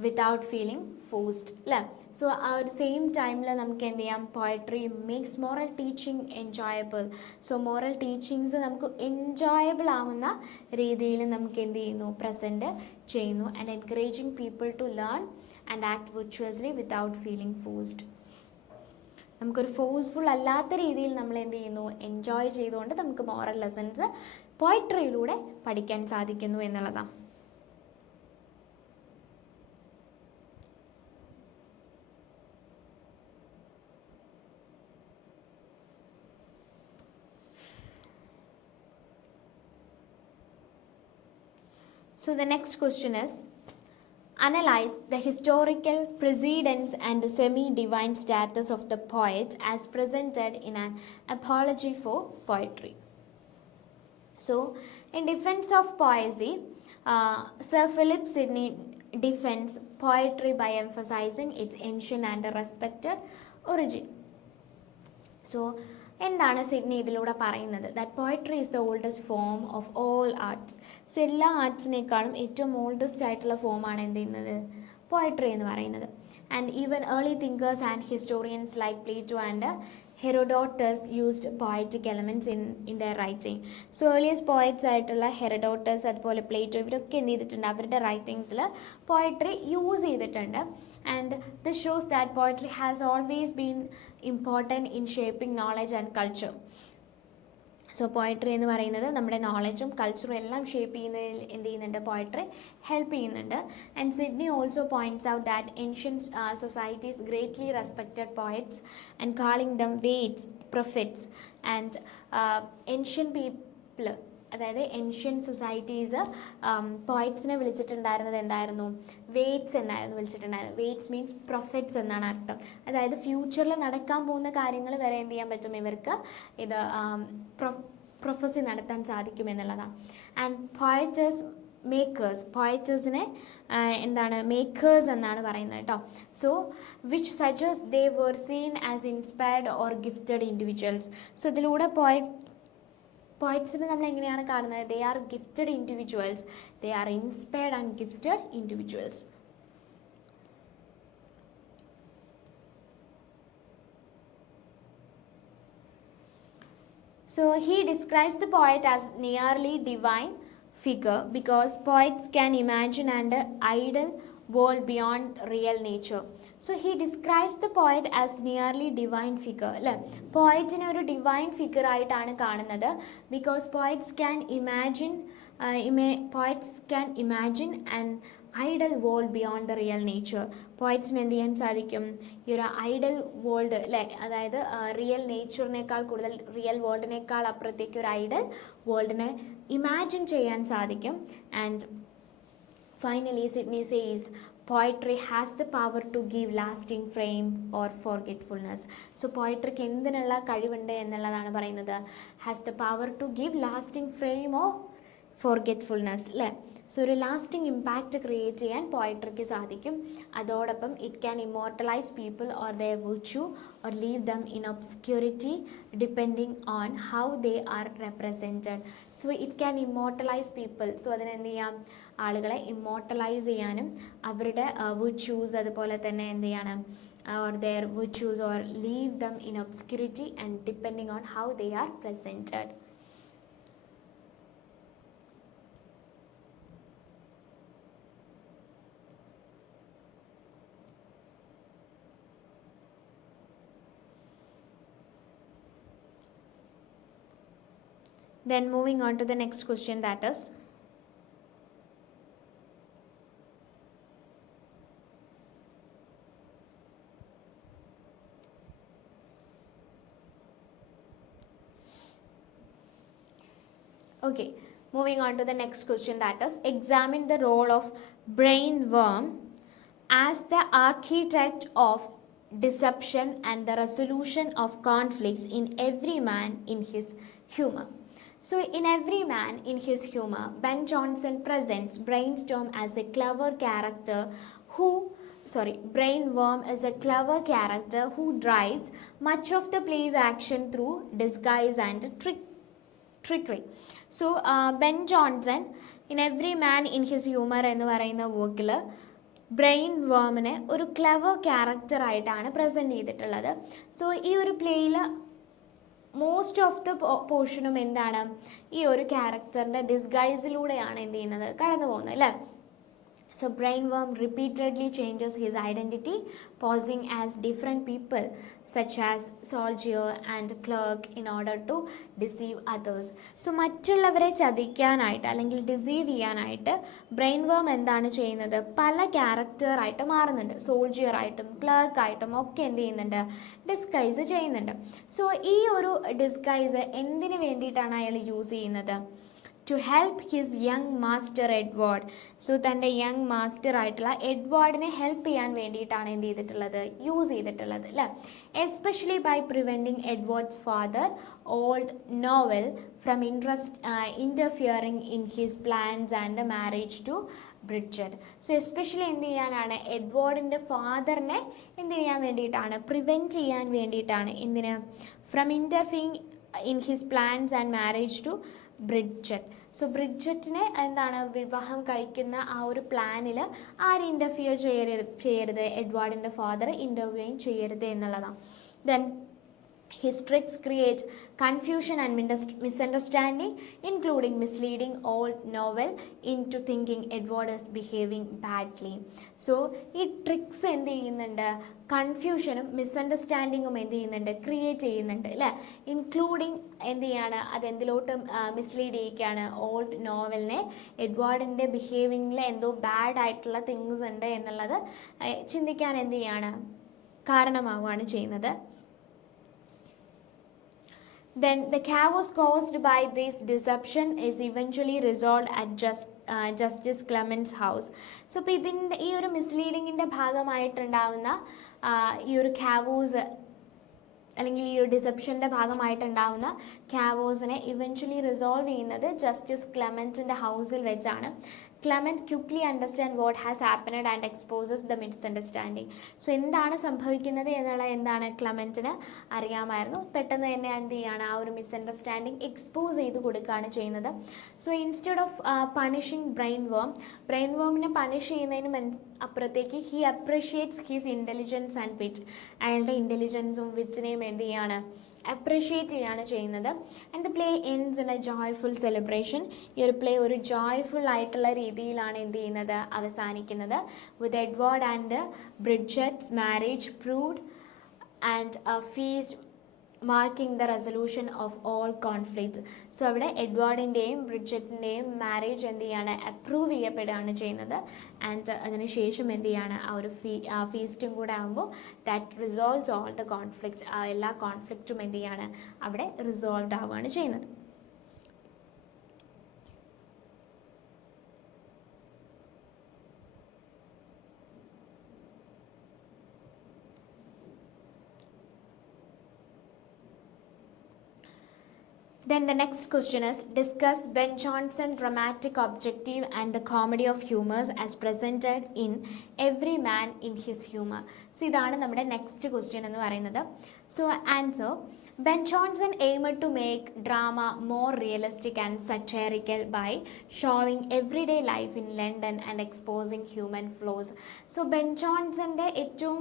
without feeling forced അല്ലേ. So ആ ഒരു same ടൈമിൽ നമുക്ക് എന്ത് ചെയ്യാം, poetry makes moral teaching enjoyable. So moral teachings നമുക്ക് enjoyable ആവുന്ന രീതിയിൽ നമുക്ക് എന്ത് ചെയ്യുന്നു, പ്രസൻറ്റ് ചെയ്യുന്നു. And encouraging people to learn and act virtuously without feeling forced. നമുക്കൊരു ഫോഴ്സ്ഫുൾ അല്ലാത്ത രീതിയിൽ നമ്മൾ എന്ത് ചെയ്യുന്നു, എൻജോയ് ചെയ്തുകൊണ്ട് നമുക്ക് മോറൽ ലെസൺസ് പോയട്രിയിലൂടെ പഠിക്കാൻ സാധിക്കുന്നു എന്നുള്ളതാണ്. So the next question is, analyze the historical precedence and the semi-divine status of the poet as presented in an apology for poetry. So in defense of poesy, Sir Philip Sidney defends poetry by emphasizing its ancient and respected origin. So എന്താണ് Sydney ഇതിലൂടെ പറയുന്നത്, that poetry is the oldest form of all arts. So എല്ലാ ആർട്സിനേക്കാളും ഏറ്റവും oldest ആയിട്ടുള്ള ഫോമാണ് എന്ത് ചെയ്യുന്നത്, poetry എന്ന് പറയുന്നത്. And even early thinkers and historians like Plato and Herodotus used poetic elements in their writing. So earliest poets ആയിട്ടുള്ള Herodotus അതുപോലെ പ്ലേറ്റോ ഇവരൊക്കെ എന്ത് ചെയ്തിട്ടുണ്ട്, അവരുടെ റൈറ്റിങ്സിൽ പോയട്രി യൂസ് ചെയ്തിട്ടുണ്ട്. And this shows that poetry has always been important in shaping knowledge and culture. So poetry എന്ന് പറയുന്നത് നമ്മുടെ നോളജും കൾച്ചറും എല്ലാം ഷേപ്പ് ചെയ്യുന്നതിൽ എന്ത് ചെയ്യുന്നുണ്ട്, പോയട്രി ഹെൽപ്പ് ചെയ്യുന്നുണ്ട്. And Sidney also points out that ancient societies greatly respected poets and calling them vates prophets. And ancient people, അതായത് ഏൻഷ്യൻ സൊസൈറ്റീസ് പോയറ്റ്സിനെ വിളിച്ചിട്ടുണ്ടായിരുന്നത് എന്തായിരുന്നു, വേറ്റ്സ് എന്നായിരുന്നു വിളിച്ചിട്ടുണ്ടായിരുന്നത്. വേറ്റ്സ് മീൻസ് പ്രൊഫറ്റ്സ് എന്നാണ് അർത്ഥം. അതായത് ഫ്യൂച്ചറിൽ നടക്കാൻ പോകുന്ന കാര്യങ്ങൾ വരെ എന്ത് ചെയ്യാൻ പറ്റും, ഇവർക്ക് ഇത് പ്രൊഫസി നടത്താൻ സാധിക്കും എന്നുള്ളതാണ്. ആൻഡ് പോയറ്റേഴ്സ് മേക്കേഴ്സ്, പോയറ്റേഴ്സിനെ എന്താണ് മേക്കേഴ്സ് എന്നാണ് പറയുന്നത് കേട്ടോ. So which suggest they were seen as inspired or gifted individuals. So ഇതിലൂടെ പോയറ്റ്സിനെ നമ്മൾ എങ്ങനെയാണ് കാണുന്നത്, they are gifted individuals, they are inspired and gifted individuals. So he describes the poet as nearly divine figure because poets can imagine an ideal world beyond real nature. So he describes the poet as nearly divine figure അല്ലേ. പോയറ്റിനെ ഒരു divine figure ആയിട്ടാണ് കാണുന്നത്. Because poets can imagine an ideal world beyond the real nature. പോയറ്റ്സിന് എന്ത് ചെയ്യാൻ സാധിക്കും, ഈ ഒരു ഐഡൽ വേൾഡ് അല്ലേ, അതായത് റിയൽ നേച്ചറിനേക്കാൾ കൂടുതൽ, റിയൽ വേൾഡിനേക്കാൾ അപ്പുറത്തേക്ക് ഒരു ഐഡൽ വേൾഡിനെ ഇമാജിൻ ചെയ്യാൻ സാധിക്കും. And finally Sydney says poetry has the power to give lasting fame or forgetfulness. So poetryക്ക് എന്തിനുള്ള കഴിവുണ്ട് എന്നുള്ളതാണ് പറയുന്നത്, has the power to give lasting fame or forgetfulness അല്ലേ. സോ ഒരു ലാസ്റ്റിംഗ് ഇമ്പാക്റ്റ് ക്രിയേറ്റ് ചെയ്യാൻ പോയട്രിക്ക് സാധിക്കും. അതോടൊപ്പം it can immortalise people or their virtue or leave them in obscurity depending on how they are represented. So it can immortalise people. So അതിനെന്ത് ചെയ്യാം, ആളുകളെ immortalise ചെയ്യാനും അവരുടെ വിർച്യൂസ് അതുപോലെ തന്നെ എന്ത് ചെയ്യണം, or their virtues, or leave them in obscurity and depending on how they are presented. Then moving on to the next question, that is okay, moving on to the next question, that is examine the role of brainworm as the architect of deception and the resolution of conflicts in every man in his humor. So in Every Man in His Humor, Ben Jonson presents Brainstorm as a clever character Brainworm is a clever character who drives much of the play's action through disguise and trickery. So Ben Jonson in Every Man in His Humor എന്ന് പറയുന്ന വർക്കിൽ brain വേമിനെ ഒരു clever ക്യാരക്ടറായിട്ടാണ് present ചെയ്തിട്ടുള്ളത്. So ഈ ഒരു പ്ലേയിൽ most of the പോർഷനും എന്താണ്, ഈ ഒരു ക്യാരക്ടറിൻ്റെ ഡിസ്ഗൈസിലൂടെയാണ് എന്ത് ചെയ്യുന്നത്, കടന്നു പോകുന്നത് അല്ലേ. So Brainworm repeatedly changes his identity, posing as different people such as soldier and clerk in order to deceive others. So മറ്റുള്ളവരെ ചതിക്കാനായിട്ട് അല്ലെങ്കിൽ ഡിസീവ് ചെയ്യാനായിട്ട് ബ്രെയിൻവേം എന്താണ് ചെയ്യുന്നത്, പല ക്യാരക്ടറായിട്ട് മാറുന്നുണ്ട്. സോൾജിയറായിട്ടും ക്ലർക്കായിട്ടും ഒക്കെ എന്ത് ചെയ്യുന്നുണ്ട്, ഡിസ്ഗൈസ് ചെയ്യുന്നുണ്ട്. സോ ഈ ഒരു ഡിസ്ഗൈസ് എന്തിനു വേണ്ടിയിട്ടാണ് അയാൾ യൂസ് ചെയ്യുന്നത്, to help his young master Edward. So തൻ്റെ യങ് മാസ്റ്റർ ആയിട്ടുള്ള എഡ്വാർഡിനെ ഹെൽപ്പ് ചെയ്യാൻ വേണ്ടിയിട്ടാണ് എന്ത് ചെയ്തിട്ടുള്ളത്, യൂസ് ചെയ്തിട്ടുള്ളത് അല്ലേ. Especially by preventing Edward's father old Knowell from interfering in his plans and marriage to Bridget. So especially എന്ത് ചെയ്യാനാണ്, എഡ്വാർഡിൻ്റെ ഫാദറിനെ എന്ത് ചെയ്യാൻ വേണ്ടിയിട്ടാണ്, പ്രിവെൻറ്റ് ചെയ്യാൻ വേണ്ടിയിട്ടാണ്. എന്തിന്, from interfering in his plans and marriage to Bridget. So ബ്രിഡ്ജറ്റിനെ എന്താണ്, വിവാഹം കഴിക്കുന്ന ആ ഒരു പ്ലാനിൽ ആര് ഇൻ്റർഫിയർ ചെയ്യരുത്, എഡ്വാർഡിൻ്റെ ഫാദർ ഇൻ്റർവ്യൂയിൻ ചെയ്യരുത് എന്നുള്ളതാണ്. Then his tricks create confusion and misunderstanding, including misleading old novel into thinking Edward is behaving badly. So ഈ ട്രിക്സ് എന്ത് ചെയ്യുന്നുണ്ട്, കൺഫ്യൂഷനും മിസ്അണ്ടർസ്റ്റാൻഡിങ്ങും എന്ത് ചെയ്യുന്നുണ്ട്, ക്രിയേറ്റ് ചെയ്യുന്നുണ്ട് അല്ലേ. ഇൻക്ലൂഡിങ് എന്ത് ചെയ്യാണ്, അതെന്തിലോട്ട് മിസ്ലീഡ് ചെയ്യിക്കുകയാണ്, ഓൾഡ് നോവലിനെ എഡ്വാർഡിൻ്റെ ബിഹേവിങ്ങിൽ എന്തോ ബാഡ് ആയിട്ടുള്ള തിങ്സ് ഉണ്ട് എന്നുള്ളത് ചിന്തിക്കാൻ എന്ത് ചെയ്യാണ്, കാരണമാവുകയാണ് ചെയ്യുന്നത്. Then the chaos caused by this deception is eventually resolved at Justice Clement's house. So ഇപ്പോൾ ഇതിൻ്റെ ഈ ഒരു മിസ്ലീഡിങ്ങിൻ്റെ ഭാഗമായിട്ടുണ്ടാവുന്ന ഈ ഒരു ക്യാവോസ് അല്ലെങ്കിൽ ഈ ഒരു ഡിസെപ്ഷൻ്റെ ഭാഗമായിട്ടുണ്ടാവുന്ന ക്യാവോസിനെ ഇവൻച്വലി റിസോൾവ് ചെയ്യുന്നത് ജസ്റ്റിസ് ക്ലെമൻറ്റിൻ്റെ ഹൗസിൽ വെച്ചാണ്. Clement quickly understand what has happened and exposes the misunderstanding. So എന്താണ് സംഭവിക്കുന്നത് എന്നുള്ള എന്താണ് ക്ലെമൻറ്റിന് അറിയാമായിരുന്നു. പെട്ടെന്ന് തന്നെ എന്ത് ചെയ്യാണ്, ആ ഒരു മിസ്അണ്ടർസ്റ്റാൻഡിങ് എക്സ്പോസ് ചെയ്ത് കൊടുക്കുകയാണ് ചെയ്യുന്നത്. സോ ഇൻസ്റ്റെഡ് ഓഫ് പണിഷിങ് ബ്രെയിൻവേമിനെ പണിഷ് ചെയ്യുന്നതിന് അപ്പുറത്തേക്ക് he appreciates his intelligence and wit. അയാളുടെ ഇൻ്റലിജൻസും വിറ്റിനെയും എന്ത് ചെയ്യാണ്, അപ്രിഷിയേറ്റ് ചെയ്യാണ് ചെയ്യുന്നത്. And the play ends in a joyful celebration. ഈ ഒരു പ്ലേ ഒരു ജോയ്ഫുൾ ആയിട്ടുള്ള രീതിയിലാണ് എന്ത് ചെയ്യുന്നത്, അവസാനിക്കുന്നത്. With Edward and Bridget's marriage proved and a feast marking the resolution of all conflicts. So അവിടെ എഡ്വാർഡിൻ്റെയും ബ്രിഡ്ജറ്റിൻ്റെയും മാരേജ് എന്ത് ചെയ്യാണ്, അപ്രൂവ് ചെയ്യപ്പെടുകയാണ് ചെയ്യുന്നത്. ആൻഡ് അതിനുശേഷം എന്ത് ചെയ്യാണ്, ആ ഒരു ഫീസ്റ്റും കൂടെ ആകുമ്പോൾ ദാറ്റ് റിസോൾവ്സ് ഓൾ ദ കോൺഫ്ലിക്ട്സ്. ആ എല്ലാ കോൺഫ്ലിക്റ്റും എന്ത് ചെയ്യാണ്, അവിടെ റിസോൾവ്ഡ് ആവുകയാണ് ചെയ്യുന്നത്. Then the next question is, discuss Ben Jonson's dramatic objective and the comedy of humors as presented in Every Man in His Humor. So ഇതാണ് നമ്മുടെ നെക്സ്റ്റ് ക്വസ്റ്റ്യൻ എന്ന് പറയുന്നത്. So answer, Ben Jonson aimed to make drama more realistic and satirical by showing everyday life in London and exposing human flaws. So Ben Jonsonൻ്റെ ഏറ്റവും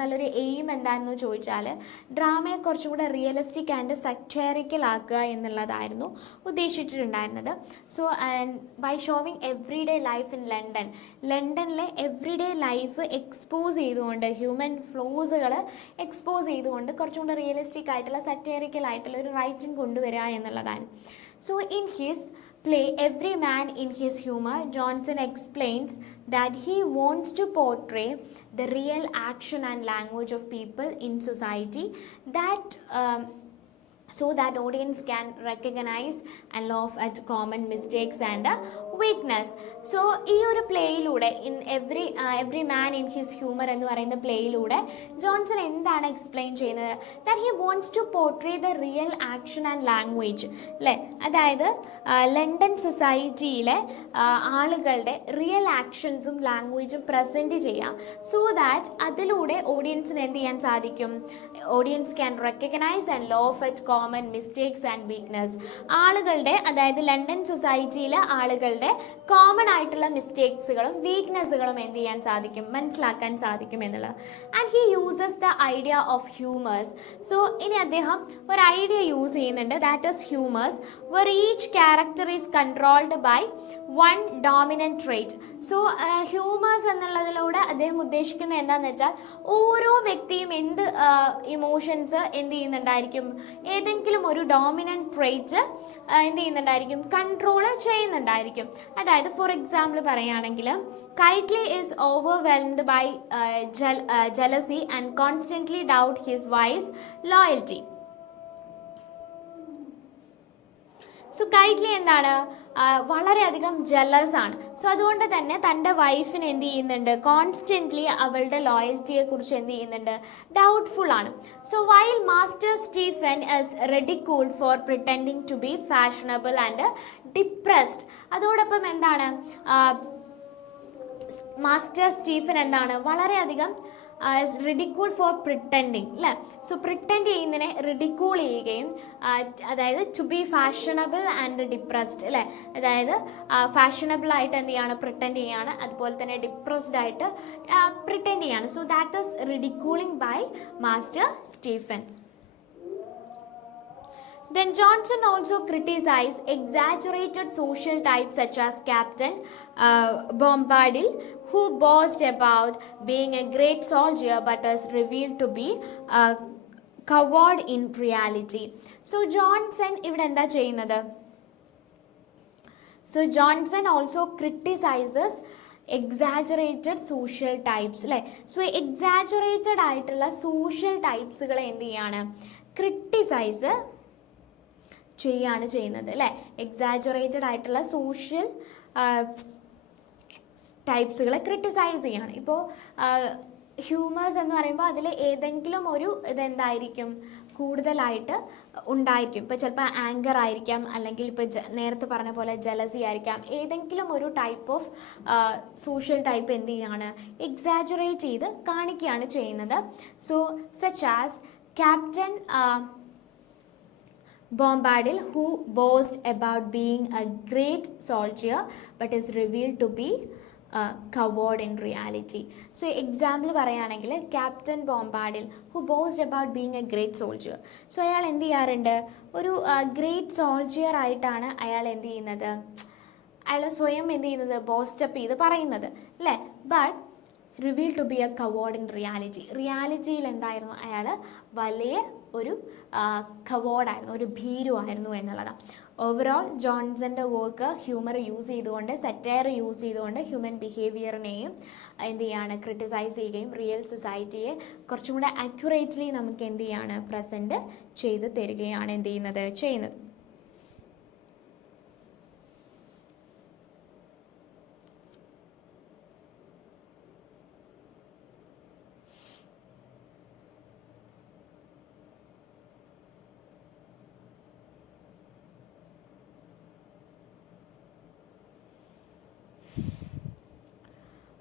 നല്ലൊരു aim എന്താണെന്ന് ചോദിച്ചാൽ ഡ്രാമയെ കുറച്ചും കൂടെ റിയലിസ്റ്റിക് ആൻഡ് സറ്ററിക്കൽ ആക്കുക എന്നുള്ളതായിരുന്നു ഉദ്ദേശിച്ചിട്ടുണ്ടായിരുന്നത്. So by showing everyday life in ലണ്ടനിലെ എവ്രിഡേ ലൈഫ് എക്സ്പോസ് ചെയ്തുകൊണ്ട്, ഹ്യൂമൻ ഫ്ലോസുകൾ എക്സ്പോസ് ചെയ്തുകൊണ്ട് കുറച്ചും കൂടെ റിയലിസ്റ്റിക് ആയിട്ടുള്ള സറ്ററിക്കൽ ആയിട്ടുള്ള ഒരു റൈറ്റിംഗ് കൊണ്ടുവരിക എന്നുള്ളതാണ്. So in his play Every Man in His Humor, Jonson explains that he wants to portray the real action and language of people in society that so that audience can recognize and laugh at common mistakes and weakness. So ഈ ഒരു പ്ലേയിലൂടെ in every man in his humour എന്ന് പറയുന്ന പ്ലേയിലൂടെ Jonson എന്താണ് explain ചെയ്യുന്നത്? That he wants to portray the real action and language, അല്ലേ? അതായത് ലണ്ടൻ സൊസൈറ്റിയിലെ ആളുകളുടെ റിയൽ ആക്ഷൻസും ലാംഗ്വേജും പ്രസൻറ്റ് ചെയ്യാം. സോ ദാറ്റ് അതിലൂടെ ഓഡിയൻസിന് എന്ത് ചെയ്യാൻ സാധിക്കും? Audience can recognise and laugh at common mistakes and weakness. ആളുകളുടെ, അതായത് ലണ്ടൻ സൊസൈറ്റിയിലെ ആളുകളുടെ കോമൺ ആയിട്ടുള്ള മിസ്റ്റേക്സുകളും വീക്ക്നെസ്സുകളും എന്ത് ചെയ്യാൻ സാധിക്കും? മനസ്സിലാക്കാൻ സാധിക്കും എന്നുള്ളത്. And he uses the idea of humours. So ഇനി അദ്ദേഹം ഒരു ഐഡിയ യൂസ് ചെയ്യുന്നുണ്ട്, that is humours, where each character is controlled by one dominant trait. So humours എന്നുള്ളതിലൂടെ അദ്ദേഹം ഉദ്ദേശിക്കുന്നത് എന്താണെന്ന് വെച്ചാൽ ഓരോ വ്യക്തിയും എന്ത് ഇമോഷൻസ് എന്ത് ചെയ്യുന്നുണ്ടായിരിക്കും? ഏതെങ്കിലും ഒരു ഡോമിനൻറ്റ് ട്രേറ്റ് എന്ത് ചെയ്യുന്നുണ്ടായിരിക്കും? കൺട്രോൾ ചെയ്യുന്നുണ്ടായിരിക്കും. അതായത് ഫോർ എക്സാമ്പിൾ പറയുകയാണെങ്കിൽ, Kitely is overwhelmed by jealousy and constantly doubt his wife's loyalty. So Kitely എന്താണ്? വളരെയധികം ജലസ് ആണ്. സോ അതുകൊണ്ട് തന്നെ തൻ്റെ വൈഫിന് എന്ത് ചെയ്യുന്നുണ്ട്? കോൺസ്റ്റൻ്റ്ലി അവളുടെ ലോയൽറ്റിയെ കുറിച്ച് എന്ത് ചെയ്യുന്നുണ്ട്? ഡൗട്ട്ഫുൾ ആണ്. So while master Stephen is ridiculed for pretending to be fashionable and depressed. അതോടൊപ്പം എന്താണ്? മാസ്റ്റർ സ്റ്റീഫൻ എന്താണ്? വളരെയധികം റിഡിക്യൂൾ ഫോർ പ്രിറ്റൻഡിങ്, അല്ലേ? സോ പ്രിറ്റൻഡ് ചെയ്യുന്നതിനെ റിഡിക്യൂൾ ചെയ്യുകയും, അതായത് to be fashionable and depressed, അല്ലേ? അതായത് ഫാഷനബിൾ ആയിട്ട് എന്ത് ചെയ്യാണ്? പ്രിറ്റൻഡ് ചെയ്യാണ്. അതുപോലെ തന്നെ ഡിപ്രസ്ഡ് ആയിട്ട് പ്രിറ്റൻഡ് ചെയ്യാണ്. So that is ridiculing by master Stephen. Then Jonson also criticized exaggerated social types such as Captain Bombadil, who boasts about being a great soldier but is revealed to be a coward in reality. So Jonson ഇവിടെ എന്താ ചെയ്യുന്നത്? So Jonson also criticizes exaggerated social types, അല്ലേ? So exaggerated ആയിട്ടുള്ള social ടൈപ്സുകളെ എന്ത് ചെയ്യാണ്? Criticise ചെയ്യാണ് ചെയ്യുന്നത്, അല്ലേ? എക്സാജറേറ്റഡ് ആയിട്ടുള്ള സോഷ്യൽ ടൈപ്സുകളെ ക്രിട്ടിസൈസ് ചെയ്യാണ്. ഇപ്പോൾ ഹ്യൂമേഴ്സ് എന്ന് പറയുമ്പോൾ അതിൽ ഏതെങ്കിലും ഒരു ഇതെന്തായിരിക്കും? കൂടുതലായിട്ട് ഉണ്ടായിരിക്കും. ഇപ്പോൾ ചിലപ്പോൾ ആങ്കർ ആയിരിക്കാം, അല്ലെങ്കിൽ ഇപ്പോൾ നേരത്തെ പറഞ്ഞ പോലെ ജലസി ആയിരിക്കാം. ഏതെങ്കിലും ഒരു ടൈപ്പ് ഓഫ് സോഷ്യൽ ടൈപ്പ് എന്ത് ചെയ്യാണ്? എക്സാജറേറ്റ് ചെയ്ത് കാണിക്കുകയാണ് ചെയ്യുന്നത്. So such as captain Bombadil, who boasts about being a great soldier but is revealed to be a coward in reality. So example പറയുകയാണെങ്കിൽ, captain Bobadill who boast about being a great soldier. So അയാൾ എന്ത് ചെയ്യാറുണ്ട്? ഒരു great soldier ആയിട്ടാണ് അയാൾ എന്ത് ചെയ്യുന്നത്? അയാൾ സ്വയം എന്ത് ചെയ്യുന്നത്? ബോസ്റ്റപ്പ് ചെയ്ത് പറയുന്നത്, അല്ലേ? But reveal to be a coward in reality. റിയാലിറ്റിയിൽ എന്തായിരുന്നു? അയാൾ വലിയ ഒരു കവേർഡായിരുന്നു, ഒരു ഭീരുവായിരുന്നു എന്നുള്ളതാണ്. ഓവറോൾ ജോൺസന്റെ വർക്ക് ഹ്യൂമർ യൂസ് ചെയ്തുകൊണ്ട്, സെറ്റയർ യൂസ് ചെയ്തുകൊണ്ട് ഹ്യൂമൻ ബിഹേവിയറിനെയും എന്ത് ചെയ്യാണ്? ക്രിട്ടിസൈസ് ചെയ്യുകയും റിയൽ സൊസൈറ്റിയെ കുറച്ചും കൂടെ അക്യുറേറ്റ്ലി നമുക്ക് എന്ത് ചെയ്യാണ്? പ്രസൻറ്റ് ചെയ്ത് തരികയാണ് എന്ത് ചെയ്യുന്നത്.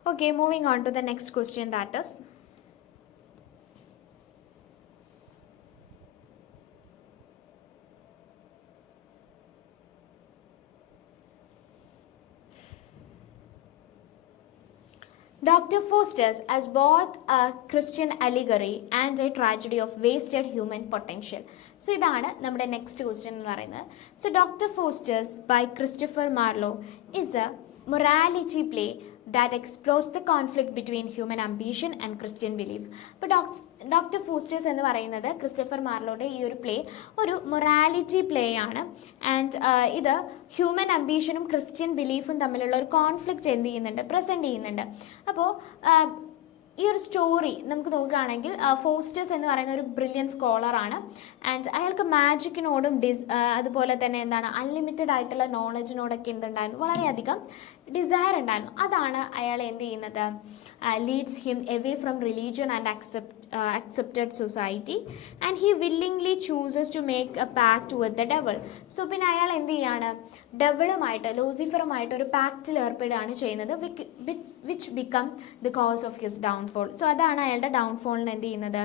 Okay, moving on to the next question, that is Dr. Faustus as both a Christian allegory and a tragedy of wasted human potential. So ഇതാണ് നമ്മുടെ നെക്സ്റ്റ് ക്വസ്റ്റ്യൻ എന്ന് പറയുന്നത്. So doctor Faustus by Christopher Marlowe is a morality play that explores the conflict between human ambition and Christian belief. അപ്പോൾ doctor fosters എന്ന് പറയുന്നത് Christopher മാർലോയുടെ ഈ ഒരു play ഒരു മൊറാലിറ്റി പ്ലേ ആണ്. ആൻഡ് ഇത് ഹ്യൂമൻ അംബീഷനും ക്രിസ്ത്യൻ ബിലീഫും തമ്മിലുള്ള ഒരു കോൺഫ്ലിക്റ്റ് എന്ത് ചെയ്യുന്നുണ്ട്, പ്രസൻറ്റ് ചെയ്യുന്നുണ്ട്. അപ്പോൾ ഈ ഒരു സ്റ്റോറി നമുക്ക് നോക്കുകയാണെങ്കിൽ ഫോസ്റ്റേഴ്സ് എന്ന് പറയുന്ന ഒരു ബ്രില്യൻ സ്കോളറാണ്. ആൻഡ് അയാൾക്ക് മാജിക്കിനോടും അതുപോലെ തന്നെ എന്താണ് അൺലിമിറ്റഡ് ആയിട്ടുള്ള നോളജിനോടൊക്കെ എന്തുണ്ടായിരുന്നു, വളരെയധികം ഡിസയർ ഉണ്ടായിരുന്നു. അതാണ് അയാൾ എന്ത് ചെയ്യുന്നത്, leads him away from religion and accepted society and he willingly chooses to make a pact with the devil. So പിന്നെ അയാൾ എന്ത് ചെയ്യാണ്, ഡെവിളുമായിട്ട് ലൂസിഫറുമായിട്ട് ഒരു പാക്റ്റിൽ ഏർപ്പെടുകയാണ് ചെയ്യുന്നത്, which become the cause of his downfall. So അതാണ് അയാളുടെ ഡൗൺഫോളിന് എന്ത് ചെയ്യുന്നത്,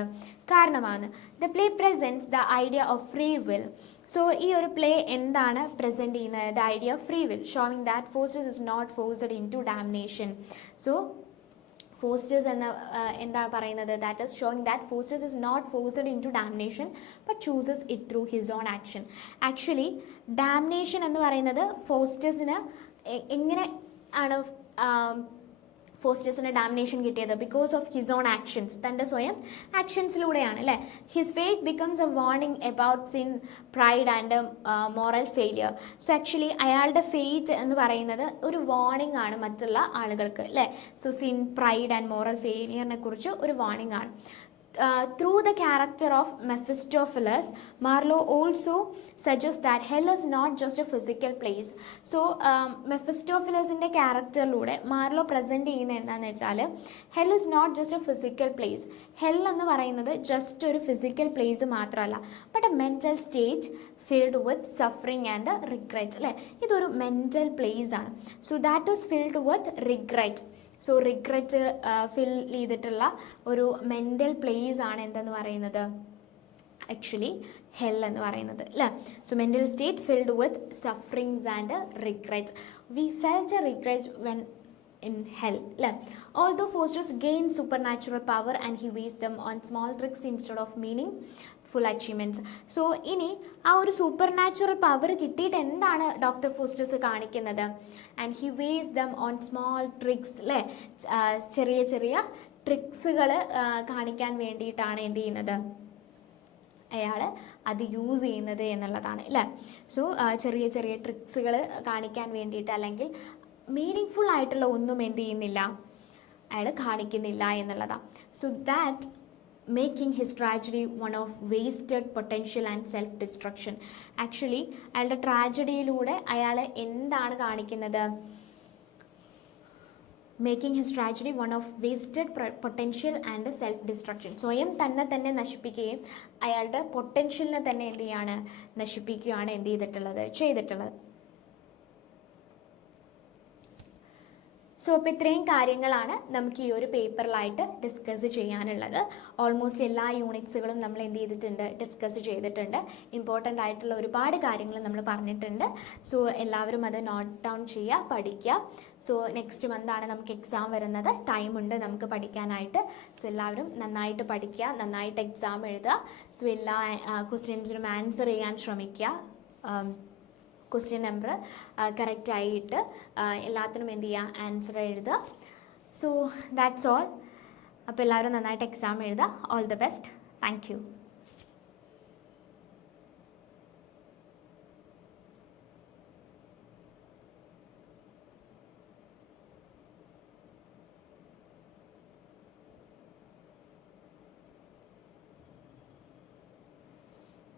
കാരണമാണ്. The play presents the idea of free will. So ഈ ഒരു പ്ലേ എന്താണ് പ്രസൻറ്റ് ചെയ്യുന്നത്, the idea of free will, showing that Faustus is not forced into domination. So Faustus എന്ന എന്താണ് പറയുന്നത്, that is showing that Faustus is not forced into domination but chooses it through his own action. Actually domination എന്ന് പറയുന്നത് ഫോസ്റ്റേഴ്സിന് എങ്ങനെ ആണ് ഫോസ്റ്റേഴ്സിന് domination കിട്ടിയത്, because of his own actions, തൻ്റെ സ്വയം ആക്ഷൻസിലൂടെയാണ് അല്ലേ. His faith becomes a warning about sin, pride and moral failure. So actually അയാളുടെ ഫെയ്ത്ത് എന്ന് പറയുന്നത് ഒരു വാർണിംഗ് ആണ് മറ്റുള്ള ആളുകൾക്ക് അല്ലേ. So sin, pride and moral ഫെയിലിയറിനെ കുറിച്ച് ഒരു വാർണിംഗ് ആണ്. Through the character of Mephistopheles, Marlowe also suggests that hell is not just a physical place. So മെഫിസ്റ്റോഫിലസിൻ്റെ ക്യാരക്ടറിലൂടെ മാർലോ പ്രസൻറ്റ് ചെയ്യുന്നത് എന്താണെന്ന് വെച്ചാൽ, hell is not just a physical place. Hell എന്ന് പറയുന്നത് ജസ്റ്റ് ഒരു ഫിസിക്കൽ പ്ലേസ് മാത്രമല്ല, but a mental state filled with suffering and regret അല്ലേ. ഇതൊരു മെൻ്റൽ പ്ലേസ് ആണ്. So that is filled with regret. So regret fill ചെയ്തിട്ടുള്ള ഒരു mental place ആണ് എന്തെന്ന് പറയുന്നത്, ആക്ച്വലി ഹെൽ എന്ന് പറയുന്നത് അല്ലേ. So mental state filled with sufferings and regret. V felt A regret when in hell. Although Faustus gains supernatural power and he wastes them on small tricks instead of meaningful achievements. So ഇനി ആ ഒരു super natural power കിട്ടിയിട്ട് എന്താണ് doctor Faustus കാണിക്കുന്നത്, and he വേസ് them on small tricks അല്ലേ, ചെറിയ ചെറിയ ട്രിക്സുകൾ കാണിക്കാൻ വേണ്ടിയിട്ടാണ് എന്ത് ചെയ്യുന്നത്, അയാൾ അത് യൂസ് ചെയ്യുന്നത് എന്നുള്ളതാണ് അല്ലേ. സോ ചെറിയ ചെറിയ ട്രിക്സുകൾ കാണിക്കാൻ വേണ്ടിയിട്ട്, അല്ലെങ്കിൽ മീനിങ് ആയിട്ടുള്ള ഒന്നും എന്ത് ചെയ്യുന്നില്ല, അയാൾ കാണിക്കുന്നില്ല എന്നുള്ളതാണ്. So that making his tragedy one of wasted potential and self destruction. Actually അയാളുടെ ട്രാജഡിയിലൂടെ അയാൾ എന്താണ് കാണിക്കുന്നത്, making his tragedy one of wasted potential and self destruction. സ്വയം തന്നെ നശിപ്പിക്കുകയും അയാളുടെ പൊട്ടൻഷ്യലിനെ തന്നെ എന്ത് ചെയ്യാണ്, നശിപ്പിക്കുകയാണ് എന്ത് ചെയ്തിട്ടുള്ളത്. സോ അപ്പോൾ ഇത്രയും കാര്യങ്ങളാണ് നമുക്ക് ഈ ഒരു പേപ്പറിലായിട്ട് ഡിസ്കസ് ചെയ്യാനുള്ളത്. ഓൾമോസ്റ്റ് എല്ലാ യൂണിറ്റ്സുകളും നമ്മൾ എന്ത് ചെയ്തിട്ടുണ്ട്, ഡിസ്കസ് ചെയ്തിട്ടുണ്ട്. ഇമ്പോർട്ടൻ്റ് ആയിട്ടുള്ള ഒരുപാട് കാര്യങ്ങൾ നമ്മൾ പറഞ്ഞിട്ടുണ്ട്. സോ എല്ലാവരും അത് നോട്ട് ഡൗൺ ചെയ്യുക, പഠിക്കുക. സോ നെക്സ്റ്റ് മന്താണ് നമുക്ക് എക്സാം വരുന്നത്, ടൈമുണ്ട് നമുക്ക് പഠിക്കാനായിട്ട്. സോ എല്ലാവരും നന്നായിട്ട് പഠിക്കുക, നന്നായിട്ട് എക്സാം എഴുതുക. സോ എല്ലാ ക്വസ്റ്റ്യൻസിനും ആൻസർ ചെയ്യാൻ ശ്രമിക്കുക. ക്വസ്റ്റ്യൻ നമ്പർ കറക്റ്റായിട്ട് എല്ലാത്തിനും എന്ത് ചെയ്യുക, ആൻസർ എഴുതുക. So that's all. അപ്പോൾ എല്ലാവരും നന്നായിട്ട് എക്സാം എഴുതുക. All the best. Thank you.